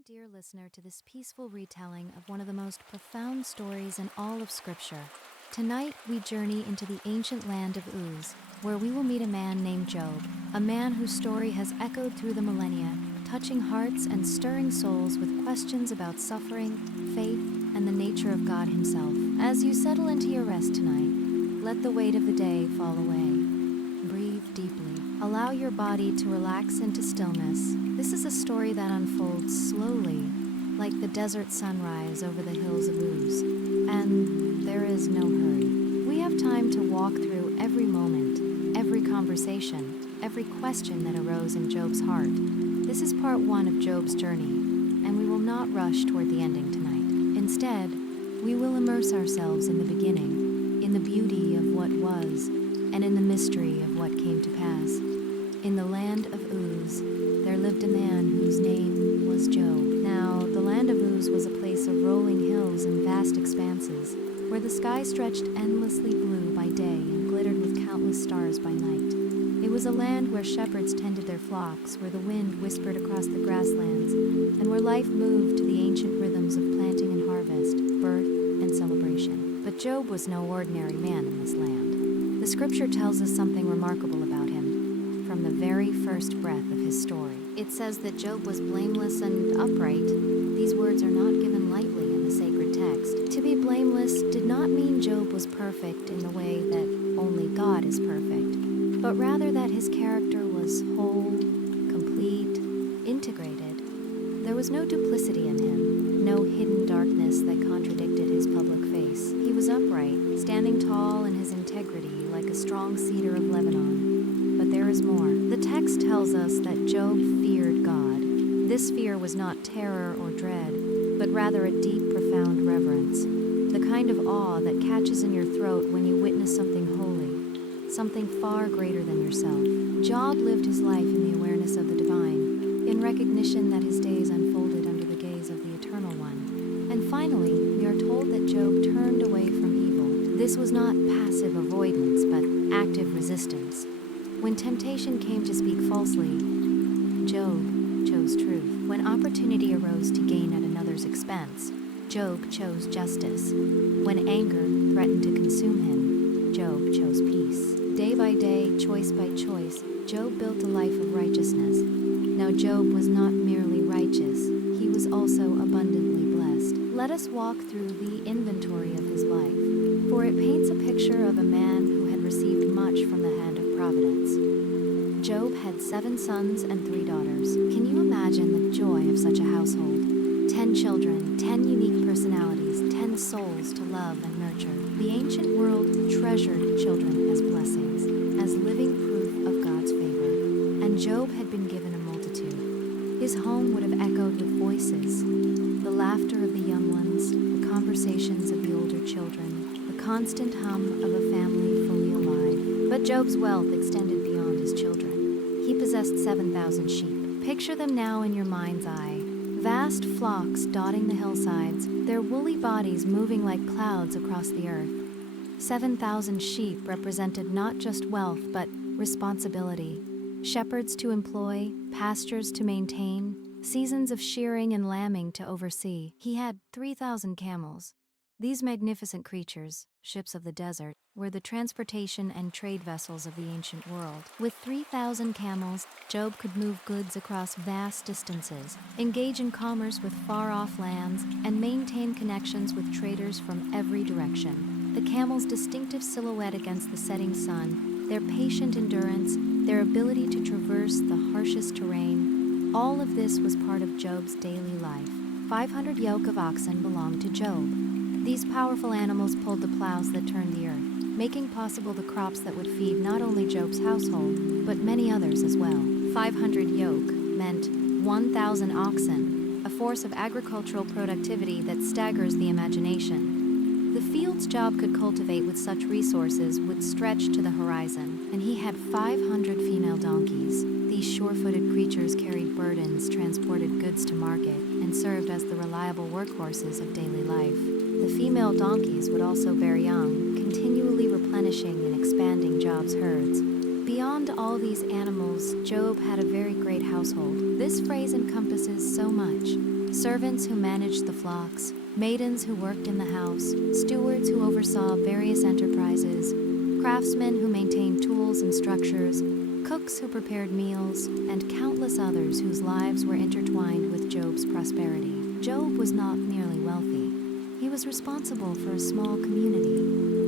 Welcome, dear listener, to this peaceful retelling of one of the most profound stories in all of Scripture. Tonight, we journey into the ancient land of Uz, where we will meet a man named Job, a man whose story has echoed through the millennia, touching hearts and stirring souls with questions about suffering, faith, and the nature of God Himself. As you settle into your rest tonight, let the weight of the day fall away. Breathe deeply. Allow your body to relax into stillness. This is a story that unfolds slowly, like the desert sunrise over the hills of Uz. And there is no hurry. We have time to walk through every moment, every conversation, every question that arose in Job's heart. This is part one of Job's journey, and we will not rush toward the ending tonight. Instead, we will immerse ourselves in the beginning, in the beauty of what was, and in the mystery of what came to pass. In the land of Uz, there lived a man whose name was Job. Now, the land of Uz was a place of rolling hills and vast expanses, where the sky stretched endlessly blue by day and glittered with countless stars by night. It was a land where shepherds tended their flocks, where the wind whispered across the grasslands, and where life moved to the ancient rhythms of planting and harvest, birth and celebration. But Job was no ordinary man in this land. The scripture tells us something remarkable about him. From the very first breath of his story, it says that Job was blameless and upright. These words are not given lightly in the sacred text. To be blameless did not mean Job was perfect in the way that only God is perfect, but rather that his character was whole, complete, integrated. There was no duplicity in him, no hidden darkness that contradicted his public face. He was upright, standing tall in his integrity like a strong cedar of Lebanon. But there is more. The text tells us that Job feared God. This fear was not terror or dread, but rather a deep, profound reverence, the kind of awe that catches in your throat when you witness something holy, something far greater than yourself. Job lived his life in the awareness of the divine, in recognition that his days unfolded under the gaze of the Eternal One. And finally, we are told that Job turned away from evil. This was not passive avoidance, but active resistance. When temptation came to speak falsely, Job chose truth. When opportunity arose to gain at another's expense, Job chose justice. When anger threatened to consume him, Job chose peace. Day by day, choice by choice, Job built a life of righteousness. Now Job was not merely righteous, he was also abundantly blessed. Let us walk through the inventory of his life, for it paints a picture of a man who had received much from the hand of providence. Job had 7 sons and 3 daughters. Can you imagine the joy of such a household? 10 children, 10 unique personalities, 10 souls to love and nurture. The ancient world treasured children as blessings, as living proof of God's favor. And Job had been given a multitude. His home would have echoed with voices, the laughter of the young ones, the conversations of the older children, the constant hum of a family fully alive. But Job's wealth extended beyond his children. He possessed 7,000 sheep. Picture them now in your mind's eye. Vast flocks dotting the hillsides, their woolly bodies moving like clouds across the earth. 7,000 sheep represented not just wealth, but responsibility. Shepherds to employ, pastures to maintain, seasons of shearing and lambing to oversee. He had 3,000 camels. These magnificent creatures, ships of the desert, were the transportation and trade vessels of the ancient world. With 3,000 camels, Job could move goods across vast distances, engage in commerce with far-off lands, and maintain connections with traders from every direction. The camel's distinctive silhouette against the setting sun, their patient endurance, their ability to traverse the harshest terrain, all of this was part of Job's daily life. 500 yoke of oxen belonged to Job. These powerful animals pulled the plows that turned the earth, making possible the crops that would feed not only Job's household, but many others as well. 500 yoke meant 1,000 oxen, a force of agricultural productivity that staggers the imagination. The fields Job could cultivate with such resources would stretch to the horizon, and he had 500 female donkeys. These sure-footed creatures carried burdens, transported goods to market, and served as the reliable workhorses of daily life. The female donkeys would also bear young, continually replenishing and expanding Job's herds. Beyond all these animals, Job had a very great household. This phrase encompasses so much. servants who managed the flocks, maidens who worked in the house, stewards who oversaw various enterprises, craftsmen who maintained tools and structures, cooks who prepared meals, and countless others whose lives were intertwined with Job's prosperity. Job was not merely wealthy. He was responsible for a small community,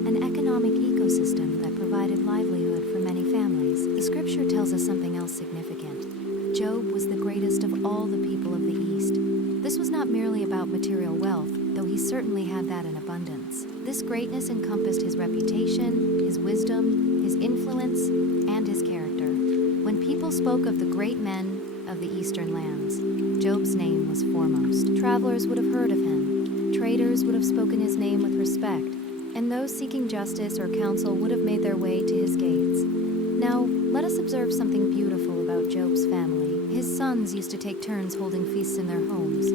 an economic ecosystem that provided livelihood for many families. The scripture tells us something else significant. Job was the greatest of all the people of the East. This was not merely about material wealth, though he certainly had that in abundance. This greatness encompassed his reputation, his wisdom, his influence, and his character. When people spoke of the great men of the eastern lands, Job's name was foremost. Travelers would have heard of him. Traders would have spoken his name with respect, and those seeking justice or counsel would have made their way to his gates. Now, let us observe something beautiful about Job's family. His sons used to take turns holding feasts in their homes.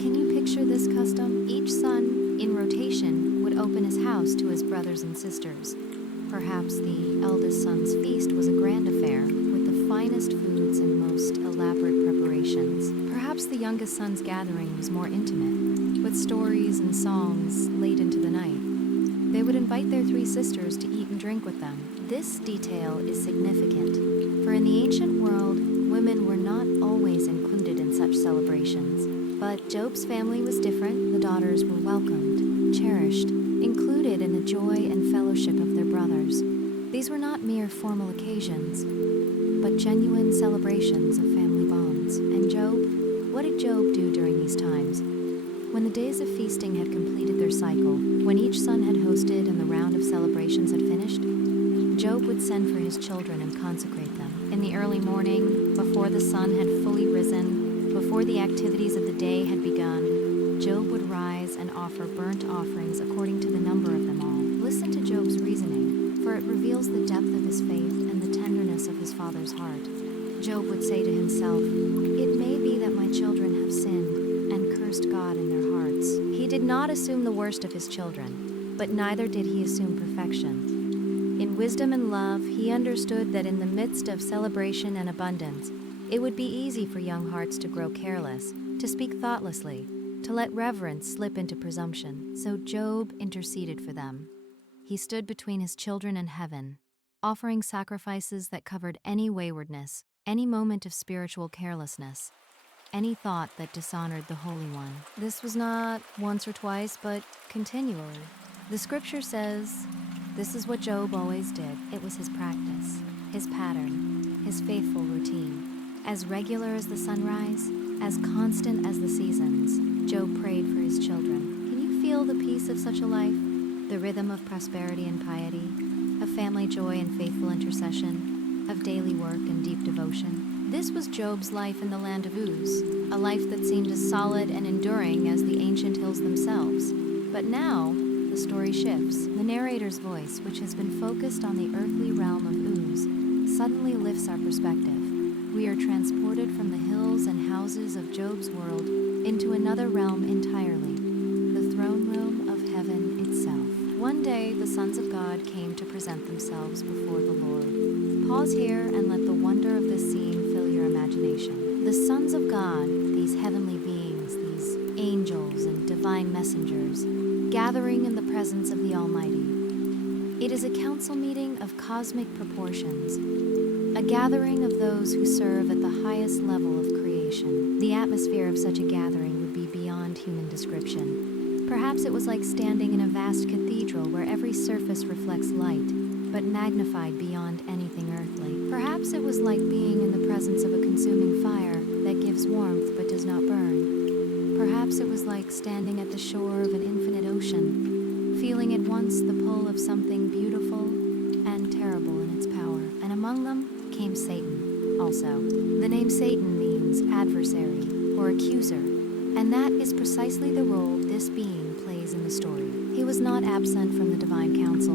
Can you picture this custom? Each son, in rotation, would open his house to his brothers and sisters. Perhaps the eldest son's feast was a grand affair, with the finest foods and most elaborate preparations. Perhaps the youngest son's gathering was more intimate, with stories and songs late into the night. They would invite their three sisters to eat and drink with them. This detail is significant, for in the ancient world, women were not always included in such celebrations. But Job's family was different. The daughters were welcomed, cherished, included in the joy and fellowship of their brothers. These were not mere formal occasions, but genuine celebrations of family bonds. And Job? What did Job do during these times? When the days of feasting had completed their cycle, when each son had hosted and the round of celebrations had finished, Job would send for his children and consecrate them. In the early morning, before the sun had fully risen, before the activities of the day had begun, Job would rise and offer burnt offerings according to the number of them all. Listen to Job's reasoning, for it reveals the depth of his faith and the tenderness of his father's heart. Job would say to himself, "It may be that my children have sinned and cursed God in their hearts." He did not assume the worst of his children, but neither did he assume perfection. In wisdom and love, he understood that in the midst of celebration and abundance, it would be easy for young hearts to grow careless, to speak thoughtlessly, to let reverence slip into presumption. So Job interceded for them. He stood between his children and heaven, offering sacrifices that covered any waywardness, any moment of spiritual carelessness, any thought that dishonored the Holy One. This was not once or twice, but continually. The scripture says, this is what Job always did. It was his practice, his pattern, his faithful routine. As regular as the sunrise, as constant as the seasons, Job prayed for his children. Can you feel the peace of such a life? The rhythm of prosperity and piety, of family joy and faithful intercession, of daily work and deep devotion. This was Job's life in the land of Uz, a life that seemed as solid and enduring as the ancient hills themselves. But now, the story shifts. The narrator's voice, which has been focused on the earthly realm of Uz, suddenly lifts our perspective. We are transported from the hills and houses of Job's world into another realm entirely, the throne room of heaven itself. One day, the sons of God came to present themselves before the Lord. Pause here and let the wonder of this scene fill your imagination. The sons of God, these heavenly beings, these angels and divine messengers, gathering in the presence of the Almighty. It is a council meeting of cosmic proportions, a gathering of those who serve at the highest level of creation. The atmosphere of such a gathering would be beyond human description. Perhaps it was like standing in a vast cathedral where every surface reflects light, but magnified beyond anything earthly. Perhaps it was like being in the presence of a consuming fire that gives warmth but does not burn. Perhaps it was like standing at the shore of an infinite ocean, feeling at once the pull of something beautiful and terrible in its power. And among them came Satan also. The name Satan means adversary or accuser, and that is precisely the role this being plays in the story. He was not absent from the divine council,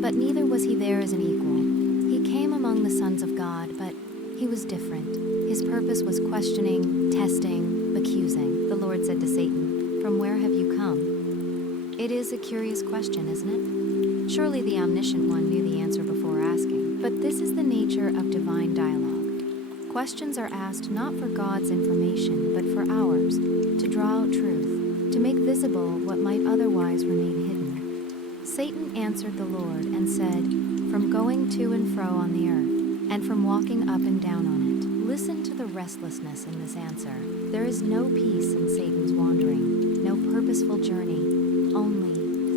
but neither was he there as an equal. He came among the sons of God, but he was different. His purpose was questioning, testing, accusing. The Lord said to Satan, "From where have you come?" It is a curious question, isn't it? Surely the omniscient one knew the answer before asking. But this is the nature of divine dialogue. Questions are asked not for God's information, but for ours, to draw visible what might otherwise remain hidden. Satan answered the Lord and said, "From going to and fro on the earth, and from walking up and down on it." Listen to the restlessness in this answer. There is no peace in Satan's wandering, no purposeful journey, only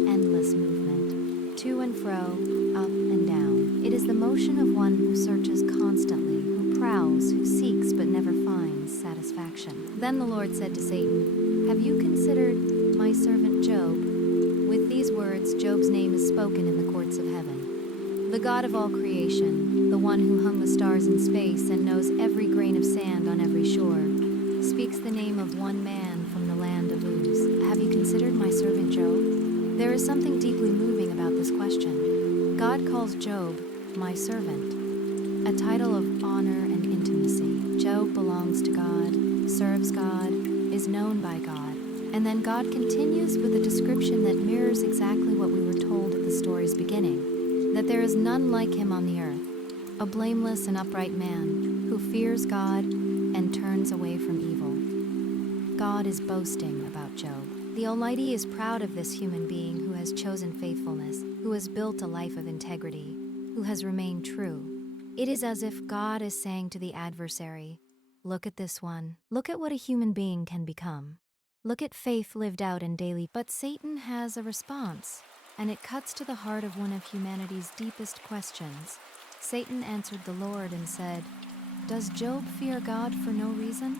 endless movement, to and fro, up and down. It is the motion of one who searches constantly, who prowls, who seeks but never finds satisfaction. Then the Lord said to Satan, "Have you considered my servant Job?" With these words, Job's name is spoken in the courts of heaven. The God of all creation, the one who hung the stars in space and knows every grain of sand on every shore, speaks the name of one man from the land of Uz. Have you considered my servant Job? There is something deeply moving about this question. God calls Job my servant, a title of honor and intimacy. Job belongs to God, serves God, is known by God. And then God continues with a description that mirrors exactly what we were told at the story's beginning, that there is none like him on the earth, a blameless and upright man who fears God and turns away from evil. God is boasting about Job. The Almighty is proud of this human being who has chosen faithfulness, who has built a life of integrity, who has remained true. It is as if God is saying to the adversary, "Look at this one. Look at what a human being can become. Look at faith lived out in daily." But Satan has a response, and it cuts to the heart of one of humanity's deepest questions. Satan answered the Lord and said, "Does Job fear God for no reason?"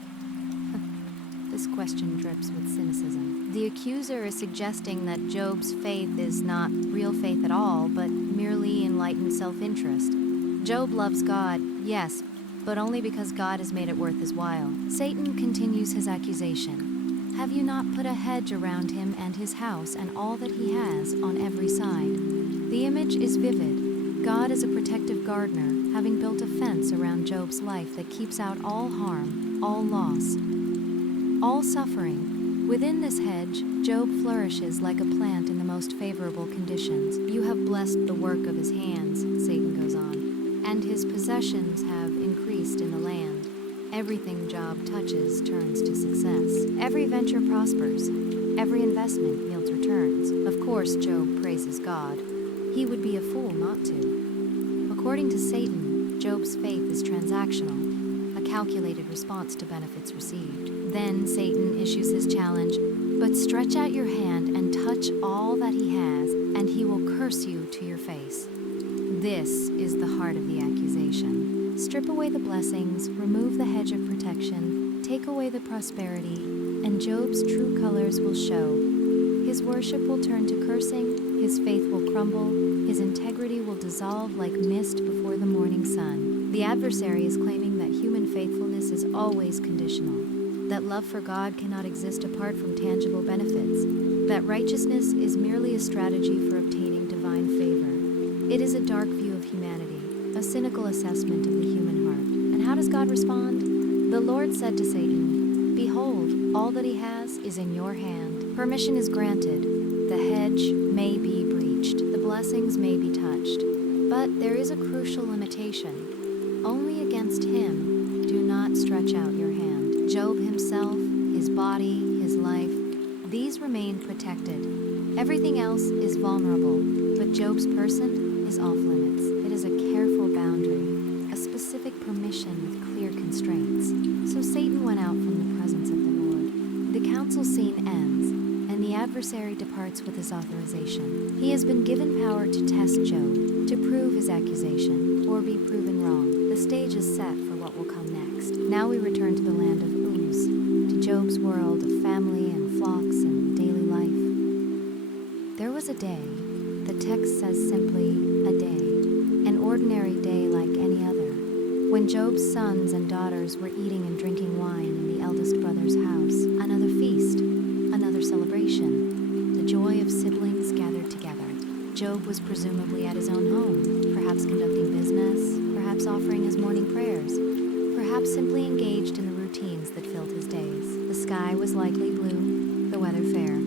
This question drips with cynicism. The accuser is suggesting that Job's faith is not real faith at all, but merely enlightened self-interest. Job loves God, yes, but only because God has made it worth his while. Satan continues his accusation. "Have you not put a hedge around him and his house and all that he has on every side?" The image is vivid. God is a protective gardener, having built a fence around Job's life that keeps out all harm, all loss, all suffering. Within this hedge, Job flourishes like a plant in the most favorable conditions. "You have blessed the work of his hands," Satan goes on, "and his possessions have increased in the land. Everything Job touches turns to success. Every venture prospers. Every investment yields returns." Of course, Job praises God. He would be a fool not to. According to Satan, Job's faith is transactional, a calculated response to benefits received. Then Satan issues his challenge, "But stretch out your hand and touch all that he has, and he will curse you to your face." This is the heart of the accusation. Strip away the blessings, remove the hedge of protection, take away the prosperity, and Job's true colors will show. His worship will turn to cursing, his faith will crumble, his integrity will dissolve like mist before the morning sun. The adversary is claiming that human faithfulness is always conditional, that love for God cannot exist apart from tangible benefits, that righteousness is merely a strategy for obtaining divine favor. It is a dark view of humanity, a cynical assessment of the human heart. And how does God respond? The Lord said to Satan, "Behold, all that he has is in your hand. Permission is granted. The hedge may be breached. The blessings may be touched. But there is a crucial limitation. Only against him do not stretch out your hand." Job himself, his body, his life, these remain protected. Everything else is vulnerable, but Job's person is off limits. It is a careful boundary, a specific permission with clear constraints. So Satan went out from the presence of the Lord. The council scene ends, and the adversary departs with his authorization. He has been given power to test Job, to prove his accusation, or be proven wrong. The stage is set for what will come next. Now we return to the land of Uz, to Job's world of family and flocks and daily life. There was a day. The text says simply, a day, an ordinary day like any other, when Job's sons and daughters were eating and drinking wine in the eldest brother's house. Another feast, another celebration, the joy of siblings gathered together. Job was presumably at his own home, perhaps conducting business, perhaps offering his morning prayers, perhaps simply engaged in the routines that filled his days. The sky was likely blue, the weather fair.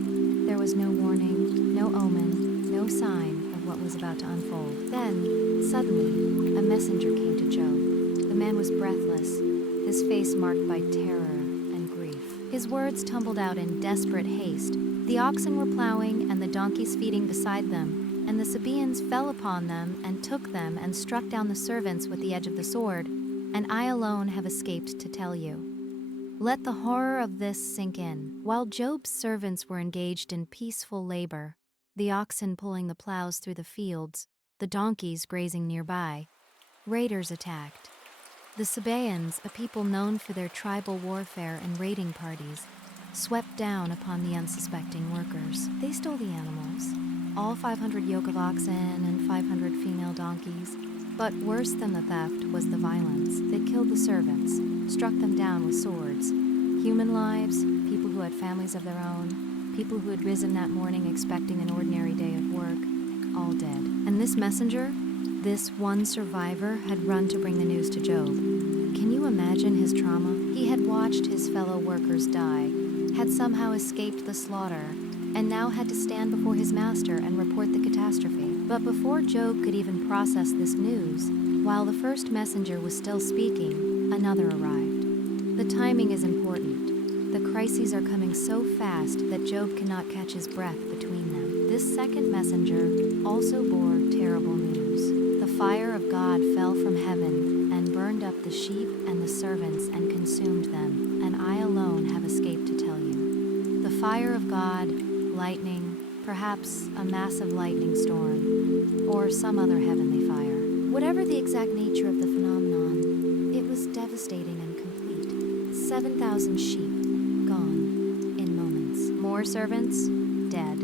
There was no warning, no omen, no sign of what was about to unfold. Then, suddenly, a messenger came to Job. The man was breathless, his face marked by terror and grief. His words tumbled out in desperate haste. The oxen were plowing and the donkeys feeding beside them, and the Sabaeans fell upon them and took them and struck down the servants with the edge of the sword, and I alone have escaped to tell you. Let the horror of this sink in. While Job's servants were engaged in peaceful labor, the oxen pulling the plows through the fields, the donkeys grazing nearby, raiders attacked. The Sabaeans, a people known for their tribal warfare and raiding parties, swept down upon the unsuspecting workers. They stole the animals, all 500 yoke of oxen and 500 female donkeys. But worse than the theft was the violence. They killed the servants, struck them down with swords. Human lives, people who had families of their own, people who had risen that morning expecting an ordinary day of work, all dead. And this messenger, this one survivor, had run to bring the news to Job. Can you imagine his trauma? He had watched his fellow workers die, had somehow escaped the slaughter, and now had to stand before his master and report the catastrophe. But before Job could even process this news, while the first messenger was still speaking, another arrived. The timing is important. The crises are coming so fast that Job cannot catch his breath between them. This second messenger also bore terrible news. The fire of God fell from heaven and burned up the sheep and the servants and consumed them, and I alone have escaped to tell you. The fire of God, lightning, perhaps a massive lightning storm, or some other heavenly fire. Whatever the exact nature of the phenomenon, it was devastating and complete. 7,000 sheep, gone in moments. More servants, dead.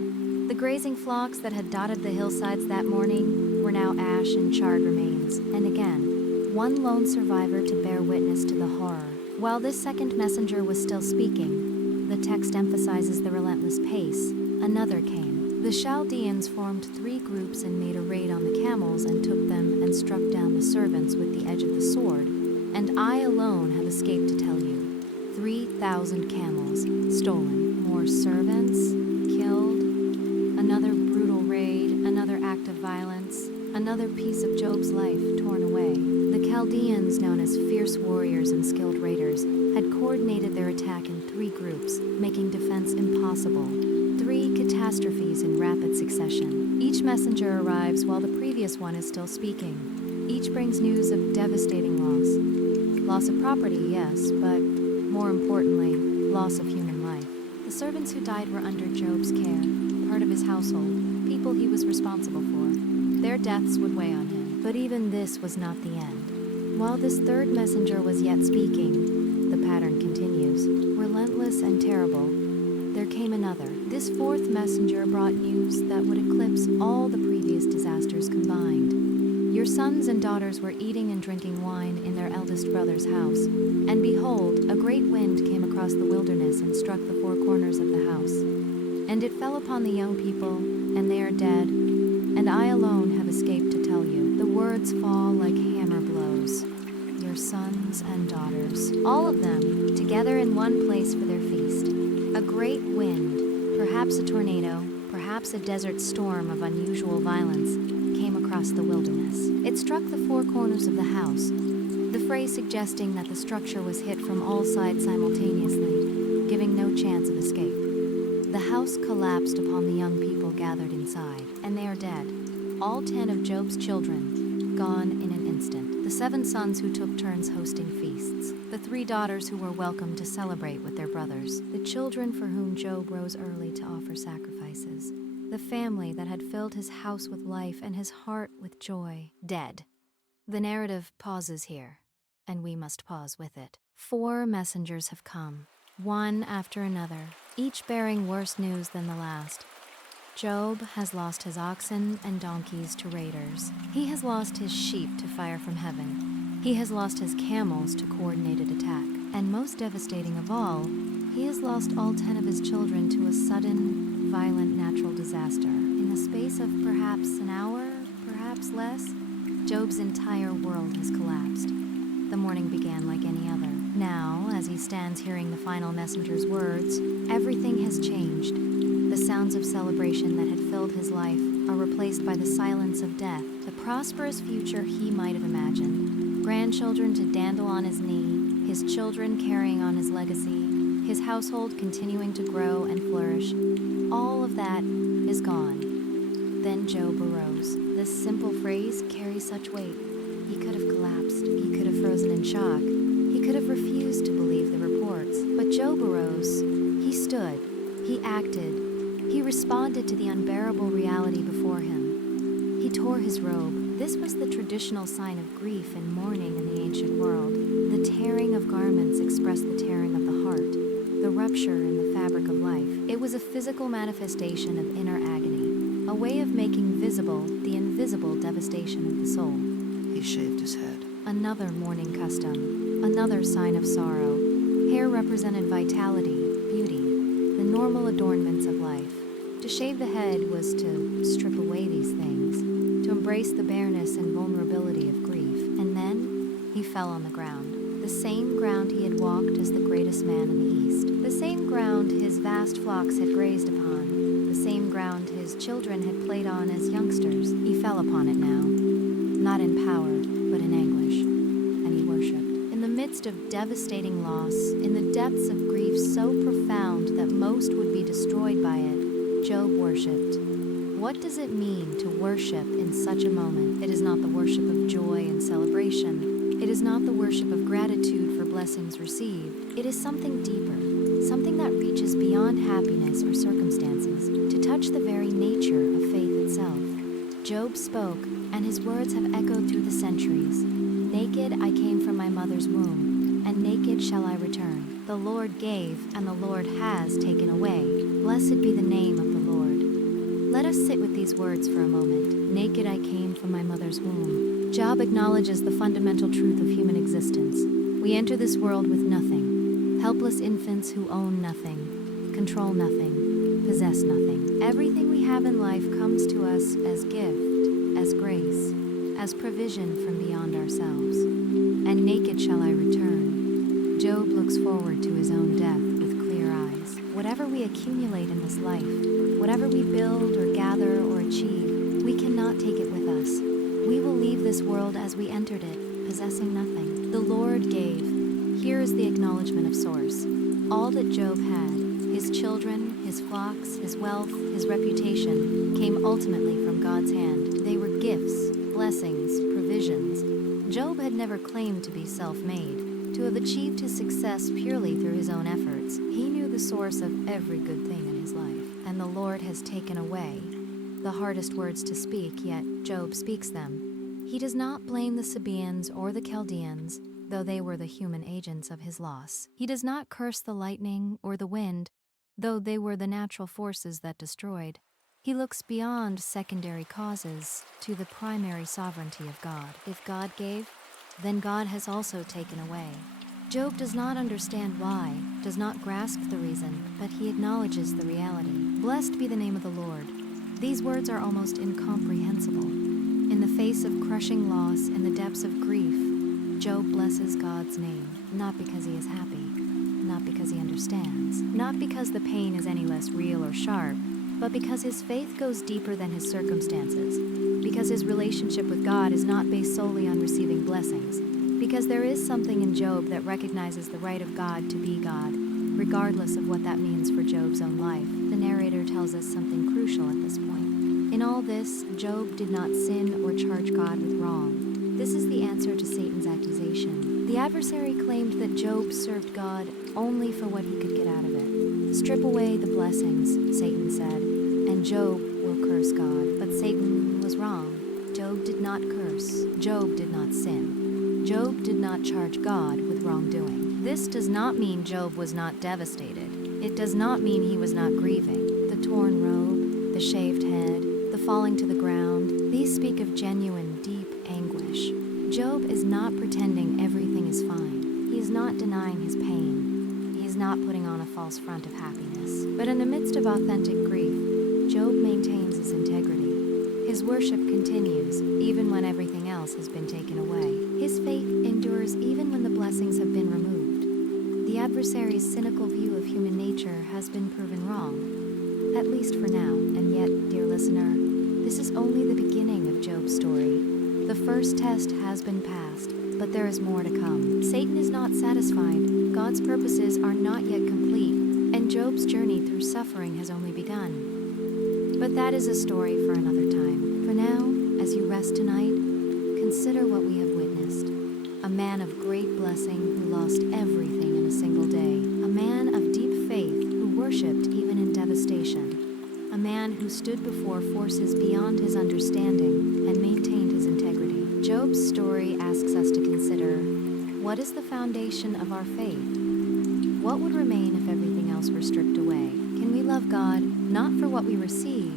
The grazing flocks that had dotted the hillsides that morning were now ash and charred remains. And again, one lone survivor to bear witness to the horror. While this second messenger was still speaking, the text emphasizes the relentless pace. Another came. The Chaldeans formed 3 groups and made a raid on the camels and took them and struck down the servants with the edge of the sword. And I alone have escaped to tell you. 3,000 camels stolen. More servants killed. Another brutal raid, another act of violence, another piece of Job's life torn away. The Chaldeans, known as fierce warriors and skilled raiders, had coordinated their attack in 3 groups, making defense impossible. 3 catastrophes in rapid succession. Each messenger arrives while the previous one is still speaking. Each brings news of devastating loss. Loss of property, yes, but more importantly, loss of human life. The servants who died were under Job's care, part of his household, people he was responsible for. Their deaths would weigh on him. But even this was not the end. While this third messenger was yet speaking, the pattern continues, relentless and terrible. There came another. This fourth messenger brought news that would eclipse all the previous disasters combined. Your sons and daughters were eating and drinking wine in their eldest brother's house, and behold, a great wind came across the wilderness and struck the 4 corners of the house. And it fell upon the young people, and they are dead, and I alone have escaped to tell you. The words fall like hammer blows. Your sons and daughters, all of them, together in one place for their feast. A great wind, perhaps a tornado, perhaps a desert storm of unusual violence, came across the wilderness. It struck the 4 corners of the house, the phrase suggesting that the structure was hit from all sides simultaneously, giving no chance of escape. The house collapsed upon the young people gathered inside, and they are dead. All 10 of Job's children, gone in an instant. The 7 sons who took turns hosting feasts. The 3 daughters who were welcome to celebrate with their brothers. The children for whom Job rose early to offer sacrifices. The family that had filled his house with life and his heart with joy. Dead. The narrative pauses here, and we must pause with it. 4 messengers have come, one after another, each bearing worse news than the last. Job has lost his oxen and donkeys to raiders. He has lost his sheep to fire from heaven. He has lost his camels to coordinated attack. And most devastating of all, he has lost all 10 of his children to a sudden, violent natural disaster. In the space of perhaps an hour, perhaps less, Job's entire world has collapsed. The morning began like any other. Now, as he stands hearing the final messenger's words, everything has changed. The sounds of celebration that had filled his life are replaced by the silence of death. The prosperous future he might have imagined. Grandchildren to dandle on his knee, his children carrying on his legacy, his household continuing to grow and flourish. All of that is gone. Then Job arose. This simple phrase carries such weight. He could have collapsed. He could have frozen in shock. He could have refused to believe the reports. But Job arose. He stood. He acted. He responded to the unbearable reality before him. He tore his robe. This was the traditional sign of grief and mourning in the ancient world. The tearing of garments expressed the tearing of the heart, the rupture in the fabric of life. It was a physical manifestation of inner agony, a way of making visible the invisible devastation of the soul. He shaved his head. Another mourning custom, another sign of sorrow. Hair represented vitality, beauty, the normal adornments of life. To shave the head was to strip away these things, to embrace the bareness and vulnerability of grief. And then he fell on the ground. The same ground he had walked as the greatest man in the East. The same ground his vast flocks had grazed upon. The same ground his children had played on as youngsters. He fell upon it now, not in power, but in anguish. And he worshipped. In the midst of devastating loss, in the depths of grief so profound that most would be destroyed by it, Job worshipped. What does it mean to worship in such a moment? It is not the worship of joy and celebration. It is not the worship of gratitude for blessings received. It is something deeper, something that reaches beyond happiness or circumstances, to touch the very nature of faith itself. Job spoke, and his words have echoed through the centuries. Naked I came from my mother's womb, and naked shall I return. The Lord gave, and the Lord has taken away. Blessed be the name of the Lord. Let us sit with these words for a moment. Naked I came from my mother's womb. Job acknowledges the fundamental truth of human existence. We enter this world with nothing. Helpless infants who own nothing, control nothing, possess nothing. Everything we have in life comes to us as gift, as grace, as provision from beyond ourselves. And naked shall I return. Job looks forward to his own death with clear eyes. Whatever we accumulate in this life, whatever we build or gather or achieve, we cannot take it with us. We will leave this world as we entered it, possessing nothing. The Lord gave. Here is the acknowledgement of source. All that Job had, his children, his flocks, his wealth, his reputation, came ultimately from God's hand. They were gifts, blessings, provisions. Job had never claimed to be self-made, to have achieved his success purely through his own efforts. He knew the source of every good thing in his life, and the Lord has taken away. The hardest words to speak, yet Job speaks them. He does not blame the Sabaeans or the Chaldeans, though they were the human agents of his loss. He does not curse the lightning or the wind, though they were the natural forces that destroyed. He looks beyond secondary causes to the primary sovereignty of God. If God gave, then God has also taken away. Job does not understand why, does not grasp the reason, but he acknowledges the reality. Blessed be the name of the Lord. These words are almost incomprehensible. In the face of crushing loss, in the depths of grief, Job blesses God's name, not because he is happy, not because he understands, not because the pain is any less real or sharp, but because his faith goes deeper than his circumstances, because his relationship with God is not based solely on receiving blessings, because there is something in Job that recognizes the right of God to be God, regardless of what that means for Job's own life. The narrator tells us something crucial at this point. In all this, Job did not sin or charge God with wrong. This is the answer to Satan's accusation. The adversary claimed that Job served God only for what he could get out of it. Strip away the blessings, Satan said, and Job will curse God. But Satan was wrong. Job did not curse. Job did not sin. Job did not charge God with wrongdoing. This does not mean Job was not devastated. It does not mean he was not grieving. The torn robe, the shaved head, the falling to the ground, these speak of genuine, deep anguish. Job is not pretending everything is fine. He is not denying his pain. He is not putting on a false front of happiness. But in the midst of authentic grief, Job maintains his integrity. His worship continues, even when everything else has been taken away. His faith endures even when the blessings have been removed. The adversary's cynical view of human nature has been proven wrong, at least for now. And yet, dear listener, this is only the beginning of Job's story. The first test has been passed, but there is more to come. Satan is not satisfied. God's purposes are not yet complete, and Job's journey through suffering has only begun. But that is a story for another time. For now, as you rest tonight, consider what we have witnessed. A man of great blessing who lost everything in a single day. A man of deep faith who worshipped even in devastation. A man who stood before forces beyond his understanding and maintained his integrity. Job's story asks us to consider, what is the foundation of our faith? What would remain if everything else were stripped away? Can we love God not for what we receive,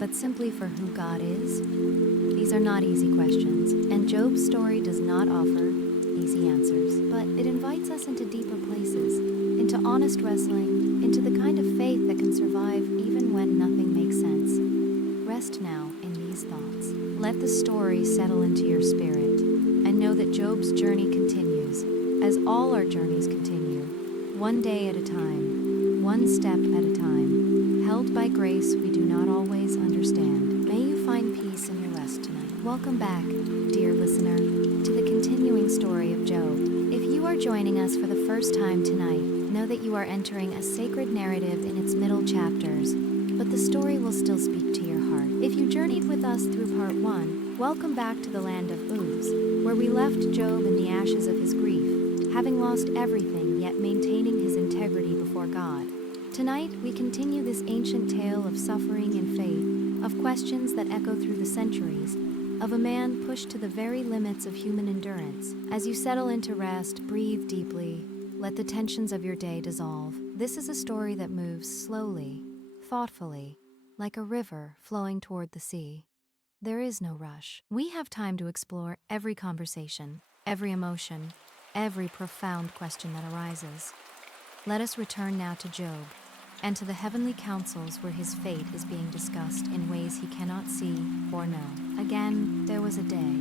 but simply for who God is? These are not easy questions, and Job's story does not offer easy answers, but it invites us into deeper places, into honest wrestling, into the kind of faith that can survive even when nothing makes sense. Rest now in these thoughts. Let the story settle into your spirit, and know that Job's journey continues, as all our journeys continue, one day at a time, one step at a time, held by grace we do not always understand. May you find peace in your rest tonight. Welcome back, dear listener, to the continuing story of Job. If you are joining us for the first time tonight, know that you are entering a sacred narrative in its middle chapters, but the story will still speak to your heart. If you journeyed with us through part 1, welcome back to the land of Uz, where we left Job in the ashes of his grief, having lost everything yet maintaining his integrity before God. Tonight, we continue this ancient tale of suffering and faith, of questions that echo through the centuries, of a man pushed to the very limits of human endurance. As you settle into rest, breathe deeply, let the tensions of your day dissolve. This is a story that moves slowly, thoughtfully, like a river flowing toward the sea. There is no rush. We have time to explore every conversation, every emotion, every profound question that arises. Let us return now to Job, and to the heavenly councils where his fate is being discussed in ways he cannot see or know. Again, there was a day.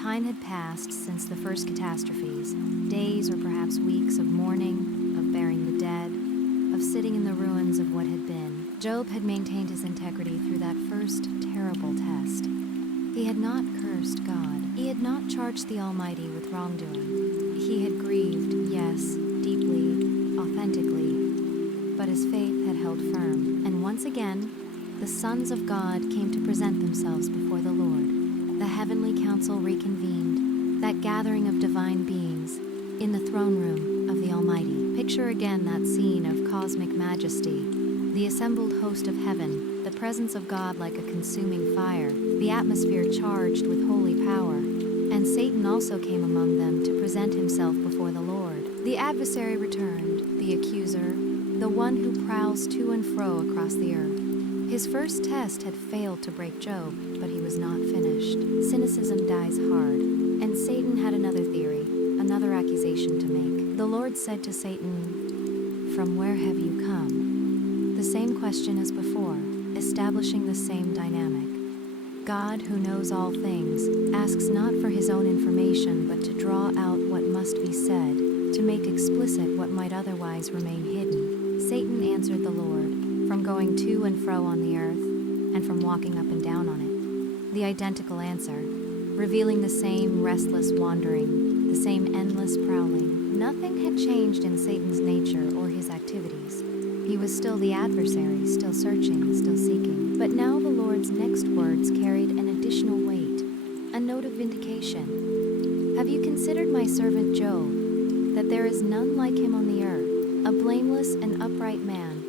Time had passed since the first catastrophes, days or perhaps weeks of mourning, of burying the dead, of sitting in the ruins of what had been. Job had maintained his integrity through that first terrible test. He had not cursed God. He had not charged the Almighty with wrongdoing. He had grieved, yes, deeply, authentically, but his faith had held firm. And once again, the sons of God came to present themselves before the Lord. The heavenly council reconvened, that gathering of divine beings, in the throne room of the Almighty. Picture again that scene of cosmic majesty, the assembled host of heaven, the presence of God like a consuming fire, the atmosphere charged with holy power, and Satan also came among them to present himself before the Lord. The adversary returned, the accuser, the one who prowls to and fro across the earth. His first test had failed to break Job, but he was not finished. Cynicism dies hard, and Satan had another theory, another accusation to make. The Lord said to Satan, "From where have you come?" The same question as before, establishing the same dynamic. God, who knows all things, asks not for his own information, but to draw out what must be said, to make explicit what might otherwise remain hidden. Satan answered the Lord, from going to and fro on the earth, and from walking up and down on it. The identical answer, revealing the same restless wandering, the same endless prowling. Nothing had changed in Satan's nature or his activities. He was still the adversary, still searching, still seeking. But now the Lord's next words carried an additional weight, a note of vindication. "Have you considered my servant Job, that there is none like him on the earth, a blameless and upright man,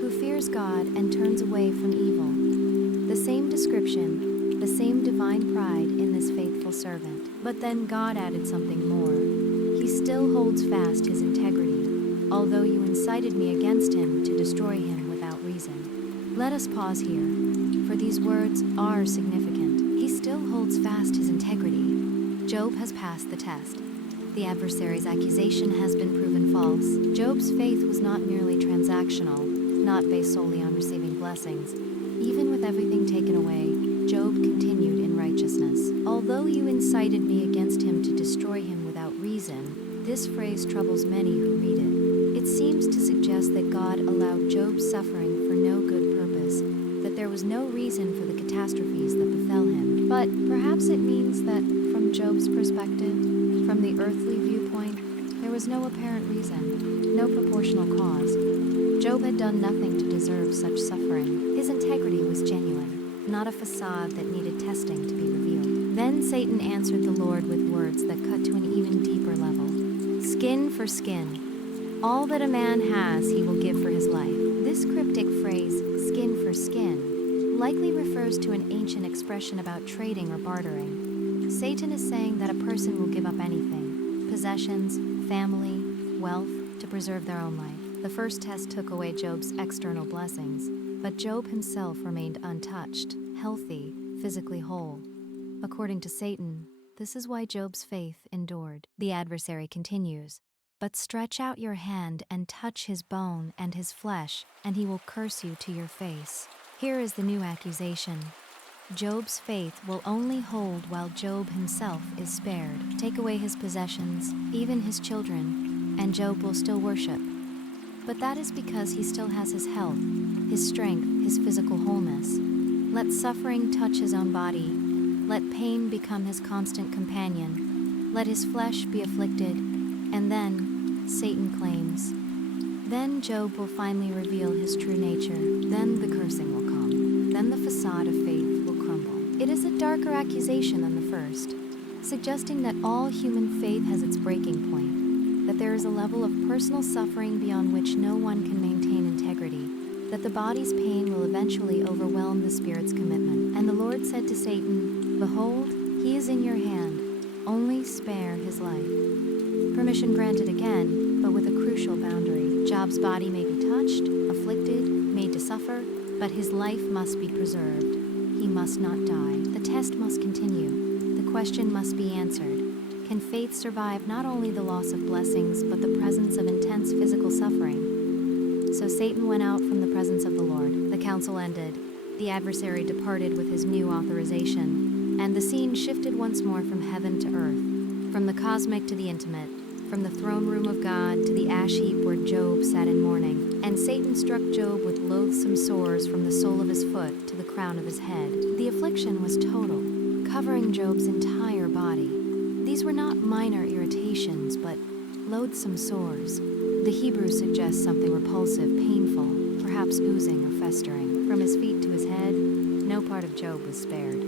who fears God and turns away from evil?" The same description, the same divine pride in this faithful servant. But then God added something more. He still holds fast his integrity, although you incited me against him to destroy him without reason. Let us pause here, for these words are significant. He still holds fast his integrity. Job has passed the test. The adversary's accusation has been proven false. Job's faith was not merely transactional, not based solely on receiving blessings. Even with everything taken away, Job continued in righteousness. "Although you incited me against him to destroy him without reason," this phrase troubles many who read it. It seems to suggest that God allowed Job's suffering for no good purpose, that there was no reason for the catastrophes that befell him. But perhaps it means that, from Job's perspective, from the earthly viewpoint, there was no apparent reason, no proportional cause. Job had done nothing to deserve such suffering. His integrity was genuine, not a facade that needed testing to be revealed. Then Satan answered the Lord with words that cut to an even deeper level. Skin for skin. All that a man has, he will give for his life. This cryptic phrase, skin for skin, likely refers to an ancient expression about trading or bartering. Satan is saying that a person will give up anything, possessions, family, wealth, to preserve their own life. The first test took away Job's external blessings, but Job himself remained untouched, healthy, physically whole. According to Satan, this is why Job's faith endured. The adversary continues, "But stretch out your hand and touch his bone and his flesh, and he will curse you to your face." Here is the new accusation. Job's faith will only hold while Job himself is spared. Take away his possessions, even his children, and Job will still worship. But that is because he still has his health, his strength, his physical wholeness. Let suffering touch his own body. Let pain become his constant companion. Let his flesh be afflicted. And then, Satan claims, then Job will finally reveal his true nature. Then the cursing will come. Then the facade of faith will crumble. It is a darker accusation than the first, suggesting that all human faith has its breaking point, that there is a level of personal suffering beyond which no one can maintain integrity, that the body's pain will eventually overwhelm the spirit's commitment. And the Lord said to Satan, "Behold, he is in your hand. Only spare his life." Permission granted again, but with a crucial boundary. Job's body may be touched, afflicted, made to suffer, but his life must be preserved. He must not die. The test must continue. The question must be answered. Can faith survive not only the loss of blessings, but the presence of intense physical suffering? So Satan went out from the presence of the Lord. The council ended. The adversary departed with his new authorization, and the scene shifted once more from heaven to earth, from the cosmic to the intimate, from the throne room of God to the ash heap where Job sat in mourning. And Satan struck Job with loathsome sores from the sole of his foot to the crown of his head. The affliction was total, covering Job's entire body. These were not minor irritations, but loathsome sores. The Hebrew suggests something repulsive, painful, perhaps oozing or festering. From his feet to his head, no part of Job was spared.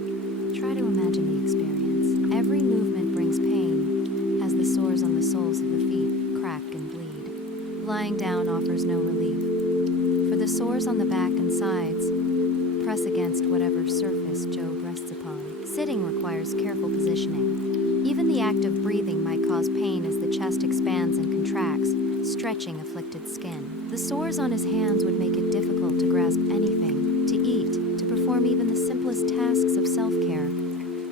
Try to imagine the experience. Every movement brings pain, as the sores on the soles of the feet crack and bleed. Lying down offers no relief, for the sores on the back and sides press against whatever surface Job rests upon. Sitting requires careful positioning. Even the act of breathing might cause pain as the chest expands and contracts, stretching afflicted skin. The sores on his hands would make it difficult to grasp anything, to eat, to perform even the simplest tasks of self-care.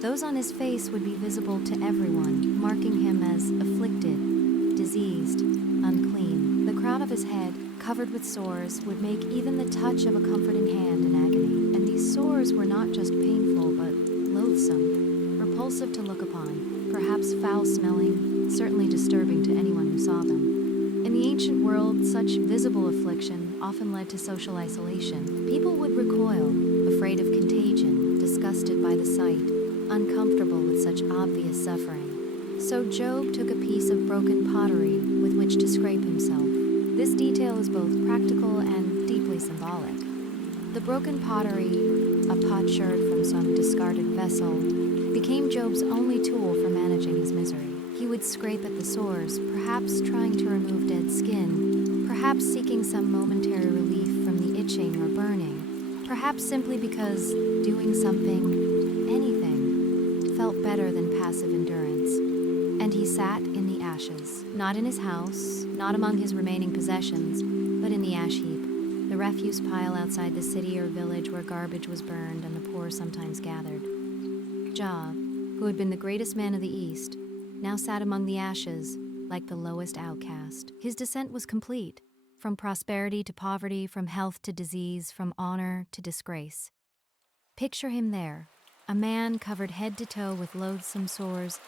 Those on his face would be visible to everyone, marking him as afflicted, diseased, unclean. The crown of his head, covered with sores, would make even the touch of a comforting hand an agony. And these sores were not just painful, but loathsome, repulsive to look upon, perhaps foul-smelling, certainly disturbing to anyone who saw them. In the ancient world, such visible affliction often led to social isolation. People would recoil, afraid of contagion, disgusted by the sight, uncomfortable with such obvious suffering. So Job took a piece of broken pottery with which to scrape himself. This detail is both practical and deeply symbolic. The broken pottery, a potsherd from some discarded vessel, became Job's only tool for managing his misery. He would scrape at the sores, perhaps trying to remove dead skin, perhaps seeking some momentary relief from the itching or burning, perhaps simply because doing something, anything, felt better than passive endurance. And he sat in the ashes, not in his house, not among his remaining possessions, but in the ash heap, the refuse pile outside the city or village where garbage was burned and the poor sometimes gathered. Job, who had been the greatest man of the East, now sat among the ashes like the lowest outcast. His descent was complete, from prosperity to poverty, from health to disease, from honor to disgrace. Picture him there, a man covered head to toe with loathsome sores,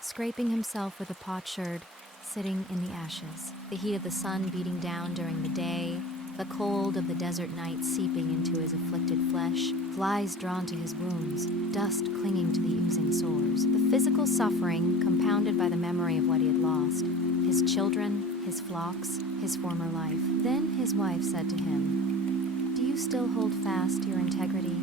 scraping himself with a potsherd, sitting in the ashes. The heat of the sun beating down during the day, the cold of the desert night seeping into his afflicted flesh, flies drawn to his wounds, dust clinging to the oozing sores. The physical suffering compounded by the memory of what he had lost, his children, his flocks, his former life. Then his wife said to him, "Do you still hold fast to your integrity?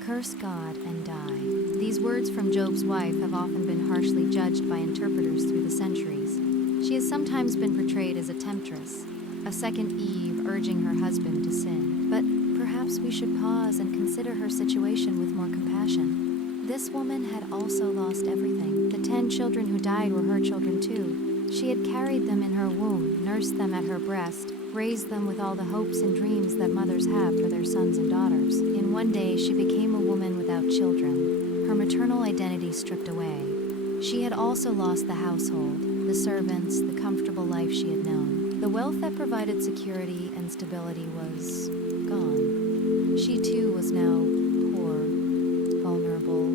Curse God and die." These words from Job's wife have often been harshly judged by interpreters through the centuries. She has sometimes been portrayed as a temptress, a second Eve urging her husband to sin. But perhaps we should pause and consider her situation with more compassion. This woman had also lost everything. The 10 children who died were her children too. She had carried them in her womb, nursed them at her breast, raised them with all the hopes and dreams that mothers have for their sons and daughters. In one day, she became a woman without children, her maternal identity stripped away. She had also lost the household, the servants, the comfortable life she had known. The wealth that provided security and stability was gone. She too was now poor, vulnerable,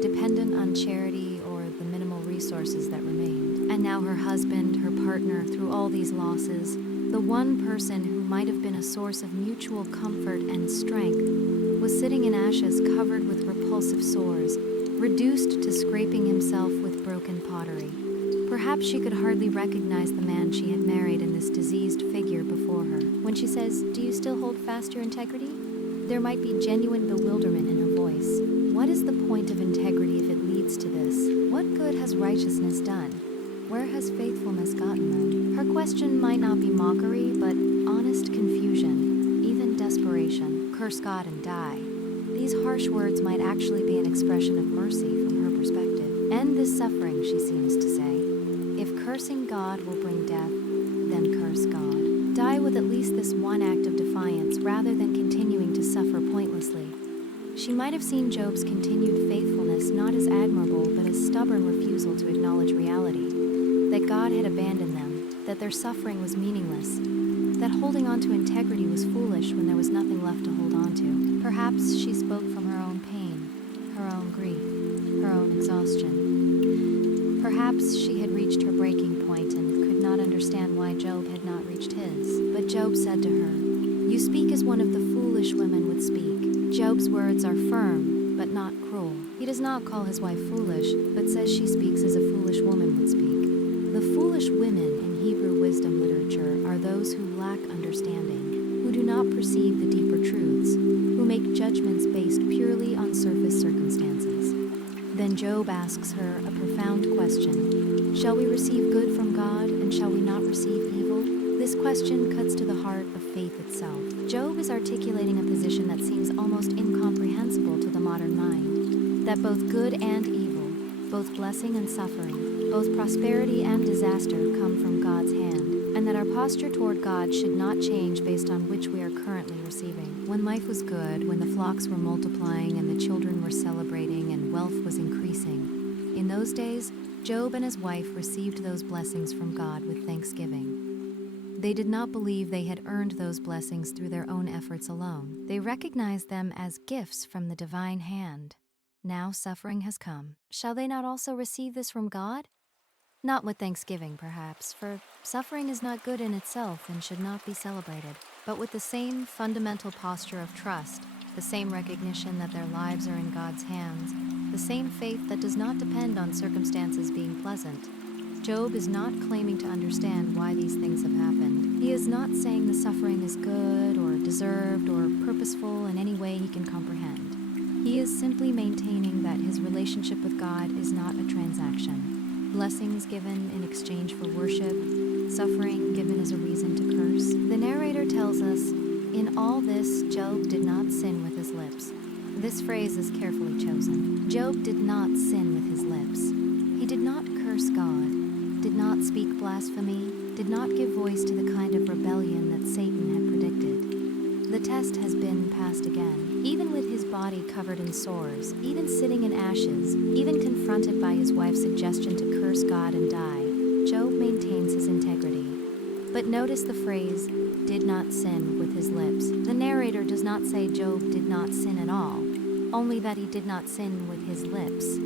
dependent on charity or the minimal resources that remained. And now her husband, her partner, through all these losses, the one person who might have been a source of mutual comfort and strength, was sitting in ashes covered with repulsive sores, reduced to scraping himself with broken pottery. Perhaps she could hardly recognize the man she had married in this diseased figure before her. When she says, "Do you still hold fast your integrity?" there might be genuine bewilderment in her voice. What is the point of integrity if it leads to this? What good has righteousness done? Where has faithfulness gotten them? Her question might not be mockery, but honest confusion, even desperation. Curse God and die. These harsh words might actually be an expression of mercy from her perspective. End this suffering, she seems to say. If cursing God will bring death, then curse God. Die with at least this one act of defiance rather than continuing to suffer pointlessly. She might have seen Job's continued faithfulness not as admirable, but as stubborn refusal to acknowledge reality. That God had abandoned them, that their suffering was meaningless, that holding on to integrity was foolish when there was nothing left to hold on to. Perhaps she spoke from her own pain, her own grief, her own exhaustion. Perhaps she had reached her breaking point and could not understand why Job had not reached his. But Job said to her, "You speak as one of the foolish women would speak." Job's words are firm, but not cruel. He does not call his wife foolish, but says she speaks as a foolish woman would speak. The foolish women in Hebrew wisdom literature are those who lack understanding, who do not perceive the deeper truths, who make judgments based purely on surface circumstances. Then Job asks her a profound question. Shall we receive good from God, and shall we not receive evil? This question cuts to the heart of faith itself. Job is articulating a position that seems almost incomprehensible to the modern mind, that both good and evil, both blessing and suffering, both prosperity and disaster come from God's hand, and that our posture toward God should not change based on which we are currently receiving. When life was good, when the flocks were multiplying and the children were celebrating and wealth was increasing, in those days, Job and his wife received those blessings from God with thanksgiving. They did not believe they had earned those blessings through their own efforts alone. They recognized them as gifts from the divine hand. Now suffering has come. Shall they not also receive this from God? Not with thanksgiving, perhaps, for suffering is not good in itself and should not be celebrated, but with the same fundamental posture of trust, the same recognition that their lives are in God's hands, the same faith that does not depend on circumstances being pleasant. Job is not claiming to understand why these things have happened. He is not saying the suffering is good or deserved or purposeful in any way he can comprehend. He is simply maintaining that his relationship with God is not a transaction. Blessings given in exchange for worship, suffering given as a reason to curse. The narrator tells us, "In all this, Job did not sin with his lips." This phrase is carefully chosen. Job did not sin with his lips. He did not curse God, did not speak blasphemy, did not give voice to the kind of rebellion that Satan had predicted. The test has been passed again. Even with his body covered in sores, even sitting in ashes, even confronted by his wife's suggestion to curse God and die, Job maintains his integrity. But notice the phrase, "did not sin with his lips." The narrator does not say Job did not sin at all, only that he did not sin with his lips.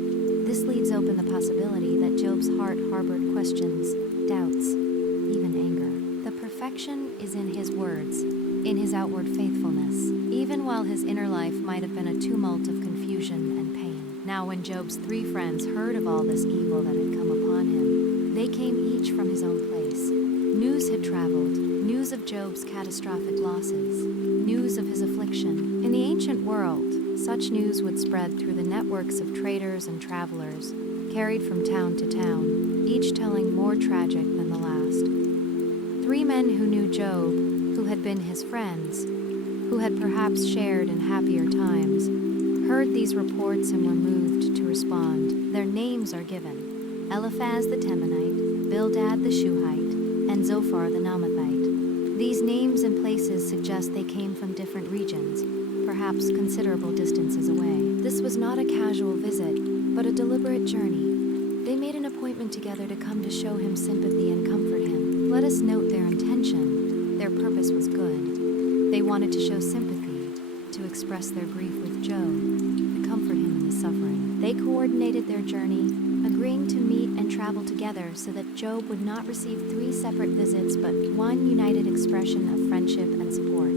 This leaves open the possibility that Job's heart harbored questions, doubts, even anger. The perfection is in his words. in his outward faithfulness, even while his inner life might have been a tumult of confusion and pain. Now, when Job's 3 friends heard of all this evil that had come upon him, they came each from his own place. News had traveled, news of Job's catastrophic losses, news of his affliction. In the ancient world, such news would spread through the networks of traders and travelers, carried from town to town, each telling more tragic than the last. 3 men who knew Job, who had been his friends, who had perhaps shared in happier times, heard these reports and were moved to respond. Their names are given: Eliphaz the Temanite, Bildad the Shuhite, and Zophar the Naamathite. These names and places suggest they came from different regions, perhaps considerable distances away. This was not a casual visit, but a deliberate journey. They made an appointment together to come to show him sympathy and comfort him. Let us note their intention. Their purpose was good. They wanted to show sympathy, to express their grief with Job, to comfort him in his suffering. They coordinated their journey, agreeing to meet and travel together so that Job would not receive 3 separate visits but one united expression of friendship and support.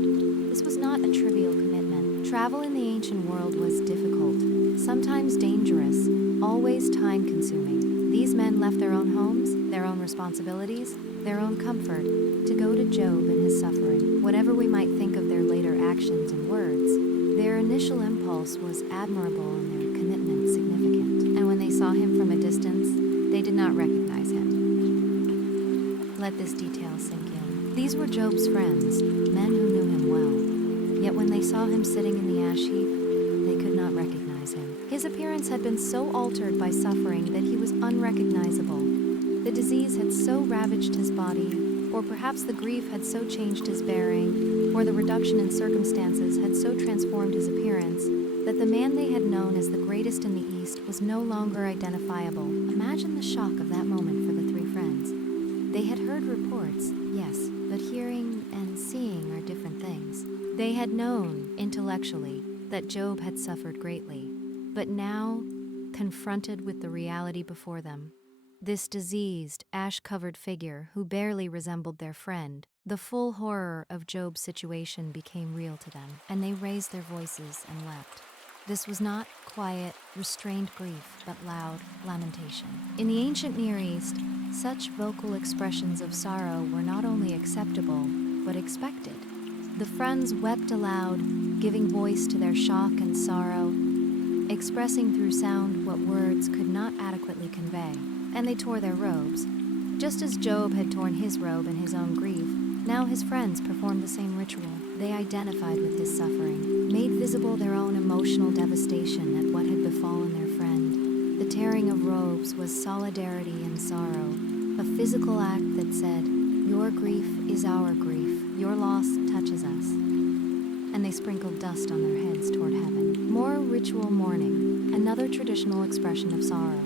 This was not a trivial commitment. Travel in the ancient world was difficult, sometimes dangerous, always time-consuming. These men left their own homes, their own responsibilities, their own comfort, to go to Job in his suffering. Whatever we might think of their later actions and words, their initial impulse was admirable and their commitment significant. And when they saw him from a distance, they did not recognize him. Let this detail sink in. These were Job's friends, men who knew him well. Yet when they saw him sitting in the ash heap, they could not recognize him. His appearance had been so altered by suffering that he was unrecognizable. The disease had so ravaged his body, or perhaps the grief had so changed his bearing, or the reduction in circumstances had so transformed his appearance, that the man they had known as the greatest in the East was no longer identifiable. Imagine the shock of that moment for the 3 friends. They had heard reports, yes, but hearing and seeing are different things. They had known, intellectually, that Job had suffered greatly, but now, confronted with the reality before them, this diseased, ash-covered figure who barely resembled their friend, the full horror of Job's situation became real to them, and they raised their voices and wept. This was not quiet, restrained grief, but loud lamentation. In the ancient Near East, such vocal expressions of sorrow were not only acceptable, but expected. The friends wept aloud, giving voice to their shock and sorrow, expressing through sound what words could not adequately convey. And they tore their robes. Just as Job had torn his robe in his own grief, now his friends performed the same ritual. They identified with his suffering, made visible their own emotional devastation at what had befallen their friend. The tearing of robes was solidarity in sorrow, a physical act that said, "Your grief is our grief, your loss touches us." And they sprinkled dust on their heads toward heaven. More ritual mourning, another traditional expression of sorrow.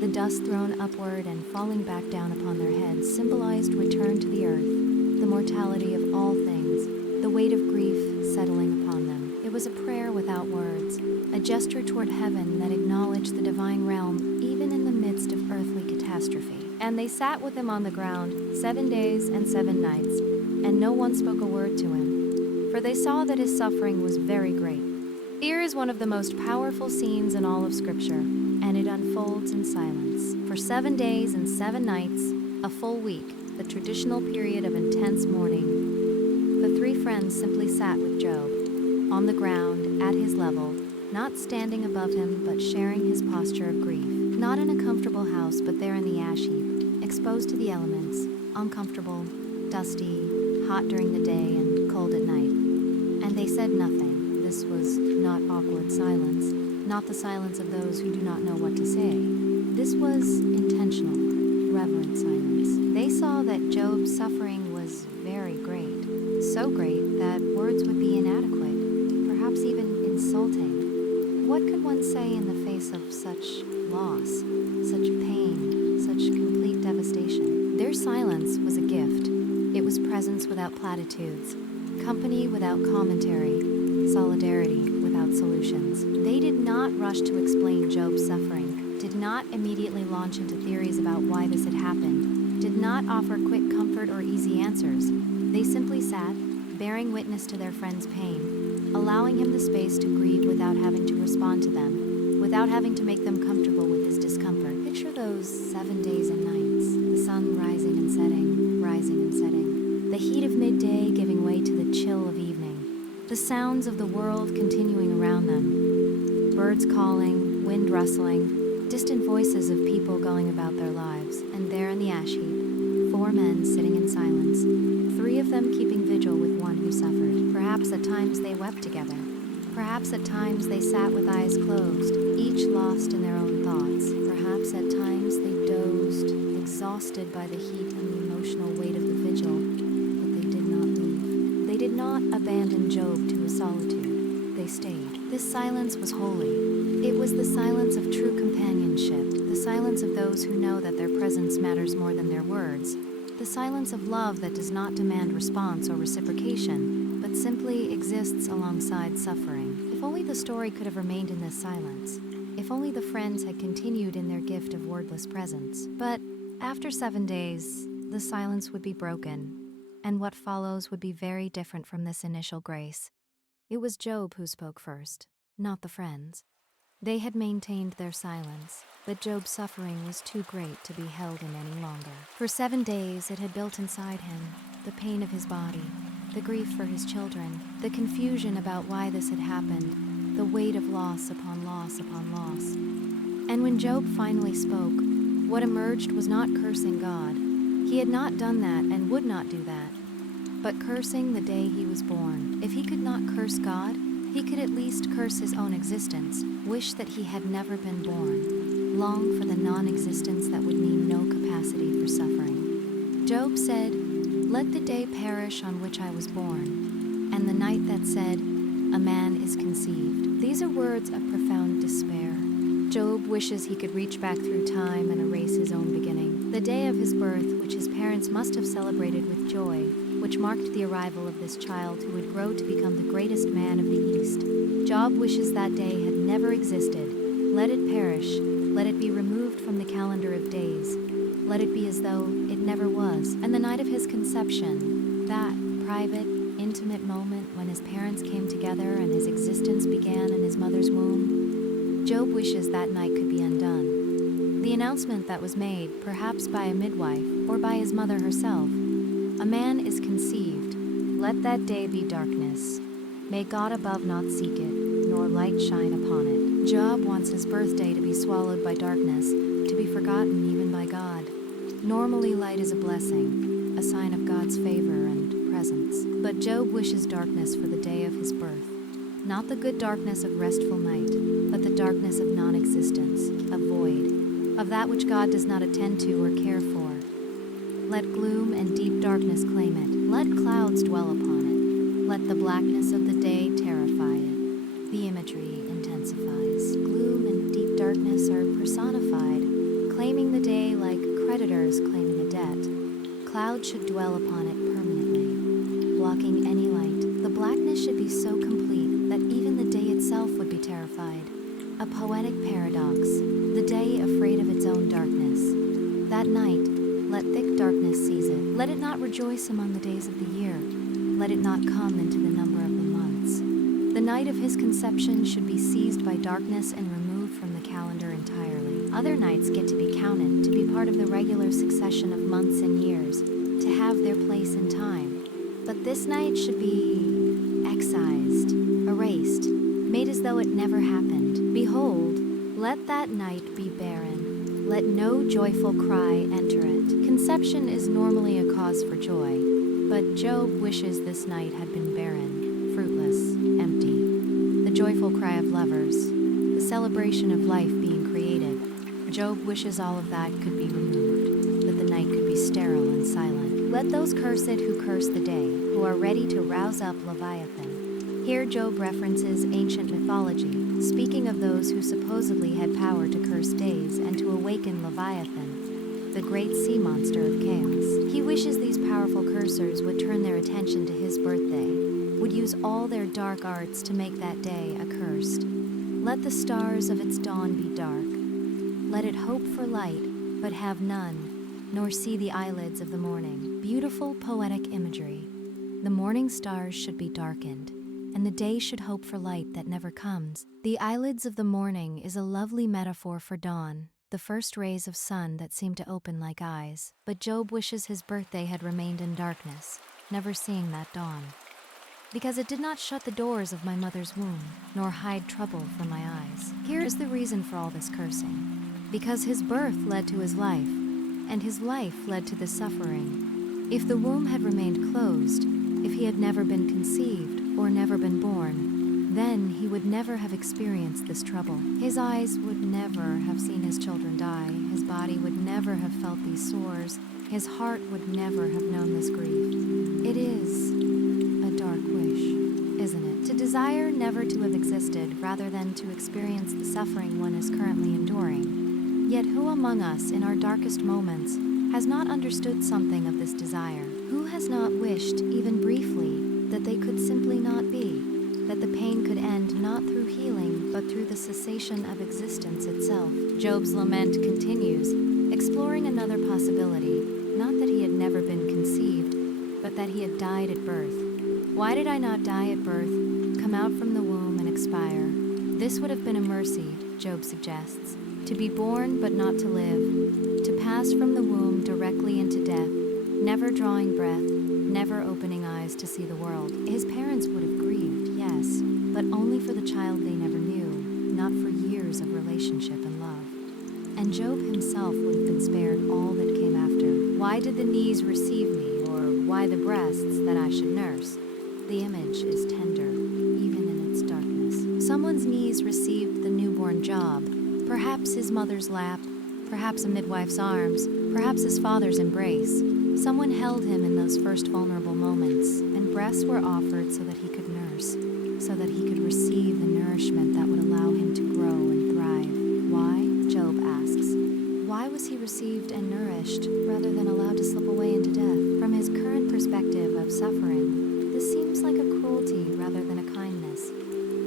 The dust thrown upward and falling back down upon their heads symbolized return to the earth, the mortality of all things, the weight of grief settling upon them. It was a prayer without words, a gesture toward heaven that acknowledged the divine realm even in the midst of earthly catastrophe. And they sat with him on the ground 7 days and 7 nights, and no one spoke a word to him, for they saw that his suffering was very great. Here is one of the most powerful scenes in all of Scripture, and it unfolds in silence. For 7 days and 7 nights, a full week, the traditional period of intense mourning, the 3 friends simply sat with Job, on the ground, at his level, not standing above him, but sharing his posture of grief. Not in a comfortable house, but there in the ash heap, exposed to the elements, uncomfortable, dusty, hot during the day and cold at night. And they said nothing. This was not awkward silence, not the silence of those who do not know what to say. This was intentional, reverent silence. They saw that Job's suffering was very great, so great that words would be inadequate, perhaps even insulting. What could one say in the face of such loss, such pain, such complete devastation? Their silence was a gift. It was presence without platitudes, company without commentary, solidarity without solutions. They did not rush to explain Job's suffering, did not immediately launch into theories about why this had happened, did not offer quick comfort or easy answers. They simply sat, bearing witness to their friend's pain, allowing him the space to grieve without having to respond to them, without having to make them comfortable with his discomfort. Picture those 7 days and nights, the sun rising and setting, the heat of midday giving way to the chill of evening, the sounds of the world continuing around them, birds calling, wind rustling, distant voices of people going about their lives, and there in the ash heap, 4 men sitting in silence, 3 of them keeping vigil with one who suffered. Perhaps at times they wept together. Perhaps at times they sat with eyes closed, each lost in their own thoughts. Perhaps at times they dozed, exhausted by the heat and the emotional weight of the vigil, but they did not leave. They did not abandon Job to his solitude. They stayed. This silence was holy. It was the silence of true companionship, the silence of those who know that their presence matters more than their words, the silence of love that does not demand response or reciprocation, but simply exists alongside suffering. If only the story could have remained in this silence. If only the friends had continued in their gift of wordless presence. But after 7 days, the silence would be broken, and what follows would be very different from this initial grace. It was Job who spoke first, not the friends. They had maintained their silence, but Job's suffering was too great to be held in any longer. For 7 days it had built inside him, the pain of his body, the grief for his children, the confusion about why this had happened, the weight of loss upon loss upon loss. And when Job finally spoke, what emerged was not cursing God. He had not done that and would not do that, but cursing the day he was born. If he could not curse God, he could at least curse his own existence, wish that he had never been born, long for the non-existence that would mean no capacity for suffering. Job said, "Let the day perish on which I was born, and the night that said, a man is conceived." These are words of profound despair. Job wishes he could reach back through time and erase his own beginning. The day of his birth, which his parents must have celebrated with joy, which marked the arrival of this child who would grow to become the greatest man of the East. Job wishes that day had never existed. Let it perish. Let it be removed from the calendar of days. Let it be as though it never was. And the night of his conception, that private, intimate moment when his parents came together and his existence began in his mother's womb, Job wishes that night could be undone. The announcement that was made, perhaps by a midwife or by his mother herself, "A man is conceived. Let that day be darkness. May God above not seek it, nor light shine upon it." Job wants his birthday to be swallowed by darkness, to be forgotten even by God. Normally light is a blessing, a sign of God's favor and presence. But Job wishes darkness for the day of his birth. Not the good darkness of restful night, but the darkness of non-existence, of void, of that which God does not attend to or care for. Let gloom and deep darkness claim it. Let clouds dwell upon it. Let the blackness of the day terrify it. The imagery intensifies. Gloom and deep darkness are personified, claiming the day like creditors claiming a debt. Clouds should dwell upon it permanently, blocking any light. The blackness should be so complete that even the day itself would be terrified. A poetic paradox, the day afraid of its own darkness. That night, let thick darkness seize it. Let it not rejoice among the days of the year. Let it not come into the number of the months. The night of his conception should be seized by darkness and removed from the calendar entirely. Other nights get to be counted, to be part of the regular succession of months and years, to have their place in time. But this night should be excised, erased, made as though it never happened. Behold, let that night be barren. Let no joyful cry enter it. Conception is normally a cause for joy, but Job wishes this night had been barren, fruitless, empty. The joyful cry of lovers, the celebration of life being created. Job wishes all of that could be removed, that the night could be sterile and silent. Let those curse it who curse the day, who are ready to rouse up Leviathan. Here Job references ancient mythology, speaking of those who supposedly had power to curse days and to awaken Leviathan, the great sea monster of chaos. He wishes these powerful cursors would turn their attention to his birthday, would use all their dark arts to make that day accursed. Let the stars of its dawn be dark. Let it hope for light, but have none, nor see the eyelids of the morning. Beautiful poetic imagery. The morning stars should be darkened, and the day should hope for light that never comes. The eyelids of the morning is a lovely metaphor for dawn, the first rays of sun that seem to open like eyes. But Job wishes his birthday had remained in darkness, never seeing that dawn. Because it did not shut the doors of my mother's womb, nor hide trouble from my eyes. Here is the reason for all this cursing. Because his birth led to his life, and his life led to the suffering. If the womb had remained closed, if he had never been conceived or never been born, then he would never have experienced this trouble. His eyes would never have seen his children die. His body would never have felt these sores. His heart would never have known this grief. It is a dark wish, isn't it? To desire never to have existed rather than to experience the suffering one is currently enduring. Yet who among us in our darkest moments has not understood something of this desire? Who has not wished, even briefly, that they could simply not be? That the pain could end not through healing, but through the cessation of existence itself? Job's lament continues, exploring another possibility, not that he had never been conceived, but that he had died at birth. Why did I not die at birth, come out from the womb and expire? This would have been a mercy, Job suggests. To be born but not to live, to pass from the womb directly into death, never drawing breath, never opening eyes to see the world. His parents would have grieved, yes, but only for the child they never knew, not for years of relationship and love. And Job himself would have been spared all that came after. Why did the knees receive me, or why the breasts that I should nurse? The image is tender, even in its darkness. Someone's knees received the newborn Job, perhaps his mother's lap, perhaps a midwife's arms, perhaps his father's embrace. Someone held him in those first vulnerable moments, and breasts were offered so that he could nurse, so that he could receive the nourishment that would allow him to grow and thrive. Why? Job asks. Why was he received and nourished rather than allowed to slip away into death? From his current perspective of suffering, this seems like a cruelty rather than a kindness.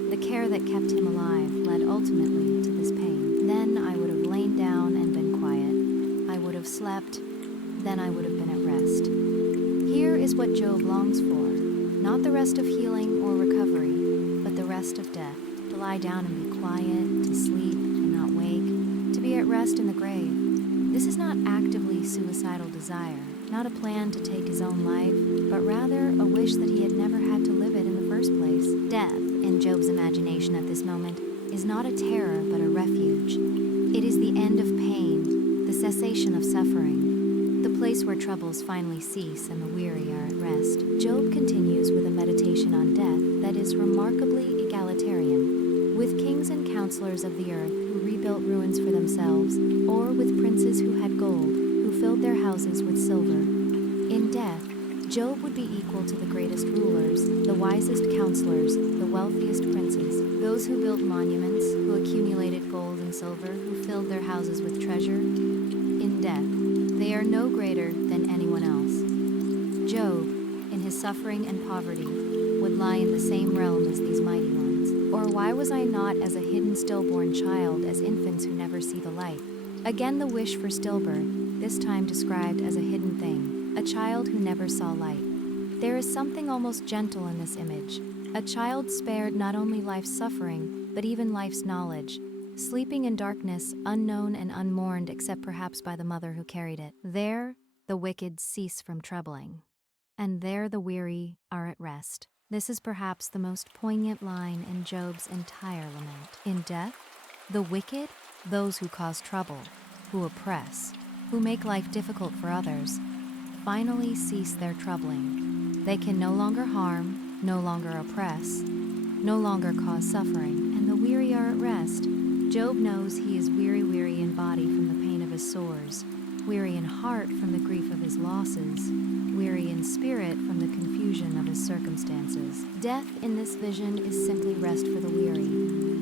The care that kept him alive led ultimately to this pain. Then I would have lain down and been quiet. I would have slept. Then I would have been at rest. Here is what Job longs for, not the rest of healing or recovery, but the rest of death, to lie down and be quiet, to sleep and not wake, to be at rest in the grave. This is not actively suicidal desire, not a plan to take his own life, but rather a wish that he had never had to live it in the first place. Death, in Job's imagination at this moment, is not a terror but a refuge. It is the end of pain, the cessation of suffering, the place where troubles finally cease and the weary are at rest. Job continues with a meditation on death that is remarkably egalitarian, with kings and counselors of the earth who rebuilt ruins for themselves, or with princes who had gold, who filled their houses with silver. In death, Job would be equal to the greatest rulers, the wisest counselors, the wealthiest princes, those who built monuments, who accumulated gold and silver, who filled their houses with treasure. In death, they are no greater than anyone else. Job, in his suffering and poverty, would lie in the same realm as these mighty ones. Or why was I not as a hidden stillborn child, as infants who never see the light? Again the wish for stillbirth, this time described as a hidden thing, a child who never saw light. There is something almost gentle in this image, a child spared not only life's suffering, but even life's knowledge, sleeping in darkness, unknown and unmourned except perhaps by the mother who carried it. There, the wicked cease from troubling, and there the weary are at rest. This is perhaps the most poignant line in Job's entire lament. In death, the wicked, those who cause trouble, who oppress, who make life difficult for others, finally cease their troubling. They can no longer harm, no longer oppress, no longer cause suffering, and the weary are at rest. Job knows he is weary in body from the pain of his sores, weary in heart from the grief of his losses, weary in spirit from the confusion of his circumstances. Death in this vision is simply rest for the weary.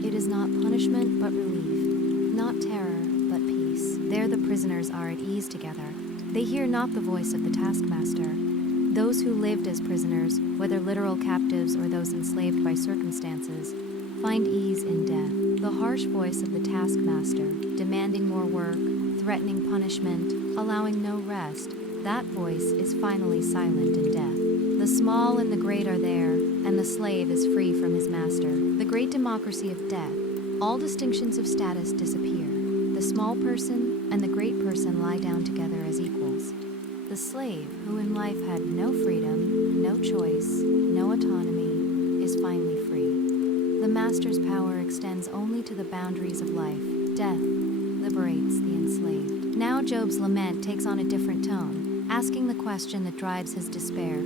It is not punishment but relief, not terror but peace. There the prisoners are at ease together. They hear not the voice of the taskmaster. Those who lived as prisoners, whether literal captives or those enslaved by circumstances, find ease in death. The harsh voice of the taskmaster, demanding more work, threatening punishment, allowing no rest, that voice is finally silent in death. The small and the great are there, and the slave is free from his master. The great democracy of death. All distinctions of status disappear. The small person and the great person lie down together as equals. The slave, who in life had no freedom, no choice, no autonomy, is finally free. The master's power extends only to the boundaries of life. Death liberates the enslaved. Now Job's lament takes on a different tone, asking the question that drives his despair.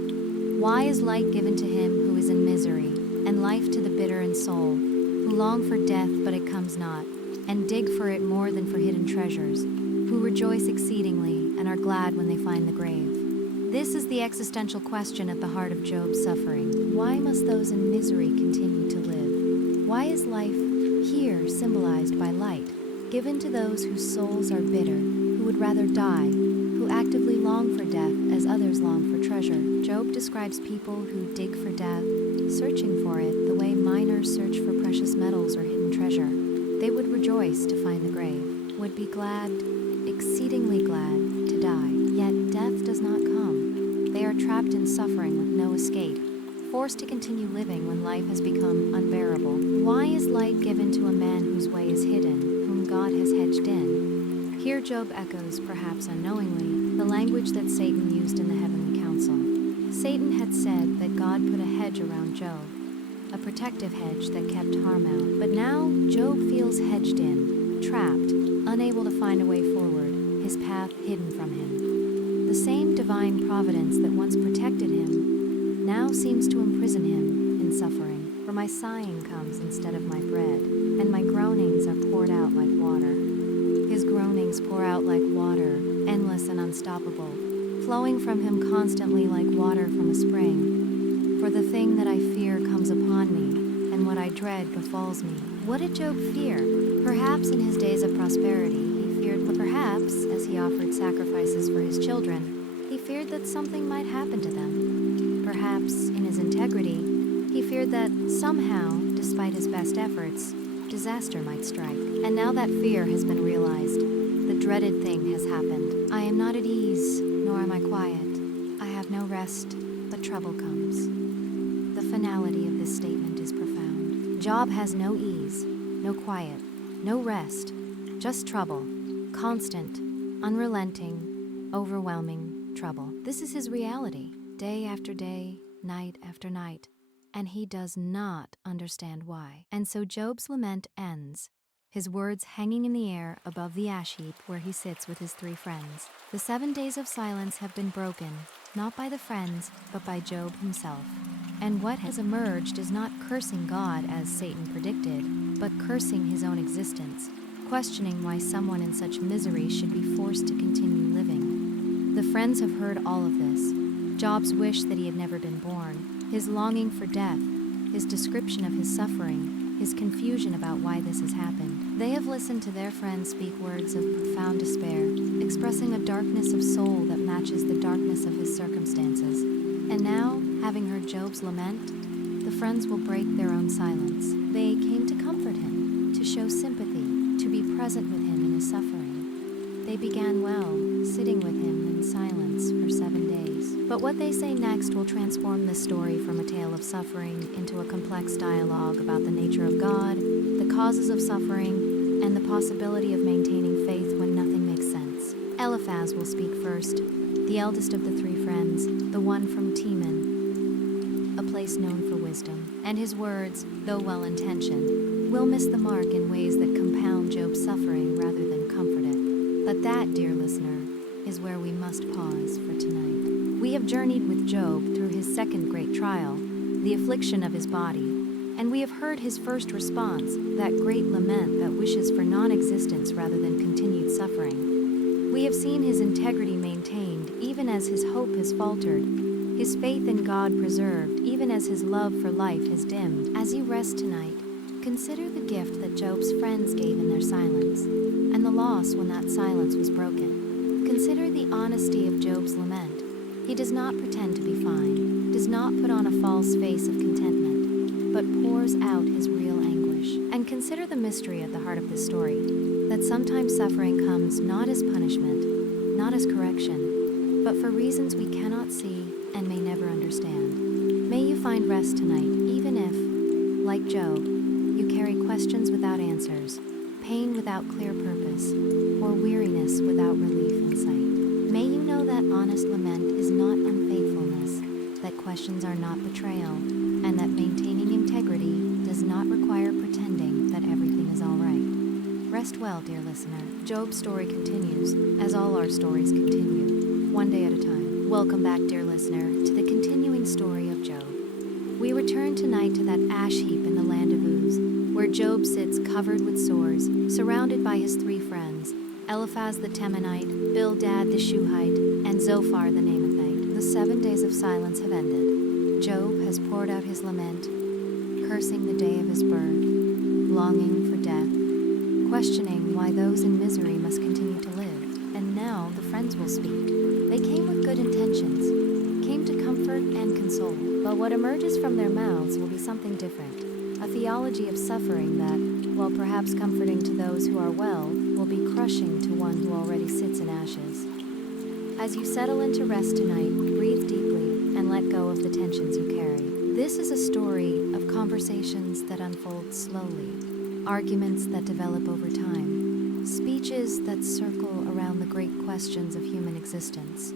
Why is light given to him who is in misery, and life to the bitter in soul, who long for death but it comes not, and dig for it more than for hidden treasures, who rejoice exceedingly and are glad when they find the grave? This is the existential question at the heart of Job's suffering. Why must those in misery continue to live? Why is life here symbolized by light, given to those whose souls are bitter, who would rather die, who actively long for death as others long for treasure? Job describes people who dig for death, searching for it the way miners search for precious metals or hidden treasure. They would rejoice to find the grave, would be glad, exceedingly glad, to die. Yet death does not come. They are trapped in suffering with no escape, forced to continue living when life has become unbearable. Why is light given to a man whose way is hidden, whom God has hedged in? Here Job echoes, perhaps unknowingly, the language that Satan used in the heavenly council. Satan had said that God put a hedge around Job, a protective hedge that kept harm out. But now Job feels hedged in, trapped, unable to find a way forward, his path hidden from him. The same divine providence that once protected him now seems to imprison him in suffering. For my sighing comes instead of my bread, and my groanings are poured out like water. His groanings pour out like water, endless and unstoppable, flowing from him constantly like water from a spring. For the thing that I fear comes upon me, and what I dread befalls me. What did Job fear? Perhaps in his days of prosperity, he feared, but perhaps, as he offered sacrifices for his children, he feared that something might happen to them. Perhaps, in his integrity, he feared that somehow, despite his best efforts, disaster might strike. And now that fear has been realized. The dreaded thing has happened. I am not at ease, nor am I quiet. I have no rest, but trouble comes. The finality of this statement is profound. Job has no ease, no quiet, no rest, just trouble, constant, unrelenting, overwhelming trouble. This is his reality, day after day, night after night, and he does not understand why. And so Job's lament ends, his words hanging in the air above the ash heap where he sits with his 3 friends. The 7 days of silence have been broken, not by the friends, but by Job himself. And what has emerged is not cursing God as Satan predicted, but cursing his own existence, questioning why someone in such misery should be forced to continue living. The friends have heard all of this. Job's wish that he had never been born, his longing for death, his description of his suffering, his confusion about why this has happened. They have listened to their friends speak words of profound despair, expressing a darkness of soul that matches the darkness of his circumstances. And now, having heard Job's lament, the friends will break their own silence. They came to comfort him, to show sympathy, to be present with him in his suffering. They began well, sitting with him in silence for 7 days. But what they say next will transform this story from a tale of suffering into a complex dialogue about the nature of God, the causes of suffering, and the possibility of maintaining faith when nothing makes sense. Eliphaz will speak first, the eldest of the 3 friends, the one from Teman, a place known for wisdom. And his words, though well-intentioned, will miss the mark in ways that compound Job's suffering rather than comfort it. But that, dear listener, is where we must pause for tonight. We have journeyed with Job through his second great trial, the affliction of his body, and we have heard his first response, that great lament that wishes for non-existence rather than continued suffering. We have seen his integrity maintained even as his hope has faltered, his faith in God preserved even as his love for life has dimmed. As you rest tonight, consider the gift that Job's friends gave in their silence, and the loss when that silence was broken. Consider the honesty of Job's lament. He does not pretend to be fine, does not put on a false face of contentment, but pours out his real anguish. And consider the mystery at the heart of this story, that sometimes suffering comes not as punishment, not as correction, but for reasons we cannot see and may never understand. May you find rest tonight, even if, like Job, you carry questions without answers, pain without clear purpose, or weariness without relief in sight. May you know that honest lament is not unfaithfulness, that questions are not betrayal, and that maintaining integrity does not require pretending that everything is all right. Rest well, dear listener. Job's story continues, as all our stories continue, one day at a time. Welcome back, dear listener, to the continuing story of Job. We return tonight to that ash heap in the land of Uz, where Job sits covered with sores, surrounded by his three friends, Eliphaz the Temanite, Bildad the Shuhite, and Zophar the Naamathite. The 7 days of silence have ended. Job has poured out his lament, cursing the day of his birth, longing for death, questioning why those in misery must continue to live. And now the friends will speak. They came with good intentions, came to comfort and console, but what emerges from their mouths will be something different. A theology of suffering that, while perhaps comforting to those who are well, will be crushing to one who already sits in ashes. As you settle into rest tonight, breathe deeply and let go of the tensions you carry. This is a story of conversations that unfold slowly, arguments that develop over time, speeches that circle around the great questions of human existence.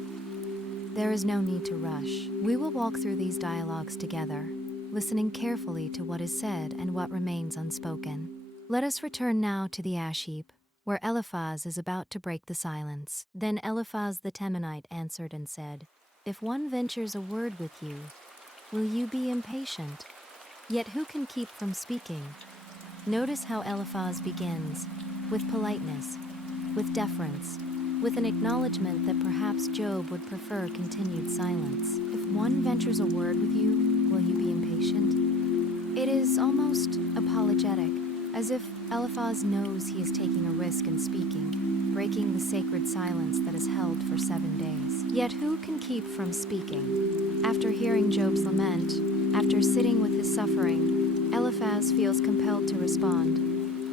There is no need to rush. We will walk through these dialogues together, listening carefully to what is said and what remains unspoken. Let us return now to the ash heap, where Eliphaz is about to break the silence. Then Eliphaz the Temanite answered and said, "If one ventures a word with you, will you be impatient? Yet who can keep from speaking?" Notice how Eliphaz begins, with politeness, with deference, with an acknowledgement that perhaps Job would prefer continued silence. If one ventures a word with you, will you be impatient? It is almost apologetic, as if Eliphaz knows he is taking a risk in speaking, breaking the sacred silence that is held for 7 days. Yet who can keep from speaking? After hearing Job's lament, after sitting with his suffering, Eliphaz feels compelled to respond.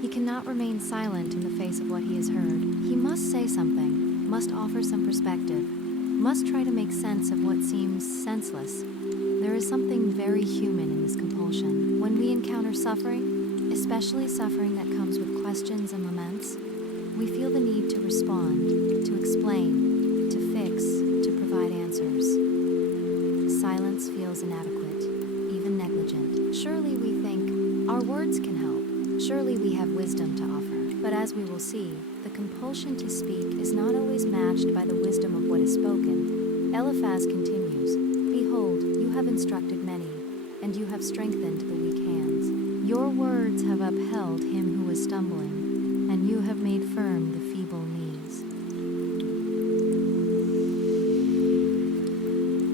He cannot remain silent in the face of what he has heard. He must say something, must offer some perspective, must try to make sense of what seems senseless. There is something very human in this compulsion. When we encounter suffering, especially suffering that comes with questions and laments, we feel the need to respond, to explain, to fix, to provide answers. Silence feels inadequate, even negligent. Surely we think our words can help. Surely we have wisdom to offer. But as we will see, the compulsion to speak is not always matched by the wisdom of what is spoken. Eliphaz continues, "Behold, you have instructed many, and you have strengthened the weak hands. Your words have upheld him who is stumbling, and you have made firm the feeble knees."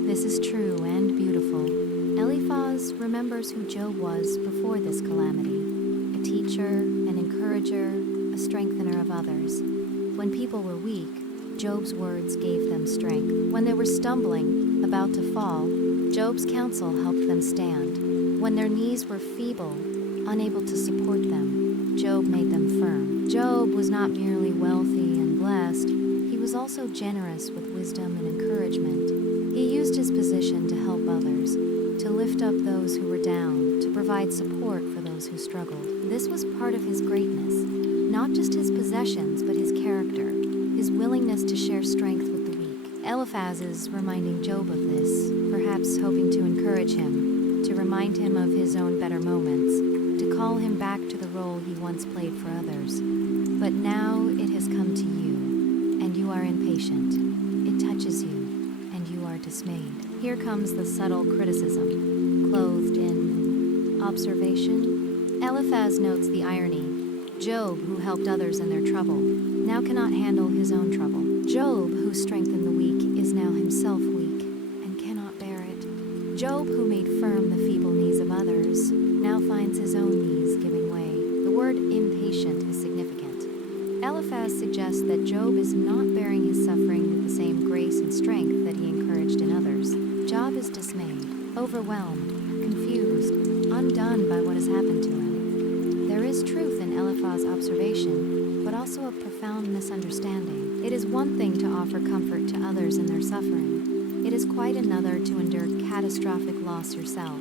This is true and beautiful. Eliphaz remembers who Job was before this calamity, a teacher, an encourager, a strengthener of others. When people were weak, Job's words gave them strength. When they were stumbling, about to fall, Job's counsel helped them stand. When their knees were feeble, unable to support them, Job made them firm. Job was not merely wealthy and blessed, he was also generous with wisdom and encouragement. He used his position to help others, to lift up those who were down, to provide support for those who struggled. This was part of his greatness, not just his possessions, but his character, his willingness to share strength with the weak. Eliphaz is reminding Job of this, perhaps hoping to encourage him, to remind him of his own better moments, to call him back to the role he once played for others. But now it has come to you, and you are impatient. It touches you, and you are dismayed. Here comes the subtle criticism, clothed in observation. Eliphaz notes the irony. Job, who helped others in their trouble, now cannot handle his own trouble. Job, who strengthened the weak, is now himself weak and cannot bear it. Job, who made firm the feeble knees of others, now finds his own knees giving way. The word impatient is significant. Eliphaz suggests that Job is not bearing his suffering with the same grace and strength that he encouraged in others. Job is dismayed, overwhelmed, confused, undone by what has happened to him. There is truth in Eliphaz's observation, but also a profound misunderstanding. It is one thing to offer comfort to others in their suffering, It is quite another to endure catastrophic loss yourself.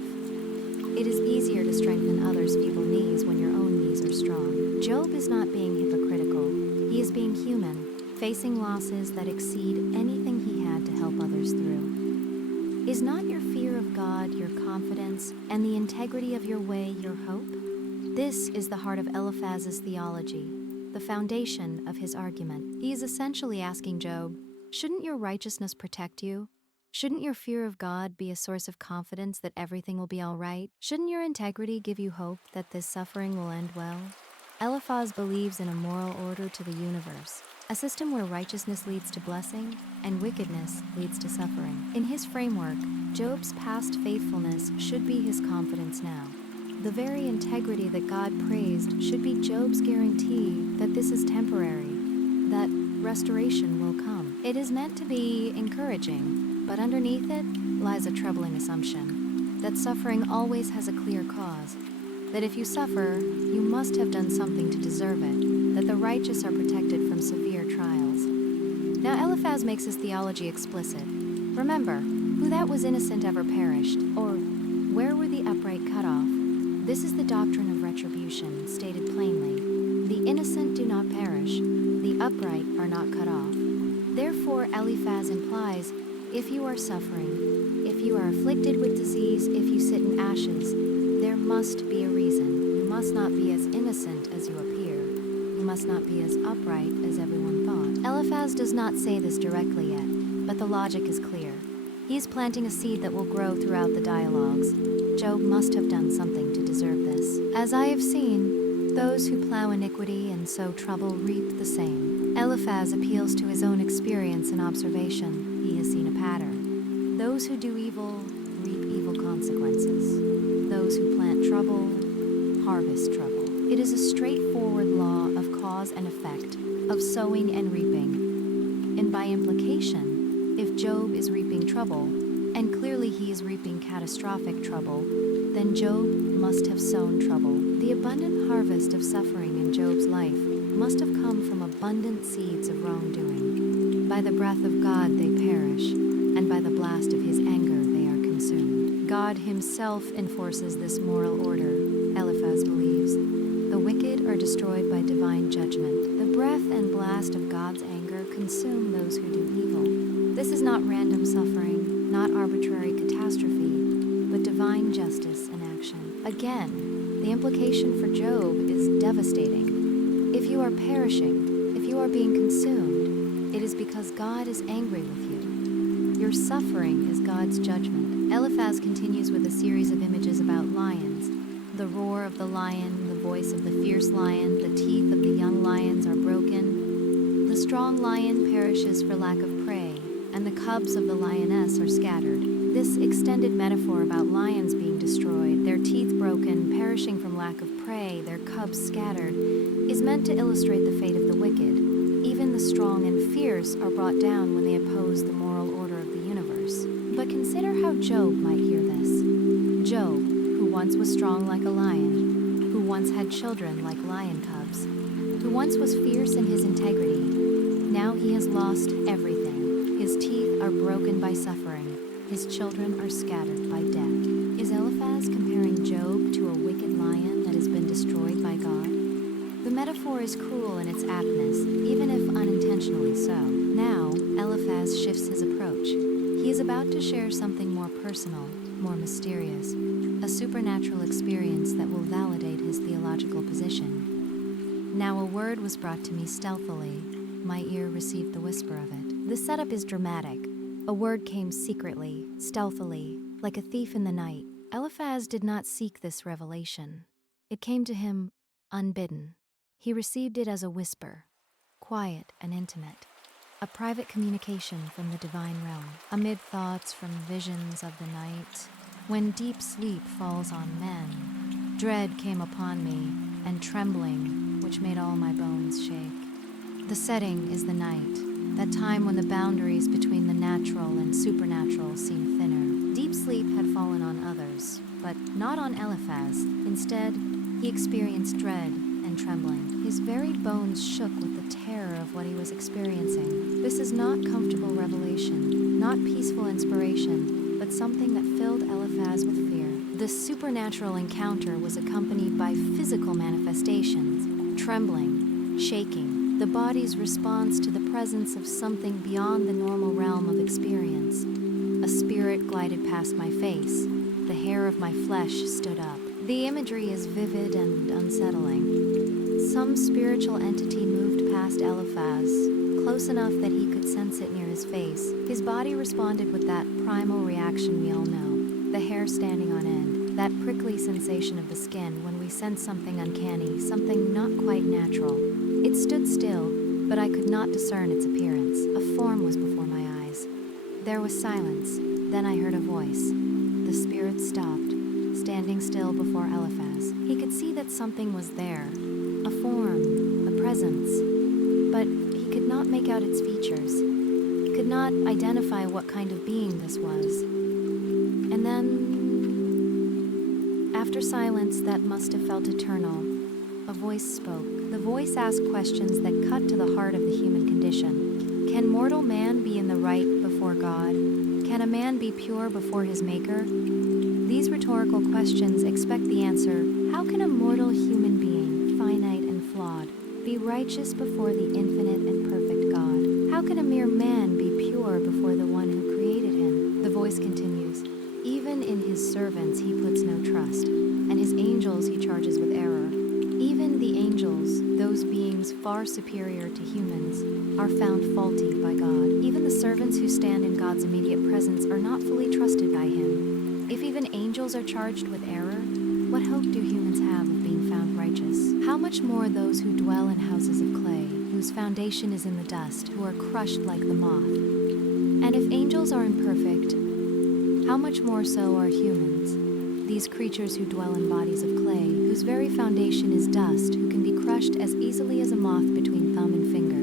It is easier to strengthen others' feeble knees when your own knees are strong. Job is not being hypocritical. He is being human, facing losses that exceed anything he had to help others through. Is not your fear of God your confidence, and the integrity of your way your hope? This is the heart of Eliphaz's theology, the foundation of his argument. He is essentially asking Job, shouldn't your righteousness protect you? Shouldn't your fear of God be a source of confidence that everything will be all right? Shouldn't your integrity give you hope that this suffering will end well? Eliphaz believes in a moral order to the universe, a system where righteousness leads to blessing and wickedness leads to suffering. In his framework, Job's past faithfulness should be his confidence now. The very integrity that God praised should be Job's guarantee that this is temporary, that restoration will come. It is meant to be encouraging, but underneath it lies a troubling assumption that suffering always has a clear cause, that if you suffer, you must have done something to deserve it, that the righteous are protected from severe trials. Now Eliphaz makes his theology explicit. Remember, who that was innocent ever perished, or where were the upright cut off? This is the doctrine of retribution, stated plainly. The innocent do not perish, the upright are not cut off. Therefore, Eliphaz implies, if you are suffering, if you are afflicted with disease, if you sit in ashes, there must be a reason. You must not be as innocent as you appear. You must not be as upright as everyone thought. Eliphaz does not say this directly yet, but the logic is clear. He is planting a seed that will grow throughout the dialogues. Job must have done something to deserve this. As I have seen, those who plow iniquity and sow trouble reap the same. Eliphaz appeals to his own experience and observation. He has seen a pattern. Those who do evil reap evil consequences. Those who plant trouble harvest trouble. It is a straightforward law of cause and effect, of sowing and reaping. And by implication, if Job is reaping trouble, and clearly he is reaping catastrophic trouble, then Job must have sown trouble. The abundant harvest of suffering in Job's life must have come from abundant seeds of wrongdoing. By the breath of God they perish, and by the blast of his anger they are consumed. God himself enforces this moral order, Eliphaz believes. The wicked are destroyed by divine judgment. The breath and blast of God's anger consume those who do evil. This is not random suffering, not arbitrary catastrophe, but divine justice in action. Again, the implication for Job is devastating. If you are perishing, if you are being consumed, it is because God is angry with you. Your suffering is God's judgment. Eliphaz continues with a series of images about lions. The roar of the lion, the voice of the fierce lion, the teeth of the young lions are broken. The strong lion perishes for lack of prey, and the cubs of the lioness are scattered. This extended metaphor about lions being destroyed, their teeth broken, perishing from lack of prey, their cubs scattered, is meant to illustrate the fate of the wicked. Even the strong and fierce are brought down when they oppose the moral order of the universe. But consider how Job might hear this. Job, who once was strong like a lion, who once had children like lion cubs, who once was fierce in his integrity, now he has lost everything. His teeth are broken by suffering. His children are scattered by death. Is Eliphaz comparing Job to a wicked lion that has been destroyed by God? The metaphor is cruel in its aptness, even if unintentionally so. Now, Eliphaz shifts his approach. He is about to share something more personal, more mysterious, a supernatural experience that will validate his theological position. Now a word was brought to me stealthily. My ear received the whisper of it. The setup is dramatic. A word came secretly, stealthily, like a thief in the night. Eliphaz did not seek this revelation. It came to him unbidden. He received it as a whisper, quiet and intimate, a private communication from the divine realm. Amid thoughts from visions of the night, when deep sleep falls on men, dread came upon me, and trembling, which made all my bones shake. The setting is the night, that time when the boundaries between the natural and supernatural seem thinner. Deep sleep had fallen on others, but not on Eliphaz. Instead, he experienced dread and and trembling. His very bones shook with the terror of what he was experiencing. This is not comfortable revelation, not peaceful inspiration, but something that filled Eliphaz with fear. The supernatural encounter was accompanied by physical manifestations, trembling, shaking, the body's response to the presence of something beyond the normal realm of experience. A spirit glided past my face. The hair of my flesh stood up. The imagery is vivid and unsettling. Some spiritual entity moved past Eliphaz, close enough that he could sense it near his face. His body responded with that primal reaction we all know, the hair standing on end, that prickly sensation of the skin when we sense something uncanny, something not quite natural. It stood still, but I could not discern its appearance. A form was before my eyes. There was silence. Then I heard a voice. The spirit stopped, standing still before Eliphaz. He could see that something was there, a form, a presence, but he could not make out its features. He could not identify what kind of being this was. And then, after silence that must have felt eternal, a voice spoke. The voice asked questions that cut to the heart of the human condition. Can mortal man be in the right before God? Can a man be pure before his Maker? These rhetorical questions expect the answer, how can a mortal human being, finite and flawed, be righteous before the infinite and perfect God? How can a mere man be pure before the one who created him? The voice continues, even in his servants he puts no trust, and his angels he charges with error. Even the angels, those beings far superior to humans, are found faulty by God. Even the servants who stand in God's immediate presence are not fully trusted by him. If even angels are charged with error, what hope do humans have of being found righteous? How much more those who dwell in houses of clay, whose foundation is in the dust, who are crushed like the moth? And if angels are imperfect, how much more so are humans? These creatures who dwell in bodies of clay, whose very foundation is dust, who can be crushed as easily as a moth between thumb and finger.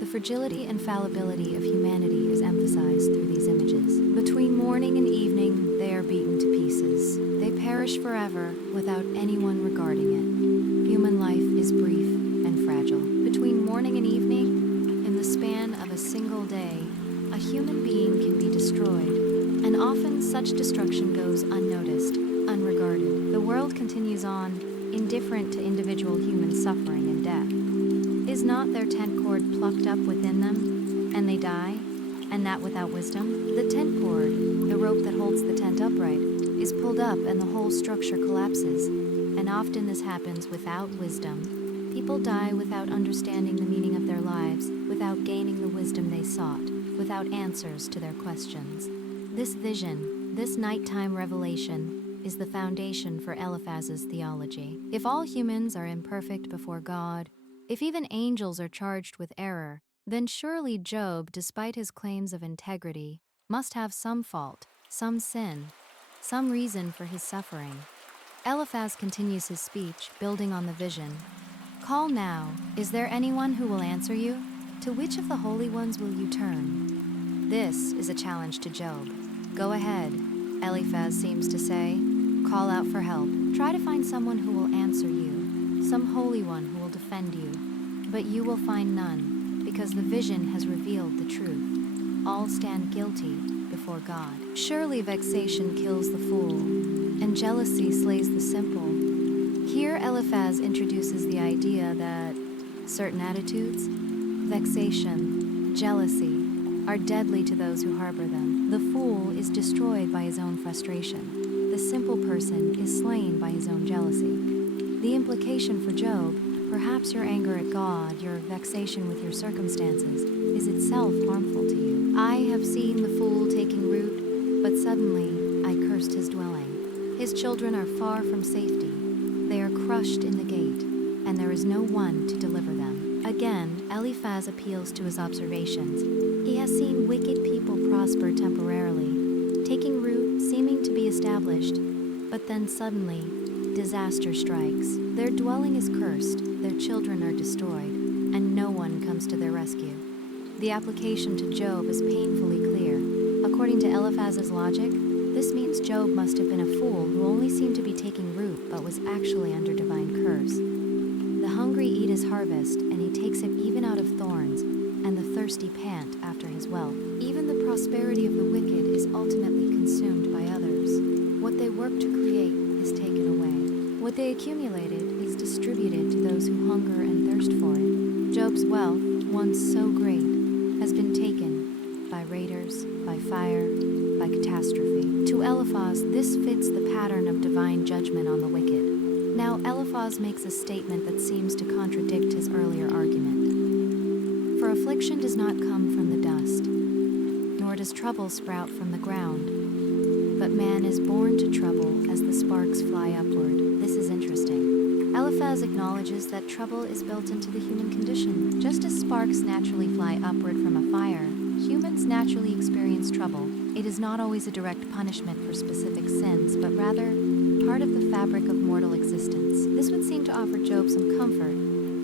The fragility and fallibility of humanity is emphasized through these images. Between morning and evening, they are beaten to pieces. They perish forever without anyone regarding it. Human life is brief and fragile. Between morning and evening, in the span of a single day, a human being can be destroyed. And often such destruction goes unnoticed, unregarded. The world continues on, indifferent to individual human suffering and death. Is not their tent cord plucked up within them, and they die, and that without wisdom? The tent cord, the rope that holds the tent upright, is pulled up and the whole structure collapses. And often this happens without wisdom. People die without understanding the meaning of their lives, without gaining the wisdom they sought, without answers to their questions. This vision, this nighttime revelation, is the foundation for Eliphaz's theology. If all humans are imperfect before God, if even angels are charged with error, then surely Job, despite his claims of integrity, must have some fault, some sin, some reason for his suffering. Eliphaz continues his speech, building on the vision. Call now. Is there anyone who will answer you? To which of the holy ones will you turn? This is a challenge to Job. Go ahead, Eliphaz seems to say. Call out for help. Try to find someone who will answer you, some holy one who will defend you. But you will find none, because the vision has revealed the truth. All stand guilty before God. Surely vexation kills the fool, and jealousy slays the simple. Here Eliphaz introduces the idea that certain attitudes, vexation, jealousy, are deadly to those who harbor them. The fool is destroyed by his own frustration. The simple person is slain by his own jealousy. The implication for Job, perhaps your anger at God, your vexation with your circumstances, is itself harmful to you. I have seen the fool taking root, but suddenly I cursed his dwelling. His children are far from safety. They are crushed in the gate, and there is no one to deliver them. Again, Eliphaz appeals to his observations. He has seen wicked people prosper temporarily, taking root, seeming to be established, but then suddenly, disaster strikes. Their dwelling is cursed, their children are destroyed, and no one comes to their rescue. The application to Job is painfully clear. According to Eliphaz's logic, this means Job must have been a fool who only seemed to be taking root but was actually under divine curse. hungry eat his harvest, and he takes it even out of thorns, and the thirsty pant after his wealth. Even the prosperity of the wicked is ultimately consumed by others. What they work to create is taken away. What they accumulated is distributed to those who hunger and thirst for it. Job's wealth, once so great, has been taken by raiders, by fire, by catastrophe. To Eliphaz, this fits the pattern of divine judgment on the wicked. Now, Eliphaz makes a statement that seems to contradict his earlier argument. For affliction does not come from the dust, nor does trouble sprout from the ground, but man is born to trouble as the sparks fly upward. This is interesting. Eliphaz acknowledges that trouble is built into the human condition. Just as sparks naturally fly upward from a fire, humans naturally experience trouble. It is not always a direct punishment for specific sins, but rather part of the fabric of mortal existence. This would seem to offer Job some comfort.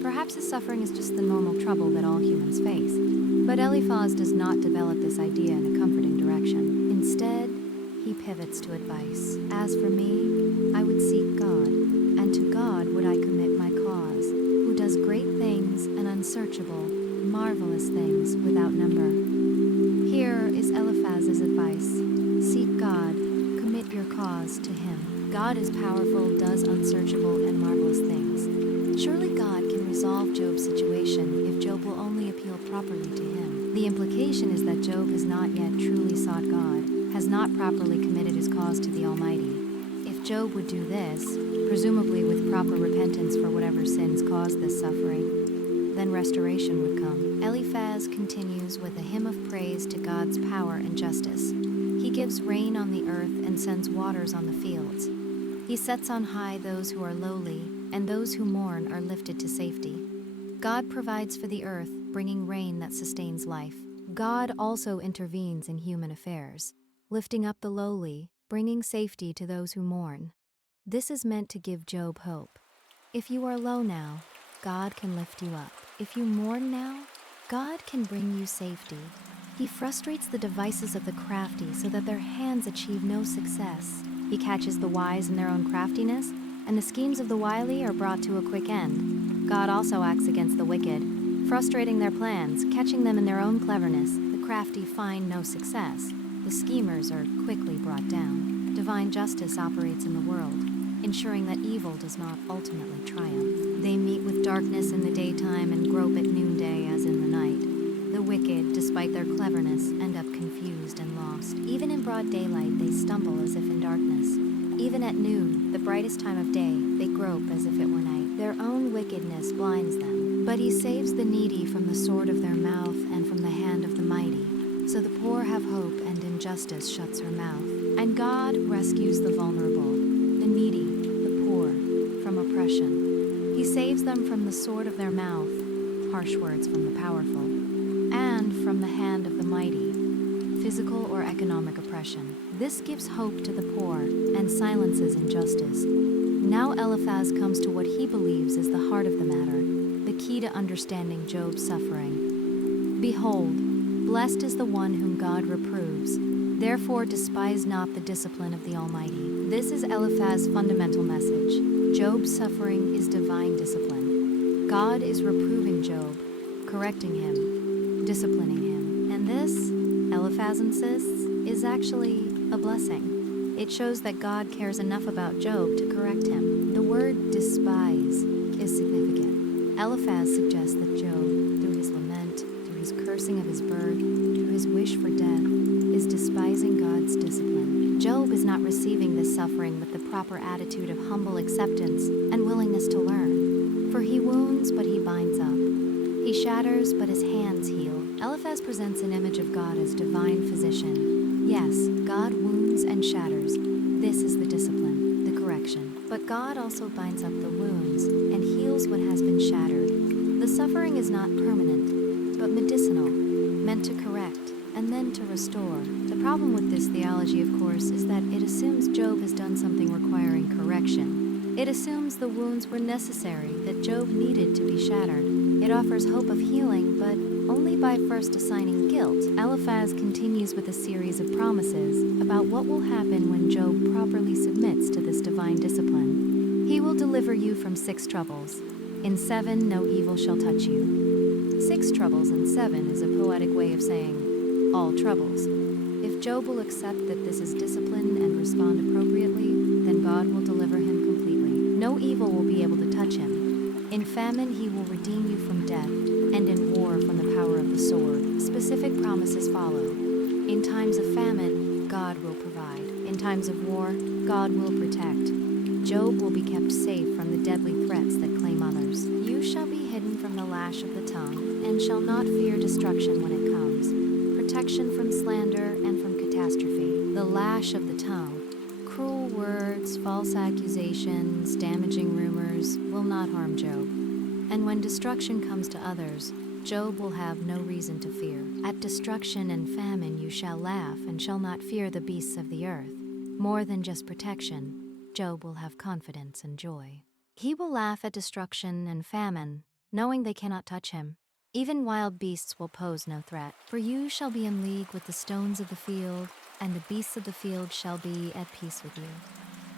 Perhaps his suffering is just the normal trouble that all humans face. But Eliphaz does not develop this idea in a comforting direction. Instead, he pivots to advice. As for me, I would seek God, and to God would I commit my cause, who does great things and unsearchable, marvelous things without number. Here is Eliphaz's advice. Seek God, commit your cause to him. God is powerful, does unsearchable and marvelous things. Surely God can resolve Job's situation if Job will only appeal properly to him. The implication is that Job has not yet truly sought God, has not properly committed his cause to the Almighty. If Job would do this, presumably with proper repentance for whatever sins caused this suffering, then restoration would come. Eliphaz continues with a hymn of praise to God's power and justice. He gives rain on the earth and sends waters on the fields. He sets on high those who are lowly, and those who mourn are lifted to safety. God provides for the earth, bringing rain that sustains life. God also intervenes in human affairs, lifting up the lowly, bringing safety to those who mourn. This is meant to give Job hope. If you are low now, God can lift you up. If you mourn now, God can bring you safety. He frustrates the devices of the crafty so that their hands achieve no success. He catches the wise in their own craftiness, and the schemes of the wily are brought to a quick end. God also acts against the wicked, frustrating their plans, catching them in their own cleverness. The crafty find no success. The schemers are quickly brought down. Divine justice operates in the world, ensuring that evil does not ultimately triumph. They meet with darkness in the daytime and grope at noonday as in the night. The wicked, despite their cleverness, end up confused and lost. Even in broad daylight, they stumble as if in darkness. Even at noon, the brightest time of day, they grope as if it were night. Their own wickedness blinds them. But he saves the needy from the sword of their mouth and from the hand of the mighty. So the poor have hope, and injustice shuts her mouth. And God rescues the vulnerable, the needy, the poor, from oppression. He saves them from the sword of their mouth, harsh words from the powerful, and from the hand of the mighty, physical or economic oppression. This gives hope to the poor and silences injustice. Now Eliphaz comes to what he believes is the heart of the matter, the key to understanding Job's suffering. Behold, blessed is the one whom God reproves. Therefore despise not the discipline of the Almighty. This is Eliphaz's fundamental message. Job's suffering is divine discipline. God is reproving Job, correcting him, disciplining him. And this, Eliphaz insists, is actually a blessing. It shows that God cares enough about Job to correct him. The word despise is significant. Eliphaz suggests that Job, through his lament, through his cursing of his birth, through his wish for death, is despising God's discipline. Job is not receiving this suffering with the proper attitude of humble acceptance and willingness to learn. For he wounds, but he binds up. He shatters, but his hands heal. Eliphaz presents an image of God as divine physician. Yes, God wounds and shatters. This is the discipline, the correction. But God also binds up the wounds and heals what has been shattered. The suffering is not permanent, but medicinal, meant to correct and then to restore. The problem with this theology, of course, is that it assumes Job has done something requiring correction. It assumes the wounds were necessary, that Job needed to be shattered. It offers hope of healing, but only by first assigning guilt. Eliphaz continues with a series of promises about what will happen when Job properly submits to this divine discipline. He will deliver you from 6 troubles. In 7, no evil shall touch you. 6 troubles in 7 is a poetic way of saying all troubles. If Job will accept that this is discipline and respond appropriately, then God will deliver him completely. No evil will be able to touch him. In famine, he will redeem you from death, and in war from the power of the sword. Specific promises follow. In times of famine, God will provide. In times of war, God will protect. Job will be kept safe from the deadly threats that claim others. You shall be hidden from the lash of the tongue, and shall not fear destruction when it comes. Protection from slander and from catastrophe. The lash of the tongue. Cruel words, false accusations, damaging rumors will not harm Job. And when destruction comes to others, Job will have no reason to fear. At destruction and famine you shall laugh and shall not fear the beasts of the earth. More than just protection, Job will have confidence and joy. He will laugh at destruction and famine, knowing they cannot touch him. Even wild beasts will pose no threat. For you shall be in league with the stones of the field, and the beasts of the field shall be at peace with you.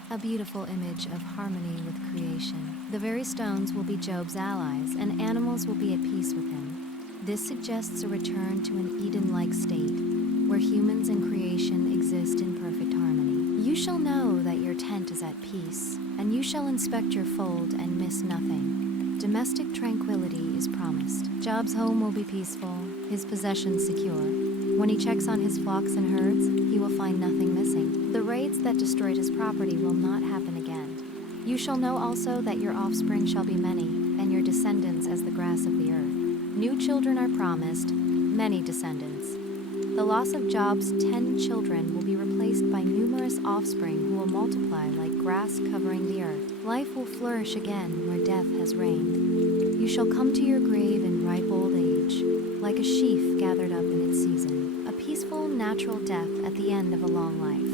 A beautiful image of harmony with creation. The very stones will be Job's allies, and animals will be at peace with him. This suggests a return to an Eden-like state, where humans and creation exist in perfect harmony. You shall know that your tent is at peace, and you shall inspect your fold and miss nothing. Domestic tranquility is promised. Job's home will be peaceful, his possessions secure. When he checks on his flocks and herds, he will find nothing missing. The raids that destroyed his property will not happen again. You shall know also that your offspring shall be many, and your descendants as the grass of the earth. New children are promised, many descendants. The loss of Job's 10 children will be replaced by numerous offspring who will multiply like grass covering the earth. Life will flourish again where death has reigned. You shall come to your grave in ripe old age, like a sheaf gathered up in its season. A peaceful, natural death at the end of a long life.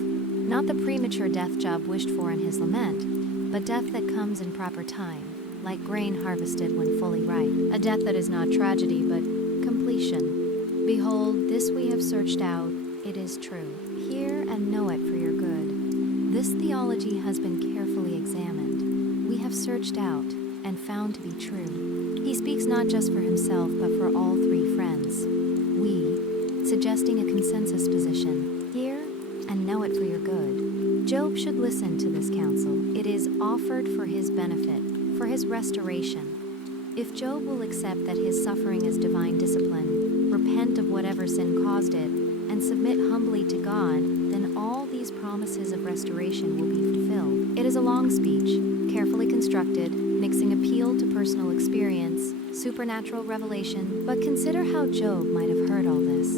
Not the premature death Job wished for in his lament, but death that comes in proper time, like grain harvested when fully ripe. A death that is not tragedy, but completion. Behold, this we have searched out, it is true. Hear and know it for your good. This theology has been carefully examined. We have searched out and found to be true. He speaks not just for himself, but for all 3 friends. We, suggesting a consensus position. Hear and know it for your good. Job should listen to this counsel. It is offered for his benefit, for his restoration. If Job will accept that his suffering is divine discipline, repent of whatever sin caused it, and submit humbly to God, then all these promises of restoration will be fulfilled. It is a long speech, carefully constructed, mixing appeal to personal experience, supernatural revelation, but consider how Job might have heard all this.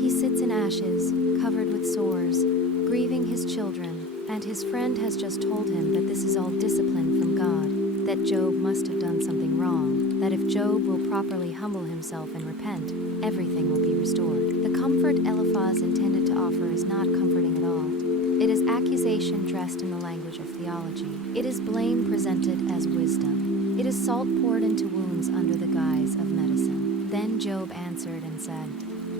He sits in ashes, covered with sores, grieving his children, and his friend has just told him that this is all discipline from God, that Job must have done something wrong, that if Job will properly humble himself and repent, everything will be restored. The comfort Eliphaz intended to offer is not comforting at all. It is accusation dressed in the language of theology. It is blame presented as wisdom. It is salt poured into wounds under the guise of medicine. Then Job answered and said,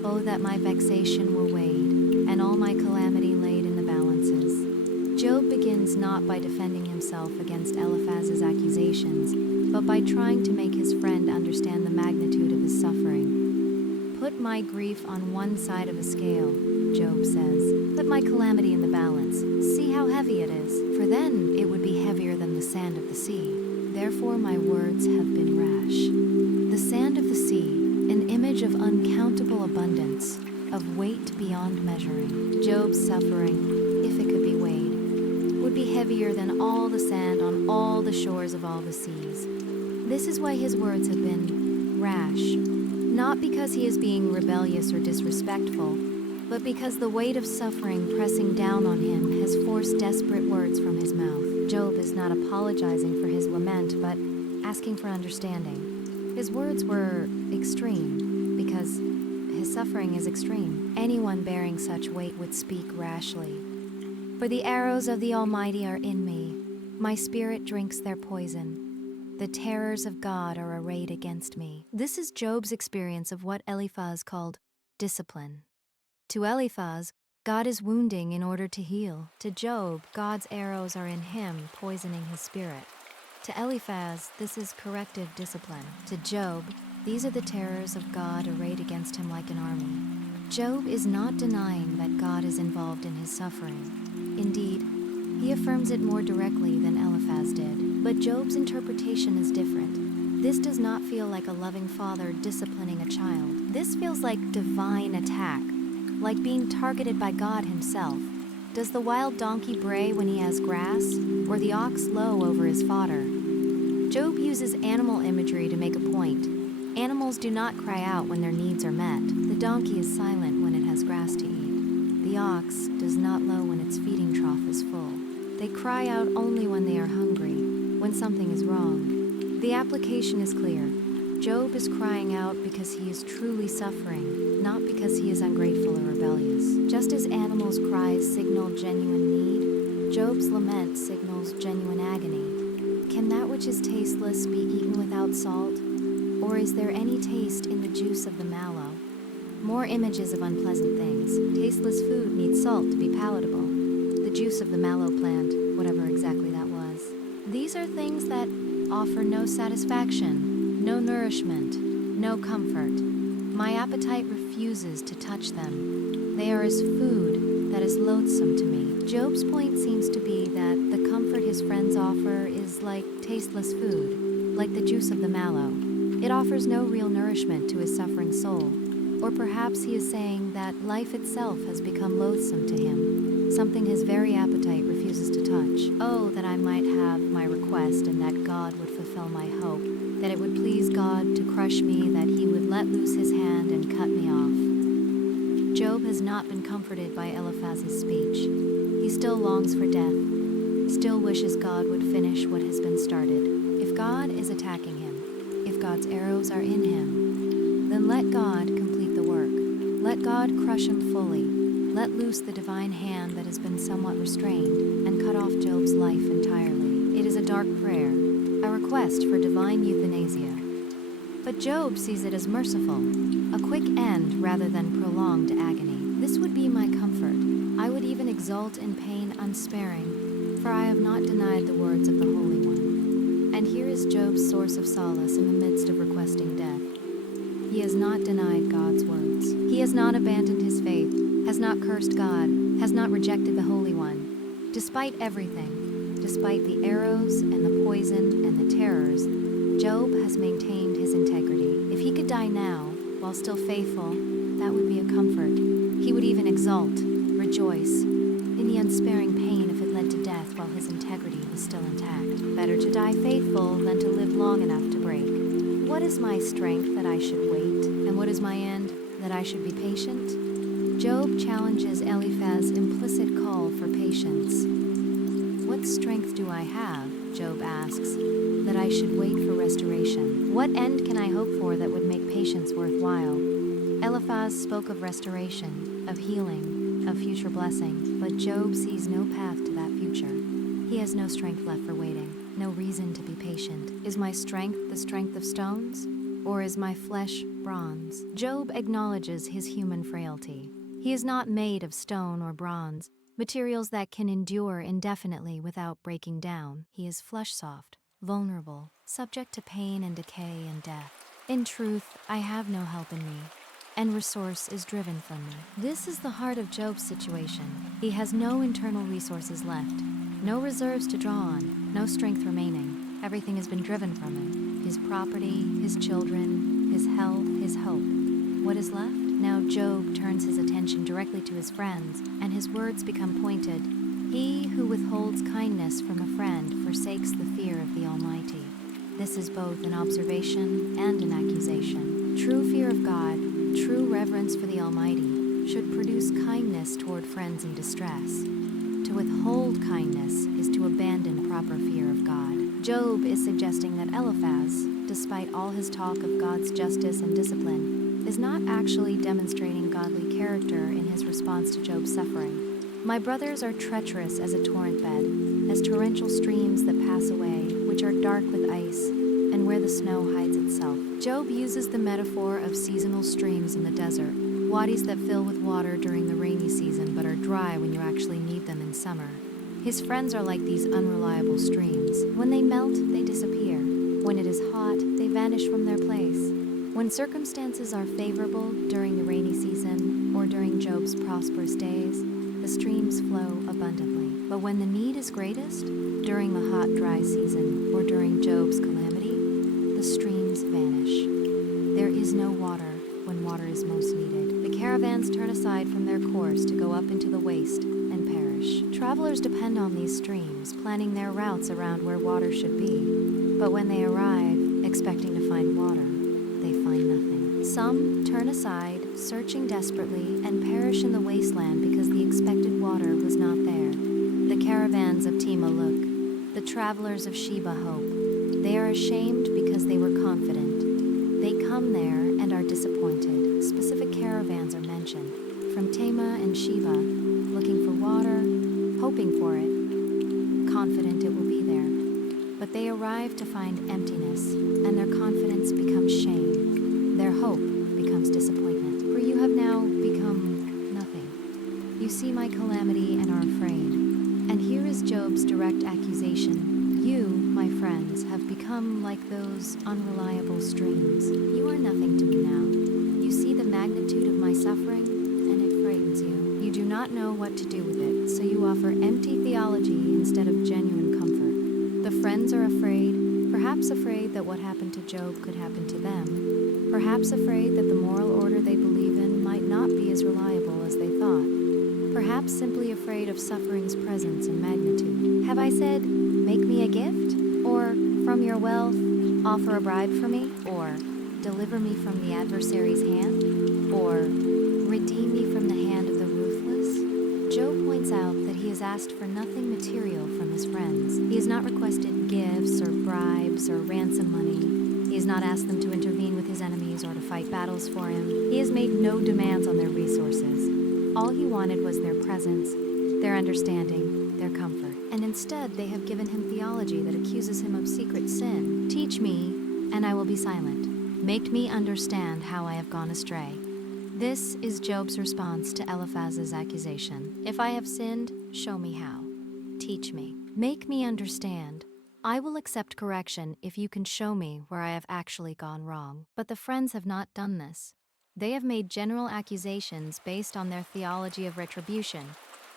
"Oh, that my vexation were weighed, and all my calamity laid in the balances." Job begins not by defending himself against Eliphaz's accusations, but by trying to make his friend understand the magnitude of his suffering. Put my grief on one side of a scale, Job says. Put my calamity in the balance. See how heavy it is, for then it would be heavier than the sand of the sea. Therefore my words have been rash. The sand of the sea, an image of uncountable abundance, of weight beyond measuring. Job's suffering, if it could be weighed, would be heavier than all the sand on all the shores of all the seas. This is why his words have been rash, not because he is being rebellious or disrespectful, but because the weight of suffering pressing down on him has forced desperate words from his mouth. Job is not apologizing for his lament, but asking for understanding. His words were extreme, because his suffering is extreme. Anyone bearing such weight would speak rashly. For the arrows of the Almighty are in me. My spirit drinks their poison. The terrors of God are arrayed against me. This is Job's experience of what Eliphaz called discipline. To Eliphaz, God is wounding in order to heal. To Job, God's arrows are in him, poisoning his spirit. To Eliphaz, this is corrective discipline. To Job, these are the terrors of God arrayed against him like an army. Job is not denying that God is involved in his suffering. Indeed, he affirms it more directly than Eliphaz did. But Job's interpretation is different. This does not feel like a loving father disciplining a child. This feels like divine attack, like being targeted by God himself. Does the wild donkey bray when he has grass, or the ox low over his fodder? Job uses animal imagery to make a point. Animals do not cry out when their needs are met. The donkey is silent when it has grass to eat. The ox does not low when its feeding trough is full. They cry out only when they are hungry, when something is wrong. The application is clear. Job is crying out because he is truly suffering, not because he is ungrateful or rebellious. Just as animals' cries signal genuine need, Job's lament signals genuine agony. Can that which is tasteless be eaten without salt? Or is there any taste in the juice of the mallow? More images of unpleasant things. Tasteless food needs salt to be palatable. The juice of the mallow plant, whatever exactly that was. These are things that offer no satisfaction, no nourishment, no comfort. My appetite refuses to touch them. They are as food that is loathsome to me. Job's point seems to be that the comfort his friends offer is like tasteless food, like the juice of the mallow. It offers no real nourishment to his suffering soul. Or perhaps he is saying that life itself has become loathsome to him, something his very appetite refuses to touch. Oh, that I might have my request and that God would fulfill my hope, that it would please God to crush me, that he would let loose his hand and cut me off. Job has not been comforted by Eliphaz's speech. He still longs for death, still wishes God would finish what has been started. If God is attacking him, if God's arrows are in him, then let God complete the work. Let God crush him fully. Let loose the divine hand that has been somewhat restrained and cut off Job's life entirely. It is a dark prayer, a request for divine euthanasia. But Job sees it as merciful, a quick end rather than prolonged agony. This would be my comfort. I would even exult in pain unsparing, for I have not denied the words of the Holy One. And here is Job's source of solace in the midst of requesting death. He has not denied God's words. He has not abandoned his faith, has not cursed God, has not rejected the Holy One. Despite everything, despite the arrows and the poison and the terrors, Job has maintained his integrity. If he could die now, while still faithful, that would be a comfort. He would even exult, rejoice, in the unsparing pain if it led to death while his integrity was still intact. Better to die faithful than to live long enough to break. What is my strength that I should wait? And what is my end that I should be patient? Job challenges Eliphaz's implicit call for patience. What strength do I have, Job asks, that I should wait for restoration? What end can I hope for that would make patience worthwhile? Eliphaz spoke of restoration, of healing, of future blessing, but Job sees no path to that future. He has no strength left for waiting, no reason to be patient. Is my strength the strength of stones, or is my flesh bronze? Job acknowledges his human frailty. He is not made of stone or bronze, materials that can endure indefinitely without breaking down. He is flesh-soft, vulnerable, subject to pain and decay and death. In truth, I have no help in me, and resource is driven from me. This is the heart of Job's situation. He has no internal resources left, no reserves to draw on, no strength remaining. Everything has been driven from him. His property, his children, his health, his hope. What is left? Now Job turns his attention directly to his friends, and his words become pointed. He who withholds kindness from a friend forsakes the fear of the Almighty. This is both an observation and an accusation. True fear of God, true reverence for the Almighty, should produce kindness toward friends in distress. To withhold kindness is to abandon proper fear of God. Job is suggesting that Eliphaz, despite all his talk of God's justice and discipline, is not actually demonstrating godly character in his response to Job's suffering. My brothers are treacherous as a torrent bed, as torrential streams that pass away, which are dark with ice, and where the snow hides itself. Job uses the metaphor of seasonal streams in the desert, wadis that fill with water during the rainy season but are dry when you actually need them in summer. His friends are like these unreliable streams. When they melt, they disappear. When it is hot, they vanish from their place. When circumstances are favorable during the rainy season or during Job's prosperous days, the streams flow abundantly. But when the need is greatest, during the hot, dry season or during Job's calamity, the streams vanish. There is no water when water is most needed. The caravans turn aside from their course to go up into the waste and perish. Travelers depend on these streams, planning their routes around where water should be. But when they arrive, expecting to find water, they find nothing. Some turn aside, searching desperately, and perish in the wasteland because the expected water was not there. The caravans of Tema look. The travelers of Sheba hope. They are ashamed because they were confident. They come there and are disappointed. Specific caravans are mentioned. From Tema and Sheba, looking for water, hoping for it, confident it will be there. But they arrive to find emptiness, and their confidence becomes shame. Their hope becomes disappointment. For you have now become nothing. You see my calamity and are afraid. And here is Job's direct accusation. You, my friends, have become like those unreliable streams. You are nothing to me now. You see the magnitude of my suffering, and it frightens you. You do not know what to do with it, so you offer empty theology instead of genuine comfort. The friends are afraid, perhaps afraid that what happened to Job could happen to them, perhaps afraid that the moral order they believe in might not be as reliable as they thought, perhaps simply afraid of suffering's presence and magnitude. Have I said, make me a gift? Or, from your wealth, offer a bribe for me? Or, deliver me from the adversary's hand? Or, redeem me from the hand of the ruthless? Job points out that he has asked for nothing material from his friends. He has not requested gifts or bribes or ransom money. He has not asked them to intervene with his enemies or to fight battles for him. He has made no demands on their resources. All he wanted was their presence, their understanding, their comfort. And instead, they have given him theology that accuses him of secret sin. Teach me, and I will be silent. Make me understand how I have gone astray. This is Job's response to Eliphaz's accusation. If I have sinned, show me how. Teach me. Make me understand. I will accept correction if you can show me where I have actually gone wrong. But the friends have not done this. They have made general accusations based on their theology of retribution,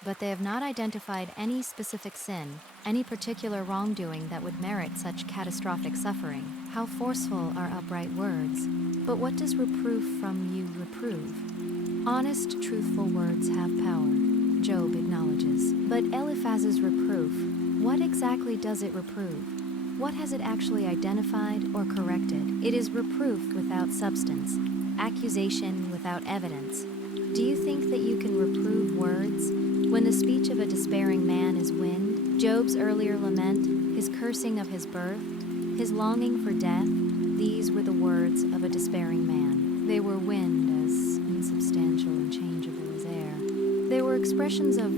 but they have not identified any specific sin, any particular wrongdoing that would merit such catastrophic suffering. How forceful are upright words. But what does reproof from you reprove? Honest, truthful words have power, Job acknowledges. But Eliphaz's reproof, what exactly does it reprove? What has it actually identified or corrected? It is reproof without substance, accusation without evidence. Do you think that you can reprove words when the speech of a despairing man is wind? Job's earlier lament, his cursing of his birth, his longing for death, these were the words of a despairing man. They were wind, as insubstantial and changeable as air. They were expressions of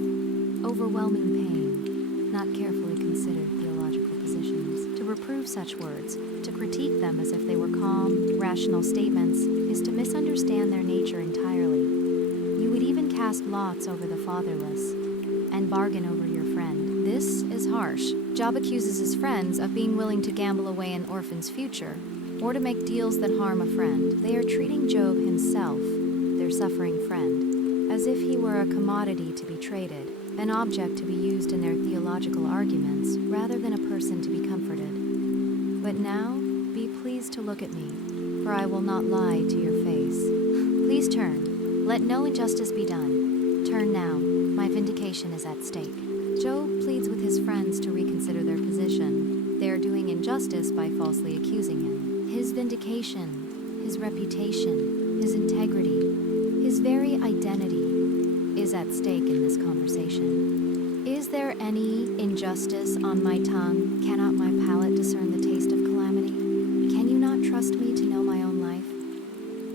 overwhelming pain, not carefully considered theological positions. To reprove such words, to critique them as if they were calm, rational statements, is to misunderstand their nature entirely. You would even cast lots over the fatherless and bargain over your friend. This is harsh. Job accuses his friends of being willing to gamble away an orphan's future or to make deals that harm a friend. They are treating Job himself, their suffering friend, as if he were a commodity to be traded, an object to be used in their theological arguments, rather than a person to be comforted. But now, be pleased to look at me, for I will not lie to your face. Please turn. Let no injustice be done. Turn now. My vindication is at stake. Job pleads with his friends to reconsider their position. They are doing injustice by falsely accusing him. His vindication, his reputation, his integrity, his very identity is at stake in this conversation. Is there any injustice on my tongue? Cannot my palate discern the taste of calamity? Can you not trust me to know my own life?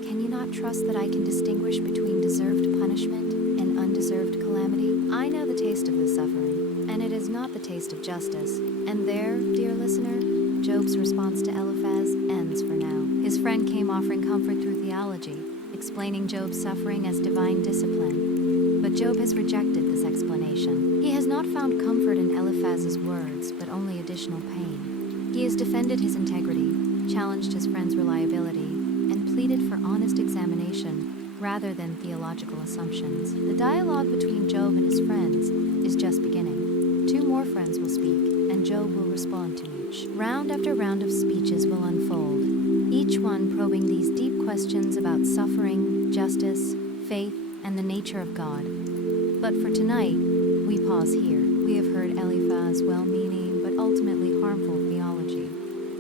Can you not trust that I can distinguish between deserved punishment and undeserved calamity? I know the taste of this suffering, and it is not the taste of justice. And there, dear listener, Job's response to Eliphaz ends for now. His friend came offering comfort through theology, explaining Job's suffering as divine discipline. But But Job has rejected this explanation. He has not found comfort in Eliphaz's words, but only additional pain. He has defended his integrity, challenged his friend's reliability, and pleaded for honest examination rather than theological assumptions. The dialogue between Job and his friends is just beginning. Two more friends will speak, and Job will respond to each. Round after round of speeches will unfold, each one probing these deep questions about suffering, justice, faith, and the nature of God. But for tonight, we pause here. We have heard Eliphaz's well-meaning but ultimately harmful theology.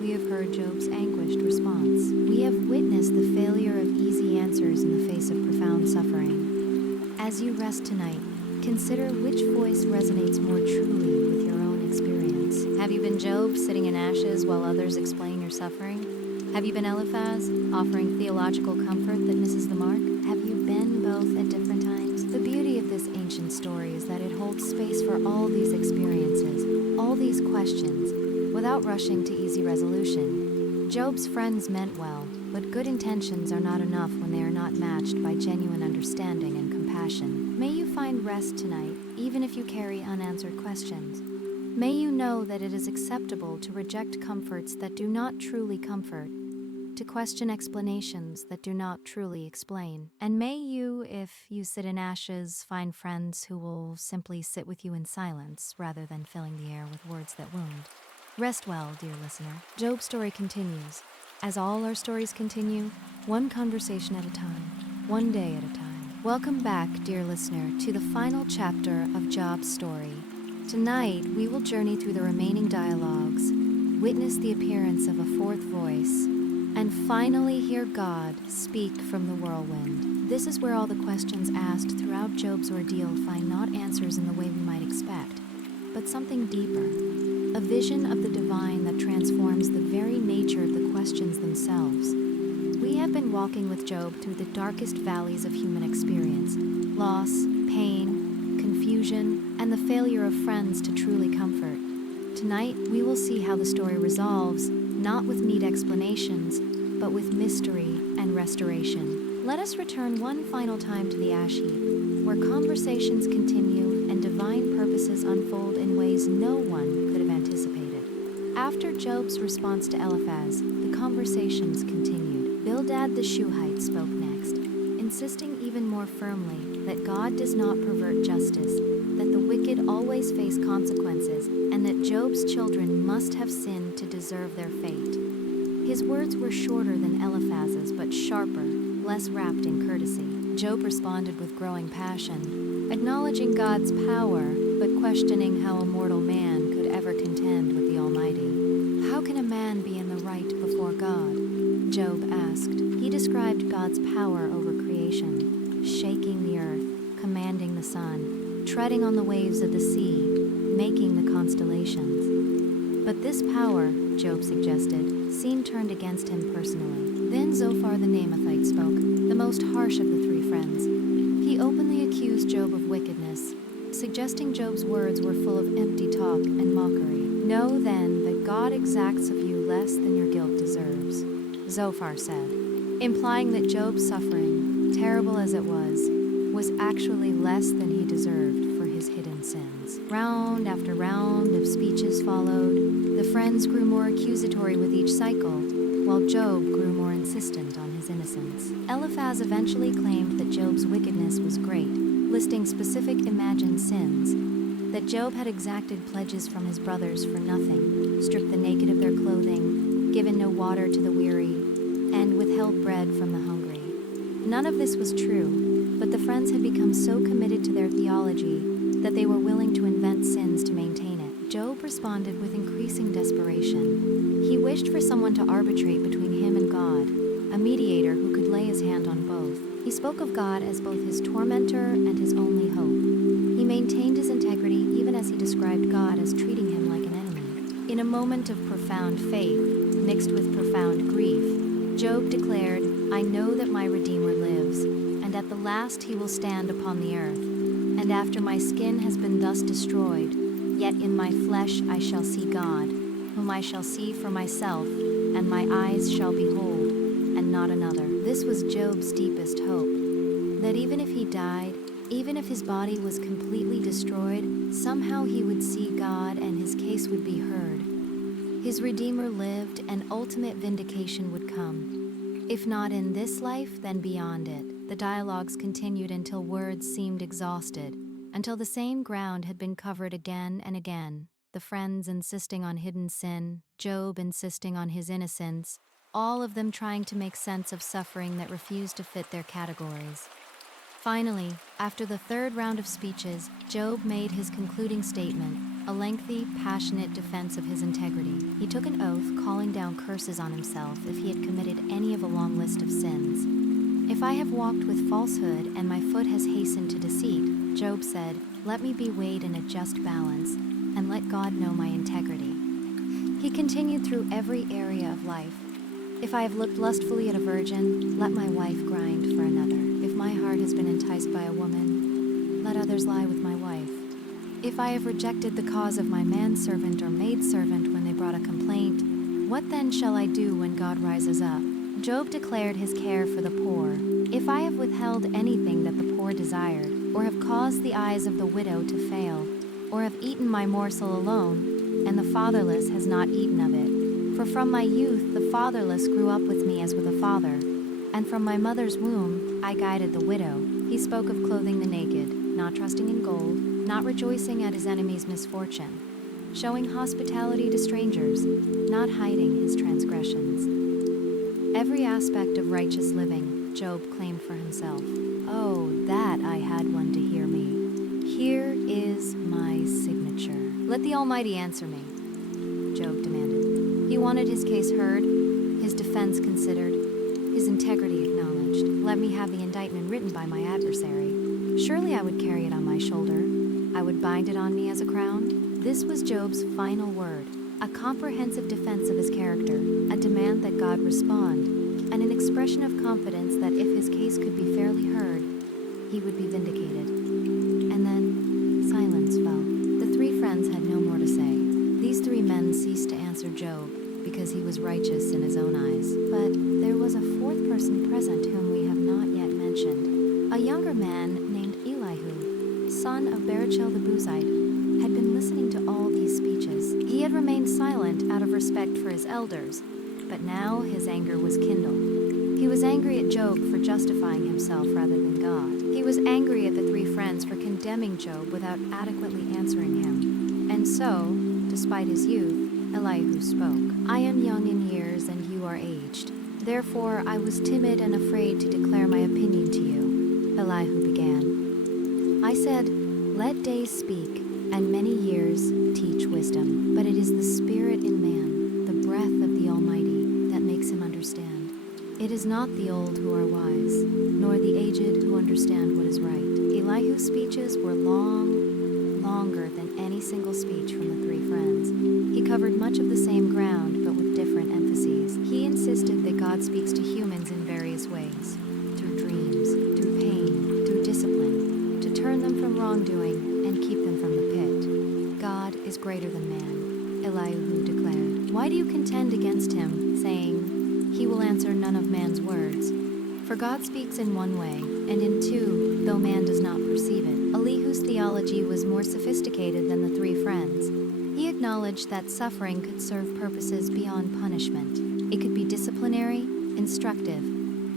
We have heard Job's anguished response. We have witnessed the failure of easy answers in the face of profound suffering. As you rest tonight, consider which voice resonates more truly with your own experience. Have you been Job, sitting in ashes while others explain your suffering? Have you been Eliphaz, offering theological comfort that misses the mark? Have you been both at different times? The beauty of this ancient story is that it holds space for all these experiences, all these questions, without rushing to easy resolution. Job's friends meant well, but good intentions are not enough when they are not matched by genuine understanding and compassion. May you find rest tonight, even if you carry unanswered questions. May you know that it is acceptable to reject comforts that do not truly comfort, to question explanations that do not truly explain. And may you, if you sit in ashes, find friends who will simply sit with you in silence rather than filling the air with words that wound. Rest well, dear listener. Job's story continues. As all our stories continue, one conversation at a time, one day at a time. Welcome back, dear listener, to the final chapter of Job's story. Tonight, we will journey through the remaining dialogues, witness the appearance of a fourth voice, and finally hear God speak from the whirlwind. This is where all the questions asked throughout Job's ordeal find not answers in the way we might expect, but something deeper, a vision of the divine that transforms the very nature of the questions themselves. We have been walking with Job through the darkest valleys of human experience: loss, pain, confusion, and the failure of friends to truly comfort. Tonight, we will see how the story resolves, not with neat explanations, but with mystery and restoration. Let us return one final time to the ash heap, where conversations continue and divine purposes unfold in ways no one could have anticipated. After Job's response to Eliphaz, the conversations continued. Bildad the Shuhite spoke next, insisting even more firmly that God does not pervert justice, that the wicked always face consequences, and that Job's children must have sinned to deserve their fate. His words were shorter than Eliphaz's, but sharper, less wrapped in courtesy. Job responded with growing passion, acknowledging God's power, but questioning how a mortal man could ever contend with the Almighty. How can a man be in the right before God? Job asked. He described God's power over creation, shaking the earth, commanding the sun, treading on the waves of the sea, making the constellations. But this power, Job suggested, seemed turned against him personally. Then Zophar the Naamathite spoke, the most harsh of the three friends. He openly accused Job of wickedness, suggesting Job's words were full of empty talk and mockery. Know then that God exacts of you less than your guilt deserves, Zophar said, implying that Job's suffering, terrible as it was actually less than he deserved for his hidden sins. Round after round of speeches followed. The friends grew more accusatory with each cycle, while Job grew more insistent on his innocence. Eliphaz eventually claimed that Job's wickedness was great, listing specific imagined sins, that Job had exacted pledges from his brothers for nothing, stripped the naked of their clothing, given no water to the weary, and withheld bread from the hungry. None of this was true, but the friends had become so committed to their theology that they were willing to invent sins to maintain it. Job responded with increasing desperation. He wished for someone to arbitrate between him and God, a mediator who could lay his hand on both. He spoke of God as both his tormentor and his only hope. He maintained his integrity even as he described God as treating him like an enemy. In a moment of profound faith, mixed with profound grief, Job declared, "I know that my Redeemer lives, and at the last he will stand upon the earth. And after my skin has been thus destroyed, yet in my flesh I shall see God, whom I shall see for myself, and my eyes shall behold, and not another." This was Job's deepest hope, that even if he died, Even if his body was completely destroyed, somehow he would see God and his case would be heard. His Redeemer lived and ultimate vindication would come. If not in this life, then beyond it. The dialogues continued until words seemed exhausted, until the same ground had been covered again and again. The friends insisting on hidden sin, Job insisting on his innocence, all of them trying to make sense of suffering that refused to fit their categories. Finally, after the third round of speeches, Job made his concluding statement, a lengthy, passionate defense of his integrity. He took an oath, calling down curses on himself if he had committed any of a long list of sins. "If I have walked with falsehood and my foot has hastened to deceit," Job said, "let me be weighed in a just balance, and let God know my integrity." He continued through every area of life. "If I have looked lustfully at a virgin, let my wife grind for another. If my heart has been enticed by a woman, let others lie with my wife. If I have rejected the cause of my manservant or maidservant when they brought a complaint, what then shall I do when God rises up?" Job declared his care for the poor. "If I have withheld anything that the poor desired, or have caused the eyes of the widow to fail, or have eaten my morsel alone, and the fatherless has not eaten of it. For from my youth the fatherless grew up with me as with a father, and from my mother's womb I guided the widow." He spoke of clothing the naked, not trusting in gold, not rejoicing at his enemy's misfortune, showing hospitality to strangers, not hiding his transgressions. Every aspect of righteous living, Job claimed for himself. "Oh, that I had one to hear me. Here is my signature. Let the Almighty answer me," Job demanded. He wanted his case heard, his defense considered, his integrity acknowledged. "Let me have the indictment written by my adversary. Surely I would carry it on my shoulder. I would bind it on me as a crown." This was Job's final word, a comprehensive defense of his character, a demand that God respond, and an expression of confidence that if his case could be fairly heard, he would be vindicated. And then silence fell. The three friends had no more to say. These three men ceased to answer Job because he was righteous in his own eyes. But there was a fourth person present whom we have not yet mentioned. A younger man named Elihu, son of Barachel the Buzite, had been listening to all these speeches. He had remained silent out of respect for his elders, but now his anger was kindled. He was angry at Job for justifying himself rather than God. He was angry at the three friends for condemning Job without adequately answering him. And so, despite his youth, Elihu spoke. "I am young in years and you are aged. Therefore I was timid and afraid to declare my opinion to you." Elihu began. "I said, let days speak, and many years teach wisdom. But it is the spirit in man, the breath of the Almighty, that makes him understand. It is not the old who are wise, nor the aged who understand what is right." Elihu's speeches were longer than any single speech from the three friends. He covered much of the same ground, but with different emphases. He insisted that God speaks to humans in various ways, through dreams, through pain, through discipline, to turn them from wrongdoing and keep them from the pit. "God is greater than man," Elihu declared. "Why do you contend against him, saying, 'He will answer none of man's words'? For God speaks in one way, and in two, though man does not perceive it." Elihu's theology was more sophisticated than the three friends. He acknowledged that suffering could serve purposes beyond punishment. It could be disciplinary, instructive,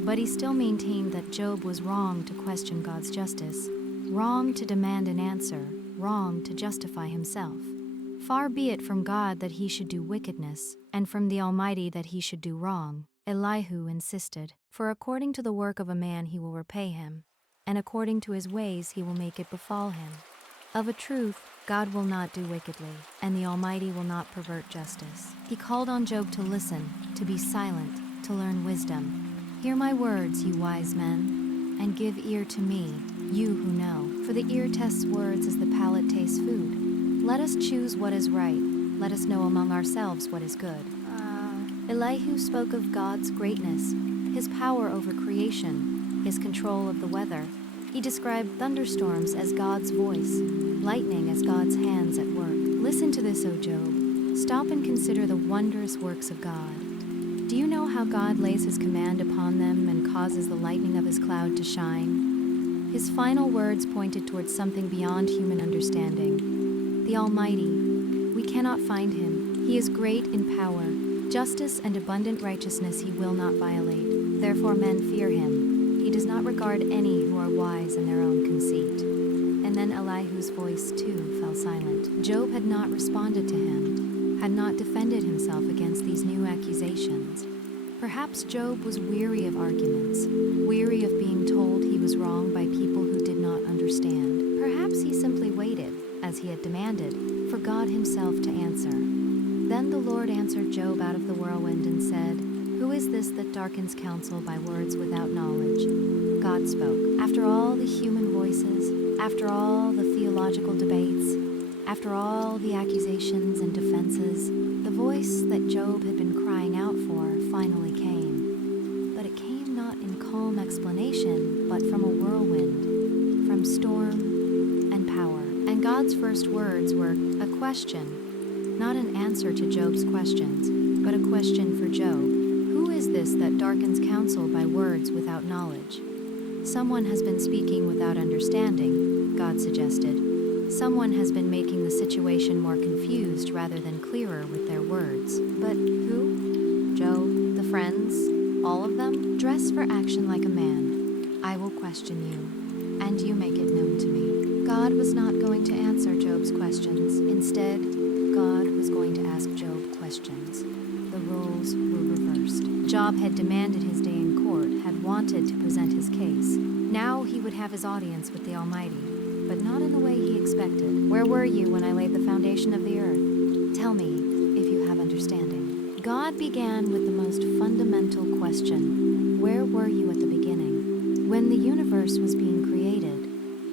but he still maintained that Job was wrong to question God's justice, wrong to demand an answer, wrong to justify himself. Far be it from God that he should do wickedness, and from the Almighty that he should do wrong, Elihu insisted. "For according to the work of a man he will repay him, and according to his ways he will make it befall him. Of a truth, God will not do wickedly, and the Almighty will not pervert justice." He called on Job to listen, to be silent, to learn wisdom. "Hear my words, you wise men, and give ear to me, you who know. For the ear tests words as the palate tastes food. Let us choose what is right. Let us know among ourselves what is good." Elihu spoke of God's greatness, his power over creation, his control of the weather. He described thunderstorms as God's voice, lightning as God's hands at work. "Listen to this, O Job. Stop and consider the wondrous works of God. Do you know how God lays his command upon them and causes the lightning of his cloud to shine? His final words pointed towards something beyond human understanding. The Almighty. We cannot find him. He is great in power. Justice and abundant righteousness he will not violate. Therefore men fear him. He does not regard any who are wise in their own conceit. And then Elihu's voice too fell silent. Job had not responded to him, had not defended himself against these new accusations. Perhaps Job was weary of arguments, weary of being told he was wrong by people who did not understand. Perhaps he simply waited, as he had demanded, for God himself to answer. Then the Lord answered Job out of the whirlwind and said, "Who is this that darkens counsel by words without knowledge?" God spoke. After all the human voices, after all the theological debates, after all the accusations and defenses, the voice that Job had been crying out for finally came. But it came not in calm explanation, but from a whirlwind, from storm and power. And God's first words were a question, not an answer to Job's questions, but a question for Job. Who is this that darkens counsel by words without knowledge? Someone has been speaking without understanding, God suggested. Someone has been making the situation more confused rather than clearer with their words. But who? Job, the friends, all of them? Dress for action like a man. I will question you, and you make it known to me. God was not going to answer Job's questions. Instead, God was going to ask Job questions. The roles were reversed. Job had demanded his day in court, had wanted to present his case. Now he would have his audience with the Almighty, but not in the way he expected. Where were you when I laid the foundation of the earth? Tell me, if you have understanding. God began with the most fundamental question. Where were you at the beginning? When the universe was being created,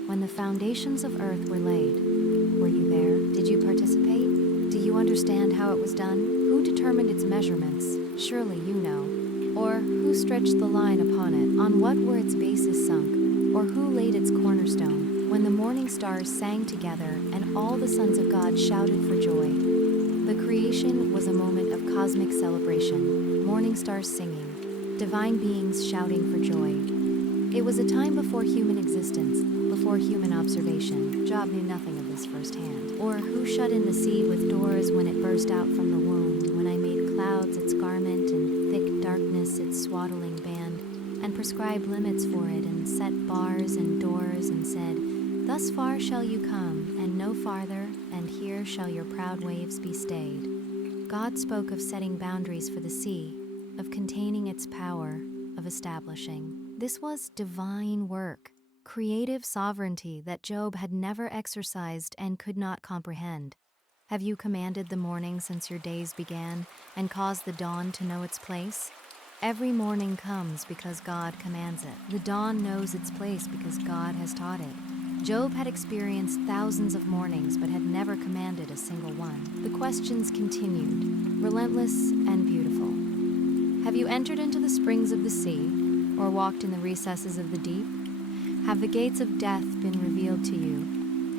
when the foundations of earth were laid, were you there? Did you participate? Do you understand how it was done? Who determined its measurements? Surely you know. Or who stretched the line upon it? On what were its bases sunk? Or who laid its cornerstone? When the morning stars sang together and all the sons of God shouted for joy. The creation was a moment of cosmic celebration, morning stars singing, divine beings shouting for joy. It was a time before human existence, before human observation. Job knew nothing of this firsthand. Or who shut in the sea with doors when it burst out from the womb, when I made clouds its garment and thick darkness its swaddling band, and prescribed limits for it, and set bars and doors, and said, "Thus far shall you come, and no farther, and here shall your proud waves be stayed." God spoke of setting boundaries for the sea, of containing its power, of establishing. This was divine work, creative sovereignty that Job had never exercised and could not comprehend. Have you commanded the morning since your days began, and caused the dawn to know its place? Every morning comes because God commands it. The dawn knows its place because God has taught it. Job had experienced thousands of mornings but had never commanded a single one. The questions continued, relentless and beautiful. Have you entered into the springs of the sea, or walked in the recesses of the deep? Have the gates of death been revealed to you,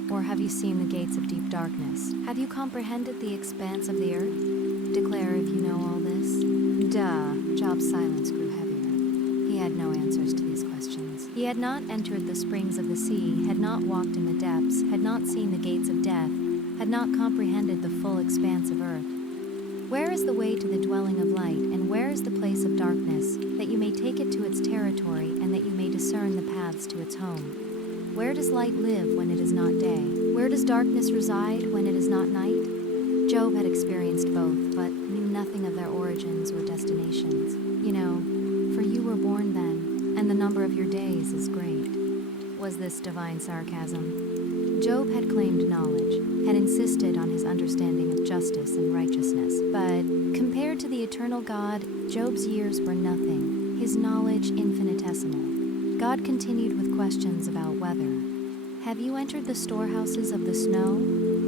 or have you seen the gates of deep darkness? Have you comprehended the expanse of the earth? Declare if you know all this. Job's silence grew heavier. He had no answers to these questions. He had not entered the springs of the sea, had not walked in the depths, had not seen the gates of death, had not comprehended the full expanse of earth. Where is the way to the dwelling of light, and where is the place of darkness, that you may take it to its territory, and that you may discern the paths to its home? Where does light live when it is not day? Where does darkness reside when it is not night? Job had experienced both, but knew nothing of their origins or destinations. You know, for you were born then, and the number of your days is great. Was this divine sarcasm? Job had claimed knowledge, had insisted on his understanding of justice and righteousness. But compared to the eternal God, Job's years were nothing, his knowledge infinitesimal. God continued with questions about weather. Have you entered the storehouses of the snow?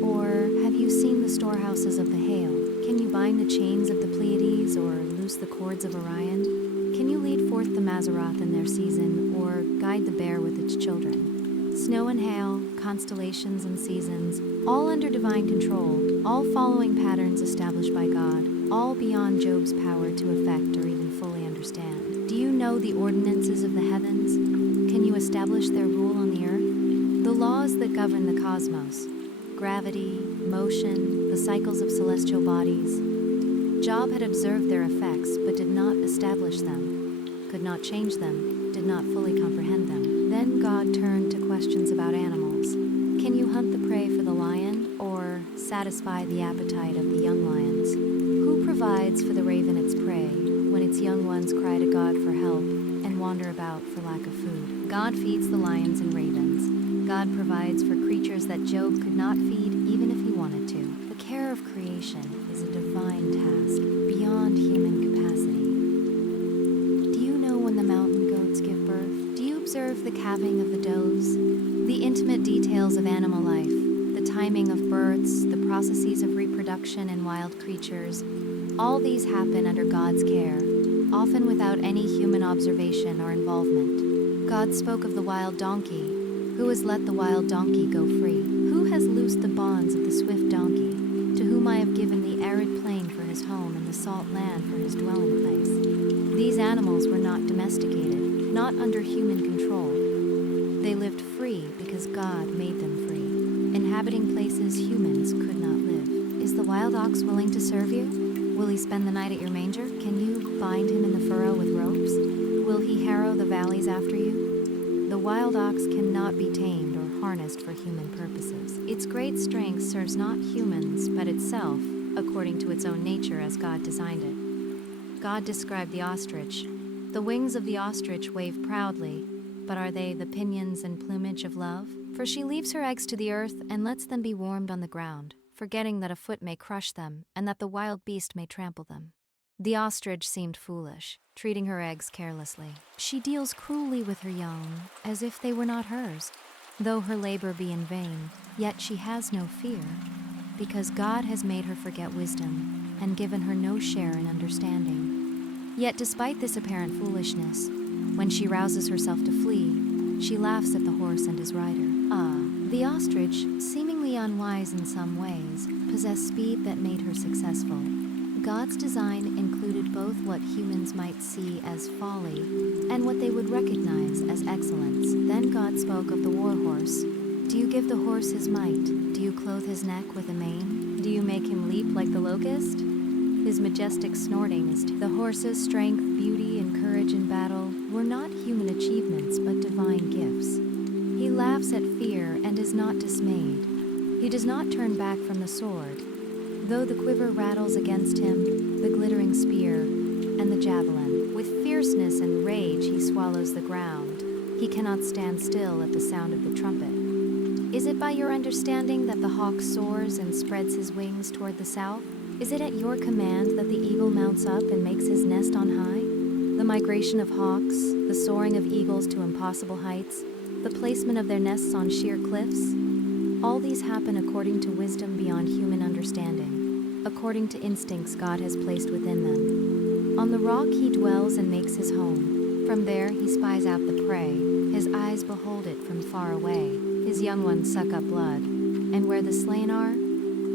Or have you seen the storehouses of the hail? Can you bind the chains of the Pleiades or loose the cords of Orion? Can you lead forth the Mazzaroth in their season or guide the bear with its children? Snow and hail, constellations and seasons, all under divine control, all following patterns established by God, all beyond Job's power to affect or even fully understand. understand. Do you know the ordinances of the heavens? Can you establish their rule on the earth? The laws that govern the cosmos, gravity, motion, the cycles of celestial bodies. Job had observed their effects but did not establish them, could not change them, did not fully comprehend them. Then God turned to questions about animals. Can you hunt the prey for the lion or satisfy the appetite of the young lions? Who provides for the raven its prey when its young ones cry to God for help and wander about for lack of food? God feeds the lions and ravens. God provides for creatures that Job could not feed even if he wanted to. The care of creation is a divine task beyond human capacity. Do you know when the mountain goats give birth? Do you observe the calving of the does? The intimate details of animal life, the timing of births, the processes of reproduction in wild creatures, all these happen under God's care, often without any human observation or involvement. God spoke of the wild donkey. Who has let the wild donkey go free? Who has loosed the bonds of the swift donkey, to whom I have given the arid plain for his home and the salt land for his dwelling place? These animals were not domesticated, not under human control. They lived free because God made them free, inhabiting places humans could not live. Is the wild ox willing to serve you? Will he spend the night at your manger? Can you bind him in the furrow with ropes? Will he harrow the valleys after you? The wild ox cannot be tamed or harnessed for human purposes. Its great strength serves not humans, but itself, according to its own nature as God designed it. God described the ostrich. The wings of the ostrich wave proudly, but are they the pinions and plumage of love? For she leaves her eggs to the earth and lets them be warmed on the ground, forgetting that a foot may crush them and that the wild beast may trample them. The ostrich seemed foolish, treating her eggs carelessly. She deals cruelly with her young, as if they were not hers. Though her labor be in vain, yet she has no fear, because God has made her forget wisdom and given her no share in understanding. Yet despite this apparent foolishness, when she rouses herself to flee, she laughs at the horse and his rider. The ostrich, seemingly unwise in some ways, possessed speed that made her successful. God's design included both what humans might see as folly and what they would recognize as excellence. Then God spoke of the war horse. Do you give the horse his might? Do you clothe his neck with a mane? Do you make him leap like the locust? His majestic snorting is the horse's strength, beauty, and courage in battle were not human achievements but divine gifts. He laughs at fear and is not dismayed. He does not turn back from the sword. Though the quiver rattles against him, the glittering spear, and the javelin, with fierceness and rage he swallows the ground. He cannot stand still at the sound of the trumpet. Is it by your understanding that the hawk soars and spreads his wings toward the south? Is it at your command that the eagle mounts up and makes his nest on high? The migration of hawks, the soaring of eagles to impossible heights, the placement of their nests on sheer cliffs, all these happen according to wisdom beyond human understanding, according to instincts God has placed within them. On the rock he dwells and makes his home. From there he spies out the prey. His eyes behold it from far away. His young ones suck up blood. And where the slain are,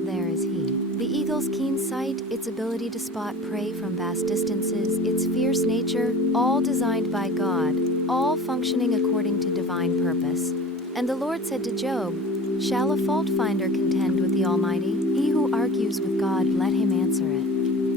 there is he. The eagle's keen sight, its ability to spot prey from vast distances, its fierce nature, all designed by God, all functioning according to divine purpose. And the Lord said to Job, "Shall a fault finder contend with the Almighty? He who argues with God, let him answer it."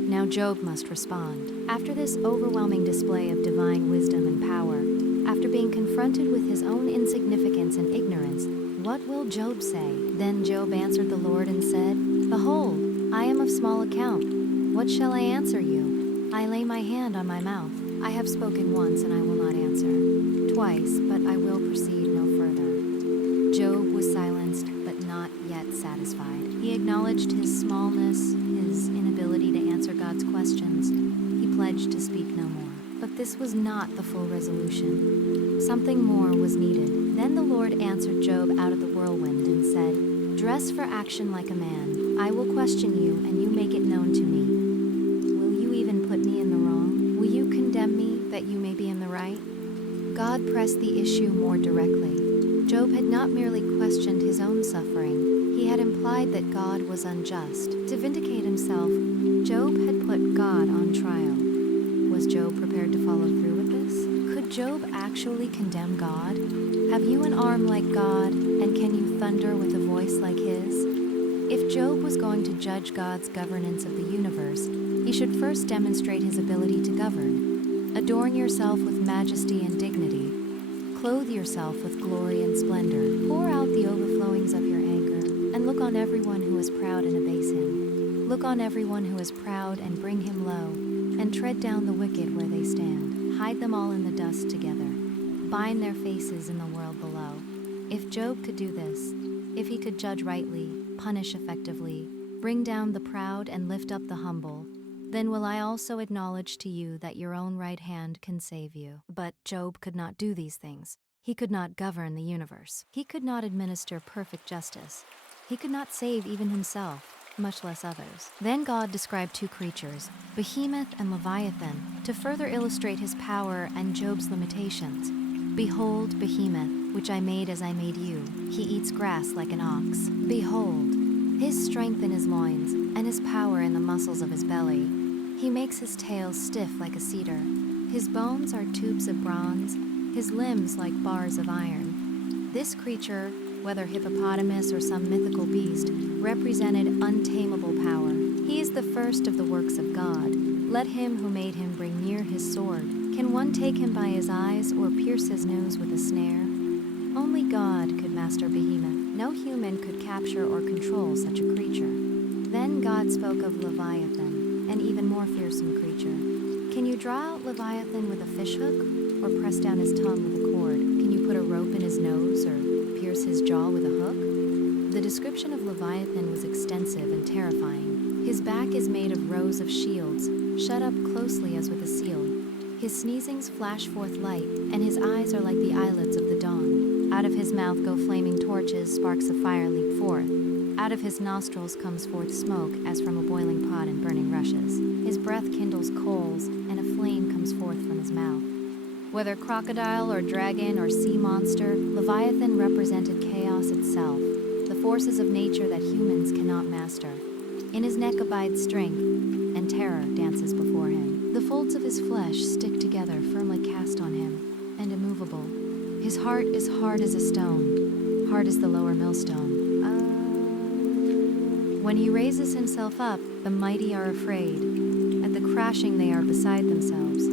Now Job must respond. After this overwhelming display of divine wisdom and power, after being confronted with his own insignificance and ignorance, what will Job say? Then Job answered the Lord and said, "Behold, I am of small account. What shall I answer you? I lay my hand on my mouth. I have spoken once and I will not answer. Twice, but I will proceed no further." Job was silenced, but not yet satisfied. He acknowledged his smallness, his inability to answer God's questions. He pledged to speak no more. But this was not the full resolution. Something more was needed. Then the Lord answered Job out of the whirlwind and said, "Dress for action like a man. I will question you, and you make it known to me. Will you even put me in the wrong? Will you condemn me, that you may be in the right?" God pressed the issue more directly. Job had not merely questioned his own suffering, he had implied that God was unjust. To vindicate himself, Job had put God on trial. Was Job prepared to follow through with this? Could Job actually condemn God? Have you an arm like God, and can you thunder with a voice like his? If Job was going to judge God's governance of the universe, he should first demonstrate his ability to govern. Adorn yourself with majesty and dignity. Clothe yourself with glory and splendor. Pour out the overflowings of your anger, and look on everyone who is proud and abase him. Look on everyone who is proud and bring him low, and tread down the wicked where they stand. Hide them all in the dust together. Bind their faces in the world below. If Job could do this, if he could judge rightly, punish effectively, bring down the proud and lift up the humble, then will I also acknowledge to you that your own right hand can save you. But Job could not do these things. He could not govern the universe. He could not administer perfect justice. He could not save even himself, much less others. Then God described two creatures, Behemoth and Leviathan, to further illustrate his power and Job's limitations. Behold, Behemoth, which I made as I made you. He eats grass like an ox. Behold, his strength in his loins, and his power in the muscles of his belly. He makes his tail stiff like a cedar. His bones are tubes of bronze, his limbs like bars of iron. This creature, whether hippopotamus or some mythical beast, represented untamable power. He is the first of the works of God. Let him who made him bring near his sword. Can one take him by his eyes or pierce his nose with a snare? Only God could master Behemoth. No human could capture or control such a creature. Then God spoke of Leviathan, an even more fearsome creature. Can you draw out Leviathan with a fishhook, or press down his tongue with a cord? Can you put a rope in his nose, or pierce his jaw with a hook? The description of Leviathan was extensive and terrifying. His back is made of rows of shields, shut up closely as with a seal. His sneezings flash forth light, and his eyes are like the eyelids of the dawn. Out of his mouth go flaming torches, sparks of fire leap forth. Out of his nostrils comes forth smoke as from a boiling pot and burning rushes. His breath kindles coals, and a flame comes forth from his mouth. Whether crocodile or dragon or sea monster, Leviathan represented chaos itself, the forces of nature that humans cannot master. In his neck abides strength, and terror dances before him. The folds of his flesh stick together, firmly cast on him, and immovable. His heart is hard as a stone, hard as the lower millstone. When he raises himself up, the mighty are afraid. At the crashing they are beside themselves.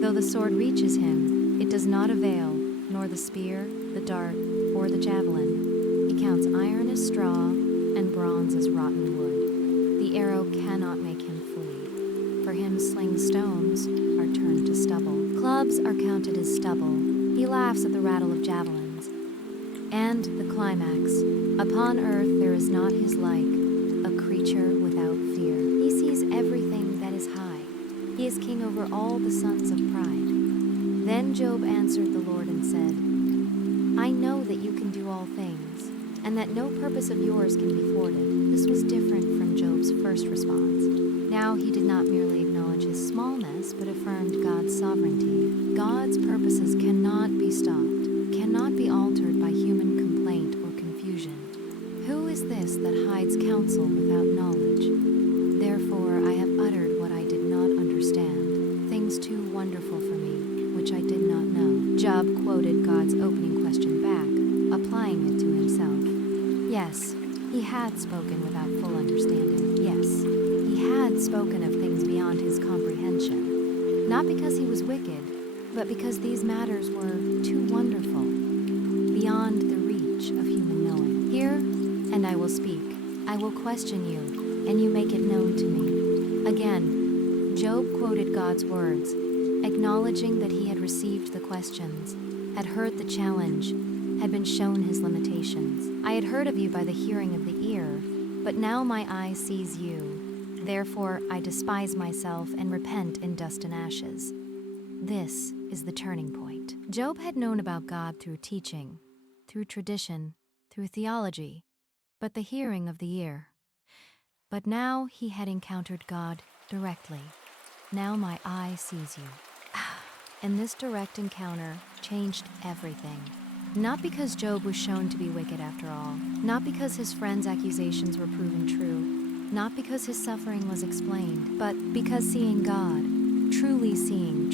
Though the sword reaches him, it does not avail, nor the spear, the dart, or the javelin. He counts iron as straw, and bronze as rotten wood. The arrow cannot make him flee. For him sling stones are turned to stubble. Clubs are counted as stubble. He laughs at the rattle of javelins. And the climax. Upon earth there is not his like, a creature without fear. He sees everything that is high. He is king over all the sons of pride. Then Job answered the Lord and said, I know that you can do all things, and that no purpose of yours can be thwarted. This was different from Job's first response. Now he did not merely acknowledge his smallness, but affirmed God's sovereignty. God's purposes cannot be stopped, cannot be altered by human complaint or confusion. Who is this that hides counsel without knowledge? Therefore I have uttered what I did not understand, things too wonderful for me, which I did not know. Job quoted God's opening question back, applying it to himself. Yes, he had spoken without full understanding. Yes, he had spoken of things beyond his comprehension. Not because he was wicked, but because these matters were too wonderful, beyond the reach of human knowing. Hear, and I will speak. I will question you, and you make it known to me. Again, Job quoted God's words, acknowledging that he had received the questions, had heard the challenge, had been shown his limitations. I had heard of you by the hearing of the ear, but now my eye sees you. Therefore I despise myself and repent in dust and ashes. This is the turning point. Job had known about God through teaching, through tradition, through theology, but the hearing of the ear. But now he had encountered God directly. Now my eye sees you. And this direct encounter changed everything. Not because Job was shown to be wicked after all, not because his friends' accusations were proven true, not because his suffering was explained, but because seeing God, truly seeing,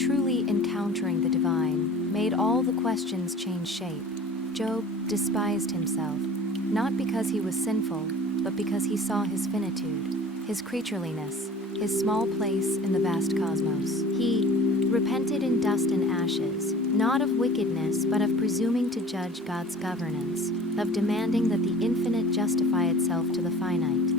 encountering the divine made all the questions change shape. Job despised himself, not because he was sinful, but because he saw his finitude, his creatureliness, his small place in the vast cosmos. He repented in dust and ashes, not of wickedness, but of presuming to judge God's governance, of demanding that the infinite justify itself to the finite.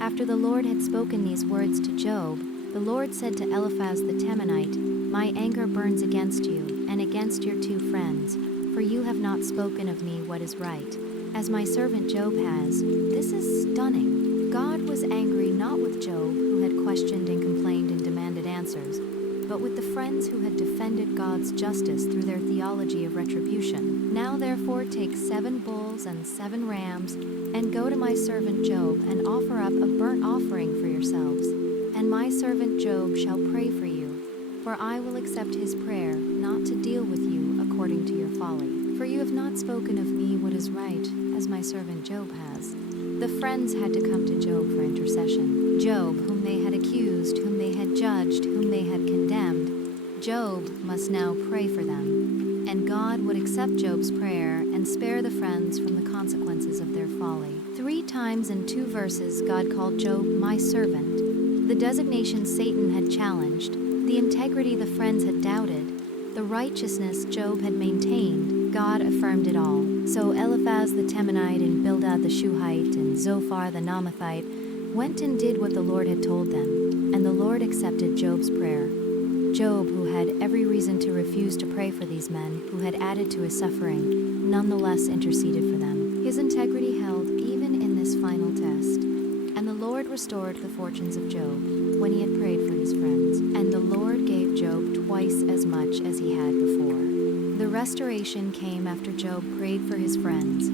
After the Lord had spoken these words to Job, the Lord said to Eliphaz the Temanite, "My anger burns against you, and against your two friends, for you have not spoken of me what is right, as my servant Job has." This is stunning. God was angry not with Job, who had questioned and complained and demanded answers, but with the friends who had defended God's justice through their theology of retribution. "Now therefore take 7 bulls and 7 rams, and go to my servant Job, and offer up a burnt offering for yourselves. And my servant Job shall pray for you, for I will accept his prayer, not to deal with you according to your folly. For you have not spoken of me what is right, as my servant Job has." The friends had to come to Job for intercession. Job, whom they had accused, whom they had judged, whom they had condemned, Job must now pray for them. And God would accept Job's prayer and spare the friends from the consequences of their folly. 3 times in 2 verses, God called Job "my servant." The designation Satan had challenged, the integrity the friends had doubted, the righteousness Job had maintained, God affirmed it all. So Eliphaz the Temanite and Bildad the Shuhite and Zophar the Naamathite went and did what the Lord had told them, and the Lord accepted Job's prayer. Job, who had every reason to refuse to pray for these men who had added to his suffering, nonetheless interceded for them. His integrity held even in this final test. And the Lord restored the fortunes of Job when he had prayed for his friends, and the Lord gave Job twice as much as he had before. The restoration came after Job prayed for his friends,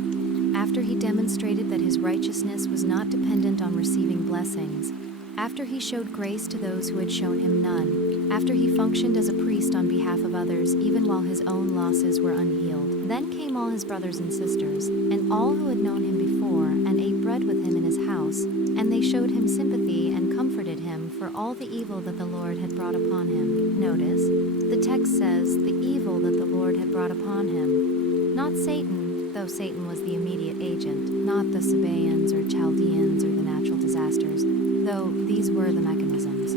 after he demonstrated that his righteousness was not dependent on receiving blessings, after he showed grace to those who had shown him none, after he functioned as a priest on behalf of others even while his own losses were unhealed. Then came all his brothers and sisters, and all who had known him before, and ate bread with him in his house, and they showed him sympathy and comforted him for all the evil that the Lord had brought upon him. Notice, the text says the evil that the Lord had brought upon him. Not Satan, though Satan was the immediate agent, not the Sabaeans or Chaldeans or the natural disasters, though these were the mechanisms.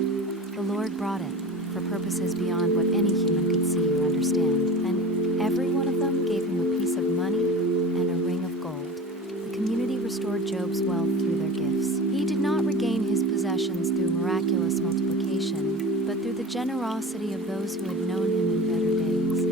The Lord brought it for purposes beyond what any human could see or understand, and every one of them gave him a piece of money and a ring of gold. The community restored Job's wealth through their gifts. He did not regain his possessions through miraculous multiplication, but through the generosity of those who had known him in better days.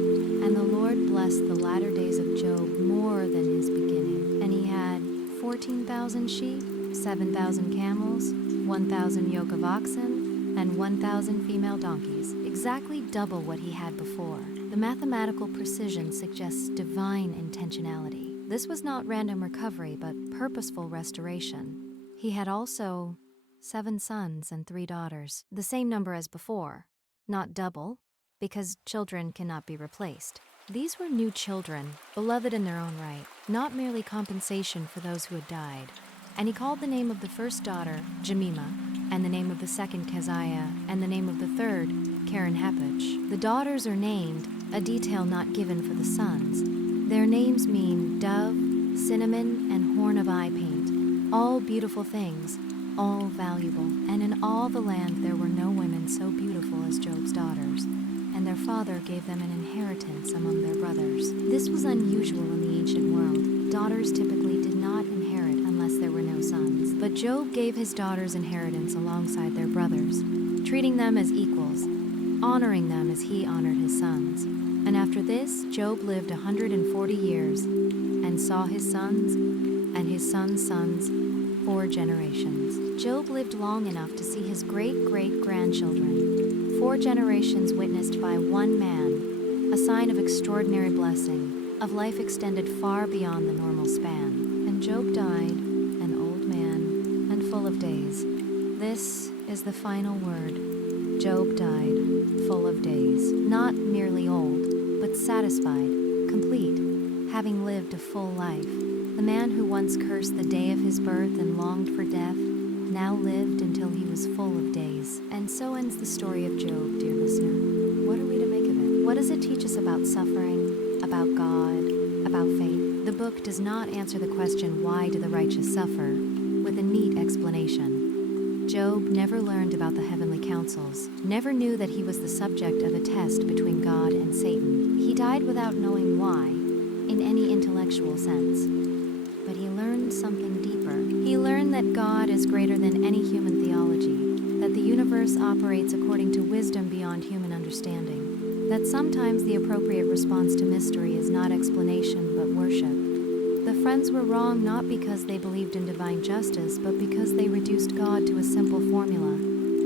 And the Lord blessed the latter days of Job more than his beginning. And he had 14,000 sheep, 7,000 camels, 1,000 yoke of oxen, and 1,000 female donkeys, exactly double what he had before. The mathematical precision suggests divine intentionality. This was not random recovery, but purposeful restoration. He had also 7 sons and 3 daughters, the same number as before, not double, because children cannot be replaced. These were new children, beloved in their own right, not merely compensation for those who had died. And he called the name of the first daughter Jemimah, and the name of the second Keziah, and the name of the third Karen-Happuch. The daughters are named, a detail not given for the sons. Their names mean dove, cinnamon, and horn of eye paint, all beautiful things, all valuable. And in all the land there were no women so beautiful as Job's daughters, and their father gave them an inheritance among their brothers. This was unusual in the ancient world. Daughters typically did not inherit unless there were no sons. But Job gave his daughters inheritance alongside their brothers, treating them as equals, honoring them as he honored his sons. And after this, Job lived 140 years and saw his sons and his sons' sons 4 generations. Job lived long enough to see his great-great-grandchildren, 4 generations witnessed by one man, a sign of extraordinary blessing, of life extended far beyond the normal span. And Job died, an old man, and full of days. This is the final word. Job died, full of days, not merely old, but satisfied, complete, having lived a full life. The man who once cursed the day of his birth and longed for death, now lived until he was full of days. And so ends the story of Job, dear listener. What are we to make of it? What What does it teach us about suffering, about God, about faith? The book does not answer the question, why do the righteous suffer, with a neat explanation. Job never learned about the heavenly councils, never knew that he was the subject of a test between God and Satan. He died without knowing why, in any intellectual sense. But he learned something deeper. He learned that God is greater than any human theology, that the universe operates according to wisdom beyond human understanding, that sometimes the appropriate response to mystery is not explanation but worship. The friends were wrong not because they believed in divine justice, but because they reduced God to a simple formula.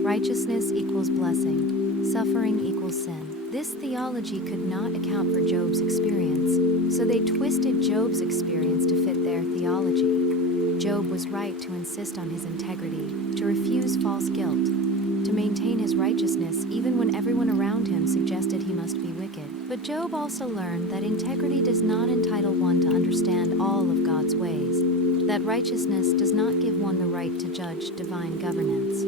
Righteousness equals blessing, suffering equals sin. This theology could not account for Job's experience, so they twisted Job's experience to fit their theology. Job was right to insist on his integrity, to refuse false guilt, to maintain his righteousness even when everyone around him suggested he must be wicked. But Job also learned that integrity does not entitle one to understand all of God's ways, that righteousness does not give one the right to judge divine governance.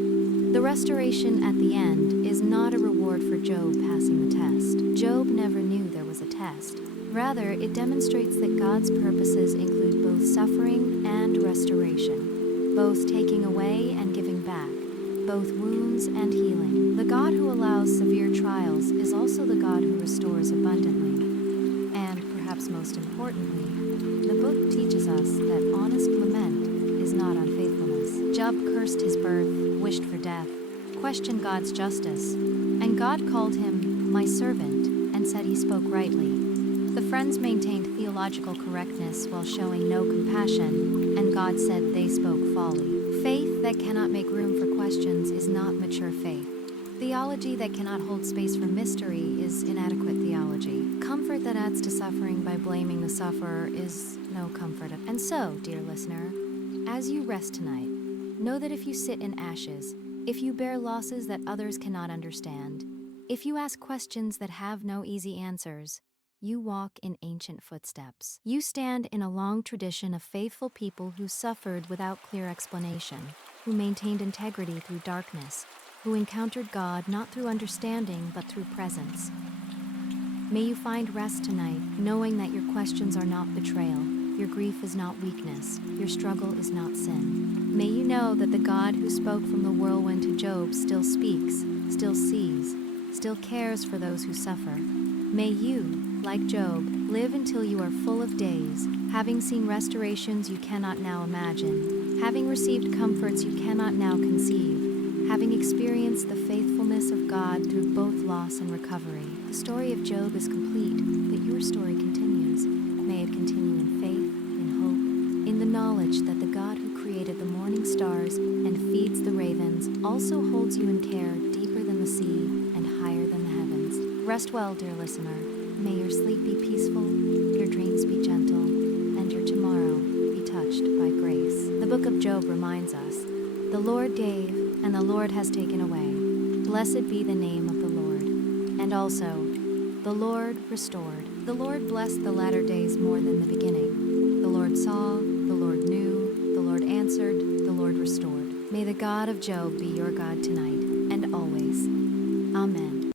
The restoration at the end is not a reward for Job passing the test. Job never knew there was a test. Rather, it demonstrates that God's purposes include both suffering and restoration, both taking away and giving back, both wounds and healing. The God who allows severe trials is also the God who restores abundantly. And, perhaps most importantly, the book teaches us that honest lament is not unfaithfulness. Job cursed his birth, wished for death, questioned God's justice, and God called him my servant and said he spoke rightly. The friends maintained theological correctness while showing no compassion, and God said they spoke folly. Faith that cannot make room for questions is not mature faith. Theology that cannot hold space for mystery is inadequate theology. Comfort that adds to suffering by blaming the sufferer is no comfort. And so, dear listener, as you rest tonight, know that if you sit in ashes, if you bear losses that others cannot understand, if you ask questions that have no easy answers, you walk in ancient footsteps. You stand in a long tradition of faithful people who suffered without clear explanation, who maintained integrity through darkness, who encountered God not through understanding but through presence. May you find rest tonight, knowing that your questions are not betrayal, your grief is not weakness, your struggle is not sin. May you know that the God who spoke from the whirlwind to Job still speaks, still sees, still cares for those who suffer. May you, like Job, live until you are full of days, having seen restorations you cannot now imagine, having received comforts you cannot now conceive, having experienced the faithfulness of God through both loss and recovery. The story of Job is complete, but your story continues. May it continue in faith, in hope, in the knowledge that the God who created the morning stars and feeds the ravens also holds you in care deeper than the sea and higher than the heavens. Rest well, dear listener. May your sleep be peaceful, your dreams be gentle, and your tomorrow be touched by grace. The book of Job reminds us, the Lord gave, and the Lord has taken away. Blessed be the name of the Lord. And also, the Lord restored. The Lord blessed the latter days more than the beginning. The Lord saw, the Lord knew, the Lord answered, the Lord restored. May the God of Job be your God tonight and always. Amen.